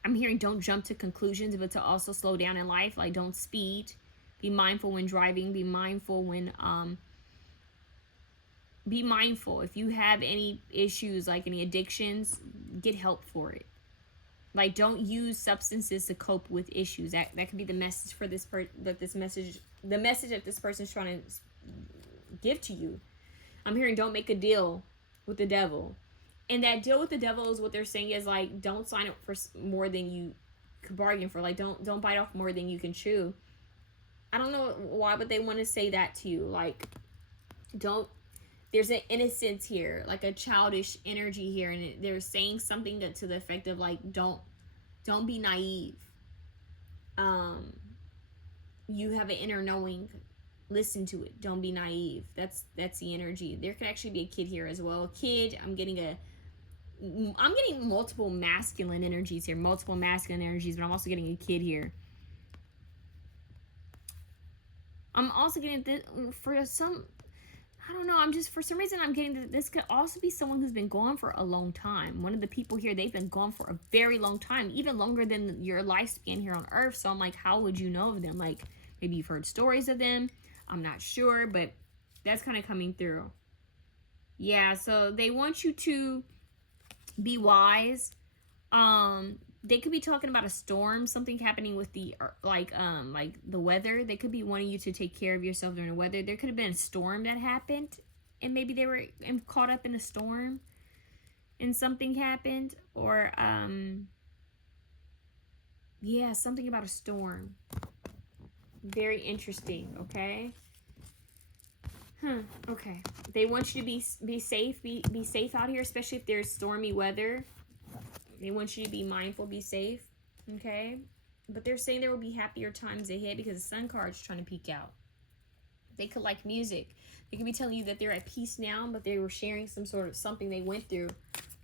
I'm hearing don't jump to conclusions, but to also slow down in life. Like don't speed. Be mindful when driving. Be mindful when... Be mindful. If you have any issues, like any addictions, get help for it. Like, don't use substances to cope with issues. That could be the message for this the message that this person's trying to give to you. I'm hearing don't make a deal with the devil. And that deal with the devil is what they're saying is like, don't sign up for more than you could bargain for. Like, don't bite off more than you can chew. I don't know why, but they want to say that to you. Like, don't. There's an innocence here, like a childish energy here, and they're saying something to the effect of like, don't be naive. You have an inner knowing. Listen to it. Don't be naive. That's the energy. There could actually be a kid here as well. A kid. I'm getting multiple masculine energies here. Multiple masculine energies, but I'm also getting a kid here. I'm also getting this for some. I don't know, for some reason I'm getting that this could also be someone who's been gone for a long time. One of the people here, they've been gone for a very long time, even longer than your lifespan here on Earth. So I'm like, how would you know of them? Like, maybe you've heard stories of them. I'm not sure, but that's kind of coming through. Yeah, so they want you to be wise. They could be talking about a storm, something happening with the like the weather. They could be wanting you to take care of yourself during the weather. There could have been a storm that happened, and maybe they were caught up in a storm, and something happened, or yeah, something about a storm. Very interesting. Okay. Okay. They want you to be safe. Be safe out here, especially if there's stormy weather. They want you to be mindful, be safe, okay? But they're saying there will be happier times ahead because the Sun card's trying to peek out. They could like music. They could be telling you that they're at peace now, but they were sharing some sort of something they went through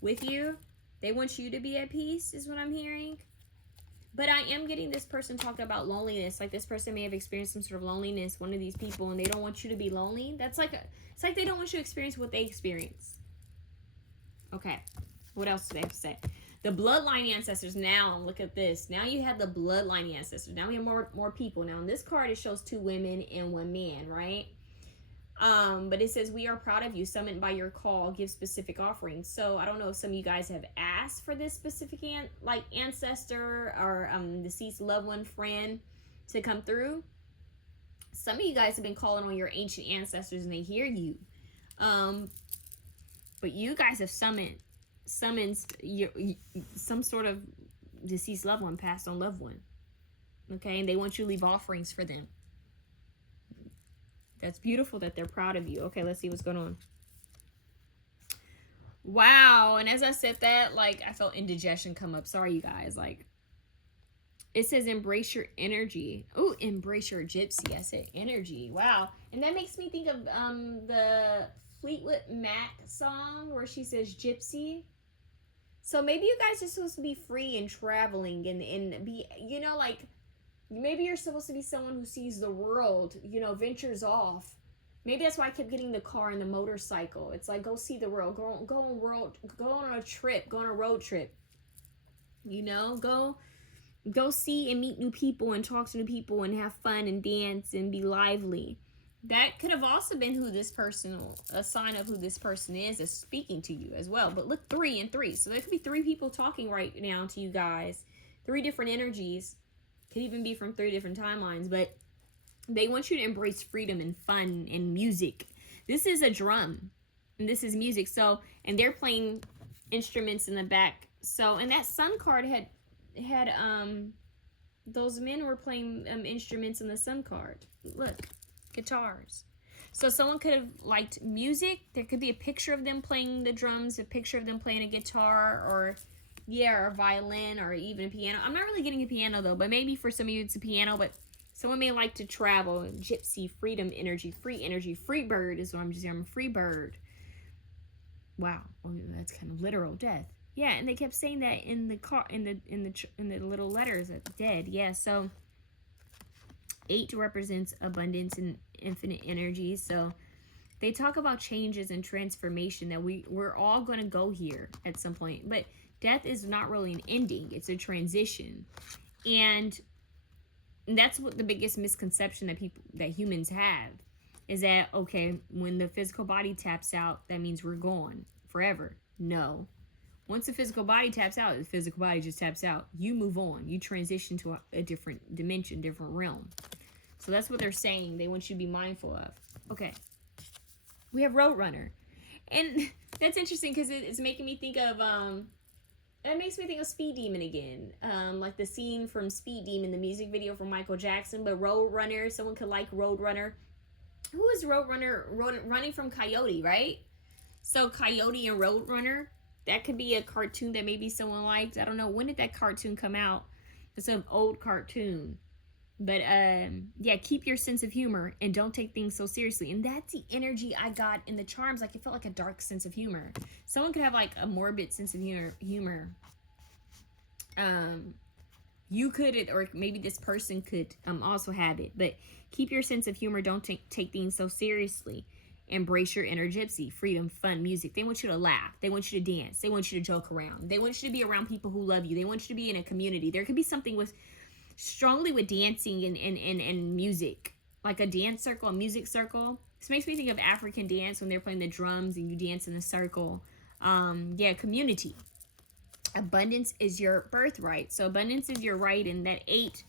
with you. They want you to be at peace is what I'm hearing. But I am getting this person talking about loneliness. Like this person may have experienced some sort of loneliness, one of these people, and they don't want you to be lonely. It's like they don't want you to experience what they experienced. Okay. What else do they have to say? The bloodline ancestors. Now, look at this. Now you have the bloodline ancestors. Now we have more people. Now, in this card, it shows 2 women and 1 man, right? But it says, we are proud of you, summoned by your call, give specific offerings. So I don't know if some of you guys have asked for this specific ancestor or deceased loved one, friend to come through. Some of you guys have been calling on your ancient ancestors and they hear you. But you guys have summoned some sort of deceased loved one, passed on loved one. Okay, and they want you to leave offerings for them. That's beautiful that they're proud of you. Okay, let's see what's going on. Wow, and as I said that, like, I felt indigestion come up. Sorry, you guys. Like, it says embrace your energy. Oh, embrace your gypsy. I said energy. Wow. And that makes me think of the Fleetwood Mac song where she says gypsy. So maybe you guys are supposed to be free and traveling and be, you know, like, maybe you're supposed to be someone who sees the world, you know, ventures off. Maybe that's why I kept getting the car and the motorcycle. It's like, go see the world, go on a trip, go on a road trip. You know, go see and meet new people and talk to new people and have fun and dance and be lively. That could have also been who this person, a sign of who this person is speaking to you as well. But look, 3 and 3. So there could be 3 people talking right now to you guys. 3 different energies. Could even be from 3 different timelines, but they want you to embrace freedom and fun and music. This is a drum, and this is music. So, and they're playing instruments in the back. So, and that sun card had those men were playing instruments in the sun card. Look, guitars. So someone could have liked music. There could be a picture of them playing the drums, a picture of them playing a guitar, or a violin, or even a piano. I'm not really getting a piano though, but maybe for some of you it's a piano. But someone may like to travel. Gypsy, freedom energy, free bird is what I'm just saying. I'm a free bird. Wow, oh, that's kind of literal. Death. Yeah, and they kept saying that in the car, in the little letters, dead. Yeah, so 8 represents abundance and infinite energy. So they talk about changes and transformation, that we're all going to go here at some point. But death is not really an ending. It's a transition. And that's what the biggest misconception that humans have is that, okay, when the physical body taps out, that means we're gone forever. No. Once the physical body taps out, the physical body just taps out. You move on. You transition to a different dimension, different realm. So that's what they're saying. They want you to be mindful of. Okay. We have Roadrunner. And that's interesting because it's making me think of... That makes me think of Speed Demon again. Like the scene from Speed Demon, the music video from Michael Jackson. But Roadrunner, someone could like Roadrunner. Who is Roadrunner? Running from Coyote, right? So Coyote and Roadrunner, that could be a cartoon that maybe someone liked. I don't know. When did that cartoon come out? It's an old cartoon. But yeah, keep your sense of humor and don't take things so seriously. And that's the energy I got in the charms. Like, it felt like a dark sense of humor. Someone could have like a morbid sense of humor. You could, or maybe this person could also have it. But keep your sense of humor. Don't take things so seriously. Embrace your inner gypsy. Freedom, fun, music. They want you to laugh. They want you to dance. They want you to joke around. They want you to be around people who love you. They want you to be in a community. There could be something strongly with dancing and music, like a dance circle, a music circle. This makes me think of African dance when they're playing the drums and you dance in a circle. Yeah, community. Abundance is your birthright. So abundance is your right, and that 8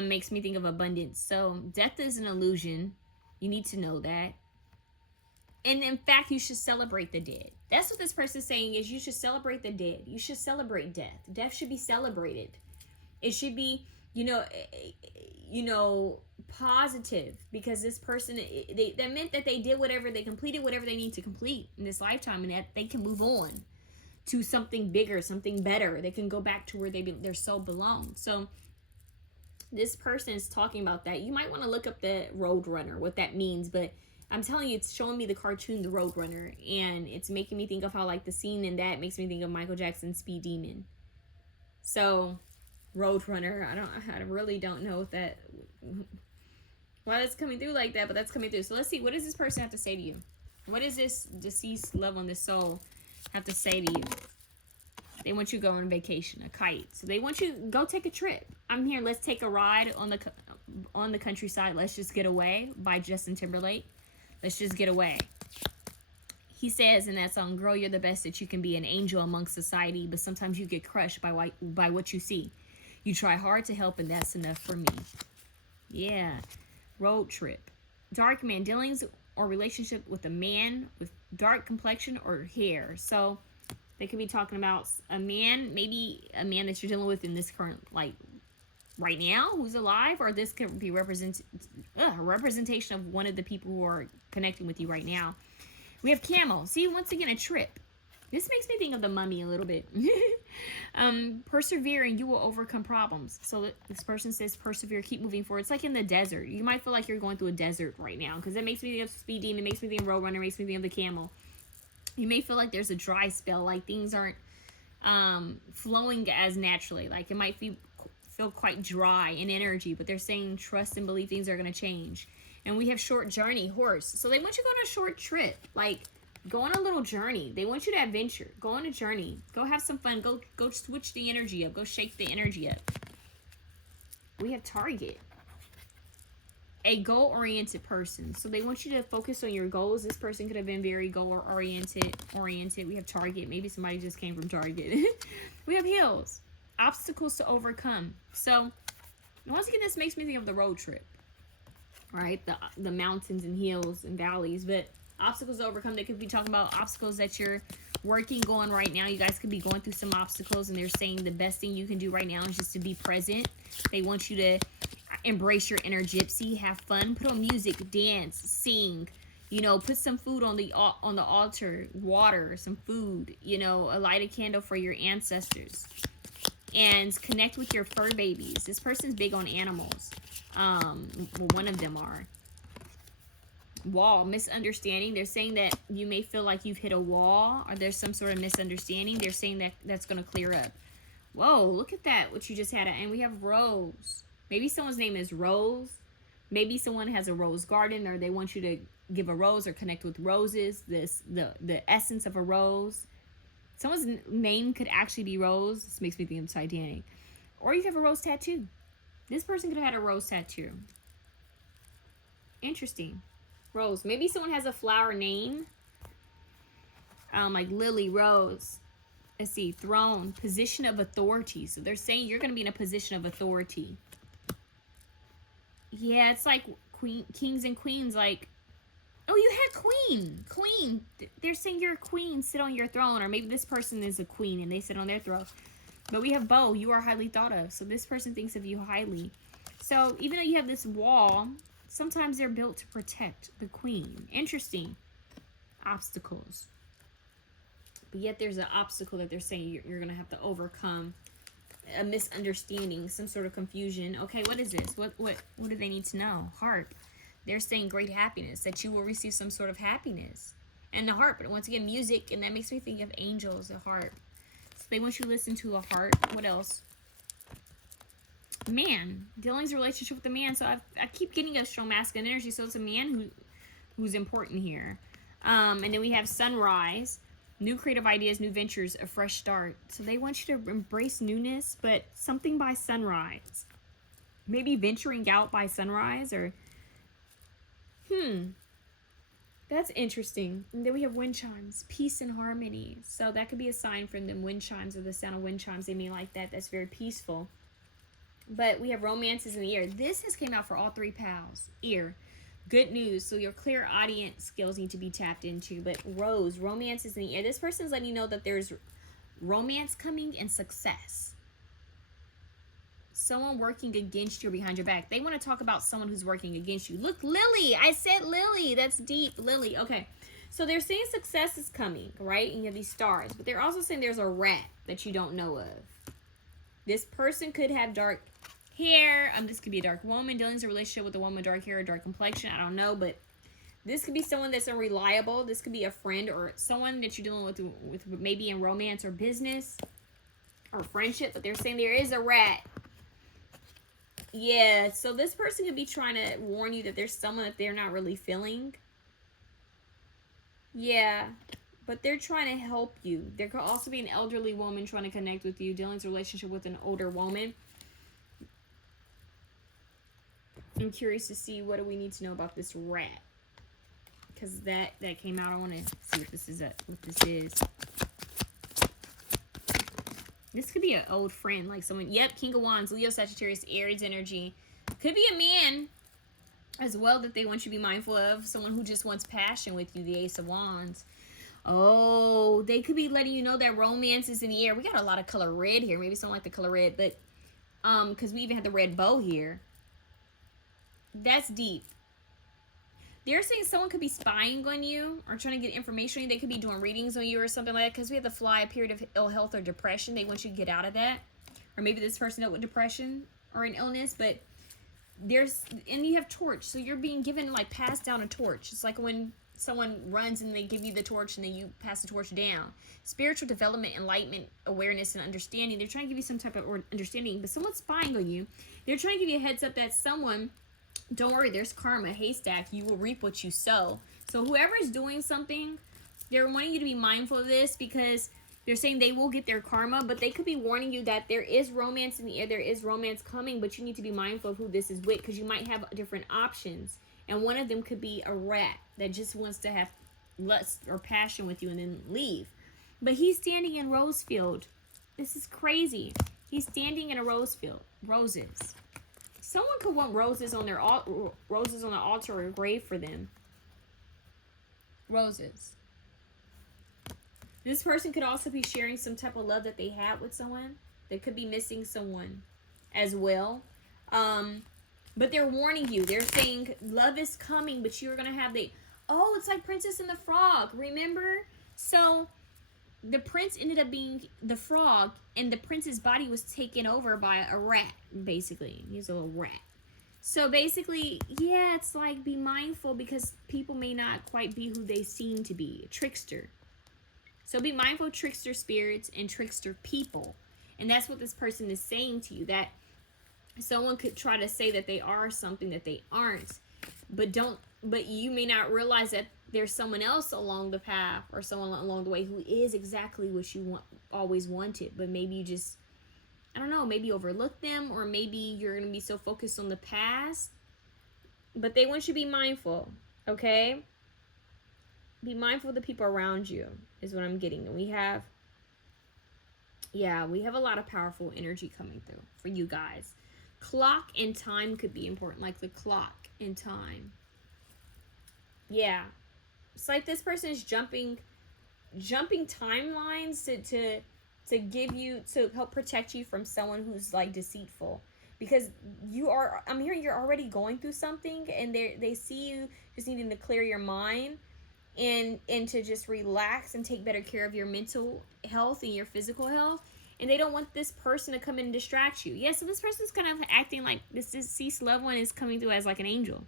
makes me think of abundance. So death is an illusion. You need to know that. And in fact, you should celebrate the dead. That's what this person is saying, is you should celebrate the dead. You should celebrate death. Death should be celebrated. It should be, you know, positive, because this person, that meant that they did whatever, they completed whatever they need to complete in this lifetime, and that they can move on to something bigger, something better. They can go back to where their soul belongs. So this person is talking about that. You might want to look up the Roadrunner, what that means, but I'm telling you, it's showing me the cartoon, the Roadrunner, and it's making me think of how, like, the scene in that makes me think of Michael Jackson's Speed Demon. So Roadrunner, I really don't know why that's coming through like that, but that's coming through. So let's see, what does this person have to say to you? What does this deceased loved one, this soul, have to say to you? They want you to go on vacation, a kite. So they want you to go take a trip. I'm here. Let's take a ride on the countryside. Let's just get away by Justin Timberlake. Let's just get away. He says in that song, girl, you're the best that you can be, an angel amongst society, but sometimes you get crushed by what you see. You try hard to help, and that's enough for me. Yeah. Road trip. Dark man, dealings or relationship with a man with dark complexion or hair. So they could be talking about a man, maybe a man that you're dealing with in this current, like, right now, who's alive, or this could be representation of one of the people who are connecting with you right now. We have camel. See, once again, a trip. This makes me think of the Mummy a little bit. Persevere and you will overcome problems. So this person says persevere, keep moving forward. It's like in the desert. You might feel like you're going through a desert right now, because it makes me think of Speed Demon, makes me think of Roadrunner, makes me think of the camel. You may feel like there's a dry spell, like things aren't flowing as naturally. Like it might feel quite dry in energy, but they're saying trust and believe things are going to change. And we have short journey, horse. So they want you to go on a short trip, like go on a little journey. They want you to adventure. Go on a journey. Go have some fun. Go switch the energy up. Go shake the energy up. We have target. A goal-oriented person. So they want you to focus on your goals. This person could have been very goal-oriented. We have target. Maybe somebody just came from Target. We have hills. Obstacles to overcome. So once again, this makes me think of the road trip. Right? The mountains and hills and valleys. But obstacles to overcome, they could be talking about obstacles that you're working on right now. You guys could be going through some obstacles, and they're saying the best thing you can do right now is just to be present. They want you to embrace your inner gypsy, have fun, put on music, dance, sing, you know, put some food on the altar, water, some food, you know, light a candle for your ancestors, and connect with your fur babies. This person's big on animals. Well, one of them are. Wall, misunderstanding. They're saying that you may feel like you've hit a wall, or there's some sort of misunderstanding. They're saying that that's going to clear up. Whoa, look at that, what you just had. And we have Rose. Maybe someone's name is Rose. Maybe someone has a rose garden, or they want you to give a rose or connect with roses. The essence of a rose. Someone's name could actually be Rose. This makes me think of Titanic. Or you have a rose tattoo. This person could have had a rose tattoo. Interesting. Rose. Maybe someone has a flower name. Like Lily, Rose. Let's see. Throne. Position of authority. So they're saying you're going to be in a position of authority. Yeah, it's like kings and queens. Like, oh, you had queen. Queen. They're saying you're a queen. Sit on your throne. Or maybe this person is a queen and they sit on their throne. But we have bow. You are highly thought of. So this person thinks of you highly. So even though you have this wall, sometimes they're built to protect the queen. Interesting. Obstacles. But yet there's an obstacle that they're saying you're going to have to overcome. A misunderstanding. Some sort of confusion. Okay, what is this? What do they need to know? Harp. They're saying great happiness. That you will receive some sort of happiness. And the harp. Once again, music. And that makes me think of angels. The harp. So they want you to listen to a harp. What else? Man, Dylan's relationship with the man. So I keep getting a strong masculine energy. So it's a man who's important here. And then we have sunrise, new creative ideas, new ventures, a fresh start. So they want you to embrace newness, but something by sunrise. Maybe venturing out by sunrise, or that's interesting. And then we have wind chimes, peace and harmony. So that could be a sign from them. Wind chimes, or the sound of wind chimes. They may like that. That's very peaceful. But we have romances in the ear. This has came out for all three pals. Ear. Good news. So your clear audience skills need to be tapped into. But rose. Romance is in the air. This person's letting you know that there's romance coming and success. Someone working against you or behind your back. They want to talk about someone who's working against you. Look, Lily. I said Lily. That's deep. Lily. Okay. So they're saying success is coming, right? And you have these stars. But they're also saying there's a rat that you don't know of. This person could have dark hair. This could be a dark woman. Dylan's a relationship with a woman with dark hair or dark complexion. I don't know, but this could be someone that's unreliable. This could be a friend or someone that you're dealing with maybe in romance or business or friendship. But they're saying there is a rat. Yeah, so this person could be trying to warn you that there's someone that they're not really feeling. Yeah, but they're trying to help you. There could also be an elderly woman trying to connect with you, dealing with a relationship with an older woman. I'm curious to see what do we need to know about this rat, because that came out. I want to see what this is. This could be an old friend, like someone. Yep, King of Wands, Leo, Sagittarius, Aries energy. Could be a man as well that they want you to be mindful of. Someone who just wants passion with you, the Ace of Wands. Oh, they could be letting you know that romance is in the air. We got a lot of color red here. Maybe someone like the color red, but because we even had the red bow here. That's deep. They're saying someone could be spying on you or trying to get information on you. They could be doing readings on you or something like that, because we have the fly, a period of ill health or depression. They want you to get out of that. Or maybe this person dealt with depression or an illness, but and you have torch. So you're being given, like, passed down a torch. It's like when someone runs and they give you the torch and then you pass the torch down. Spiritual development, enlightenment, awareness, and understanding. They're trying to give you some type of understanding, but someone's spying on you. They're trying to give you a heads up that someone... Don't worry, there's karma, haystack. You will reap what you sow. So whoever's doing something, they're wanting you to be mindful of this, because they're saying they will get their karma, but they could be warning you that there is romance in the air. There is romance coming, but you need to be mindful of who this is with, because you might have different options. And one of them could be a rat that just wants to have lust or passion with you and then leave. But he's standing in Rosefield. This is crazy. He's standing in a Rosefield. Roses. Someone could want roses on their altar or grave for them. Roses. This person could also be sharing some type of love that they had with someone. They could be missing someone as well. But they're warning you. They're saying love is coming, but you're going to have oh, it's like Princess and the Frog. Remember? So the prince ended up being the frog, and the prince's body was taken over by a rat, basically. He's a little rat. So basically, yeah, it's like, be mindful, because people may not quite be who they seem to be. A trickster. So be mindful of trickster spirits and trickster people. And that's what this person is saying to you, that someone could try to say that they are something that they aren't, but you may not realize that there's someone else along the path or someone along the way who is exactly what you always wanted. But maybe you just, I don't know, maybe overlook them, or maybe you're going to be so focused on the past. But they want you to be mindful, okay? Be mindful of the people around you is what I'm getting. And we have a lot of powerful energy coming through for you guys. Clock and time could be important, like the clock and time. Yeah. It's like this person is jumping timelines to give you, to help protect you from someone who's like deceitful, because I'm hearing you're already going through something, and they see you just needing to clear your mind and to just relax and take better care of your mental health and your physical health, and they don't want this person to come in and distract you. Yeah, so this person's kind of acting like this deceased loved one is coming through as like an angel.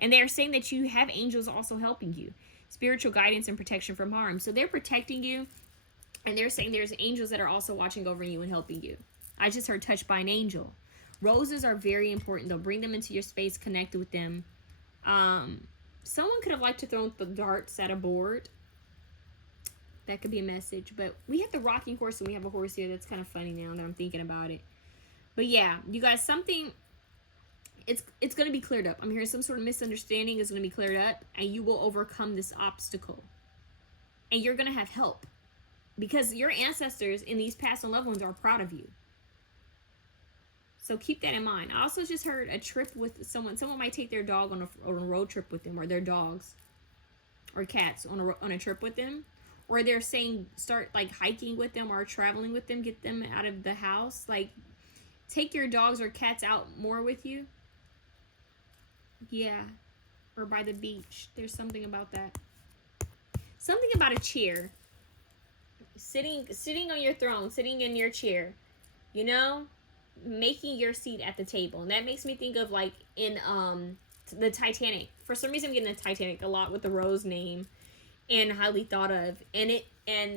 And they're saying that you have angels also helping you. Spiritual guidance and protection from harm. So they're protecting you. And they're saying there's angels that are also watching over you and helping you. I just heard touched by an angel. Roses are very important. They'll bring them into your space, connect with them. Someone could have liked to throw the darts at a board. That could be a message. But we have the rocking horse, and we have a horse here. That's kind of funny now that I'm thinking about it. But yeah, you guys, something... It's going to be cleared up. I'm hearing some sort of misunderstanding is going to be cleared up, and you will overcome this obstacle. And you're going to have help, because your ancestors and these past and loved ones are proud of you. So keep that in mind. I also just heard a trip with someone. Someone might take their dog on a road trip with them, or their dogs or cats on a trip with them. Or they're saying start like hiking with them or traveling with them, get them out of the house. Like, take your dogs or cats out more with you. Yeah, or by the beach. There's something about that. Something about a chair. Sitting on your throne, sitting in your chair. You know, making your seat at the table. And that makes me think of like in the Titanic. For some reason I'm getting the Titanic a lot with the Rose name and highly thought of. And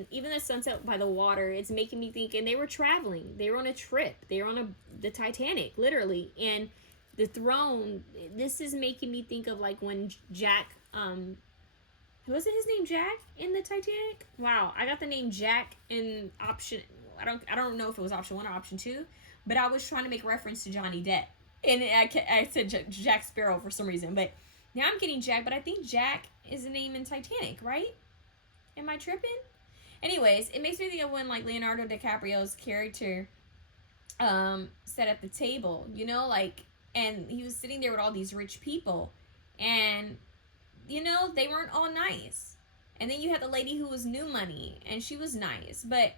even the sunset by the water, it's making me think, and they were traveling. They were on a trip. They were on the Titanic, literally. And the throne, this is making me think of like when Jack Wasn't his name Jack in the Titanic? Wow, I got the name Jack in option. I don't know if it was option 1 or option 2, but I was trying to make reference to Johnny Depp, and I said Jack Sparrow for some reason. But now I'm getting Jack, but I think Jack is the name in Titanic, right? Am I tripping? Anyways, it makes me think of when like Leonardo DiCaprio's character sat at the table, you know, like, and he was sitting there with all these rich people, and you know, they weren't all nice. And then you had the lady who was new money, and she was nice, but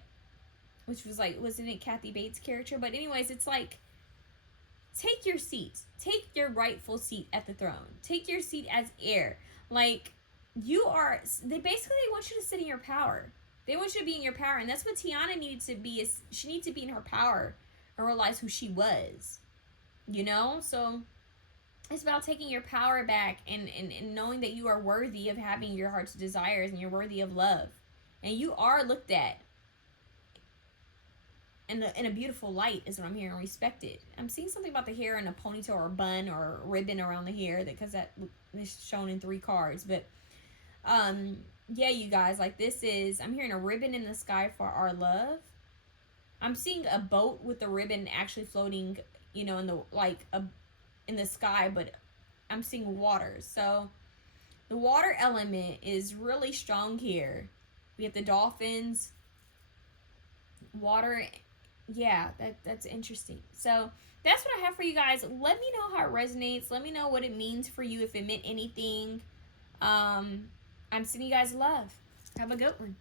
which was like, wasn't it Kathy Bates' character? But anyways, it's like, take your seat, take your rightful seat at the throne, take your seat as heir. Like, you are, they basically want you to sit in your power. They want you to be in your power, and that's what Tiana needed to be. Is she needed to be in her power and realize who she was, you know? So it's about taking your power back and knowing that you are worthy of having your heart's desires, and you're worthy of love, and you are looked at in a beautiful light, is what I'm hearing, respected. I'm seeing something about the hair in a ponytail or a bun or a ribbon around the hair, because that is shown in 3 cards. But yeah, you guys, like, this is, I'm hearing a ribbon in the sky for our love. I'm seeing a boat with the ribbon actually floating, you know, in the, like, in the sky, but I'm seeing water. So the water element is really strong here. We have the dolphins, water. Yeah, that's interesting. So that's what I have for you guys. Let me know how it resonates. Let me know what it means for you, if it meant anything. I'm sending you guys love. Have a good one.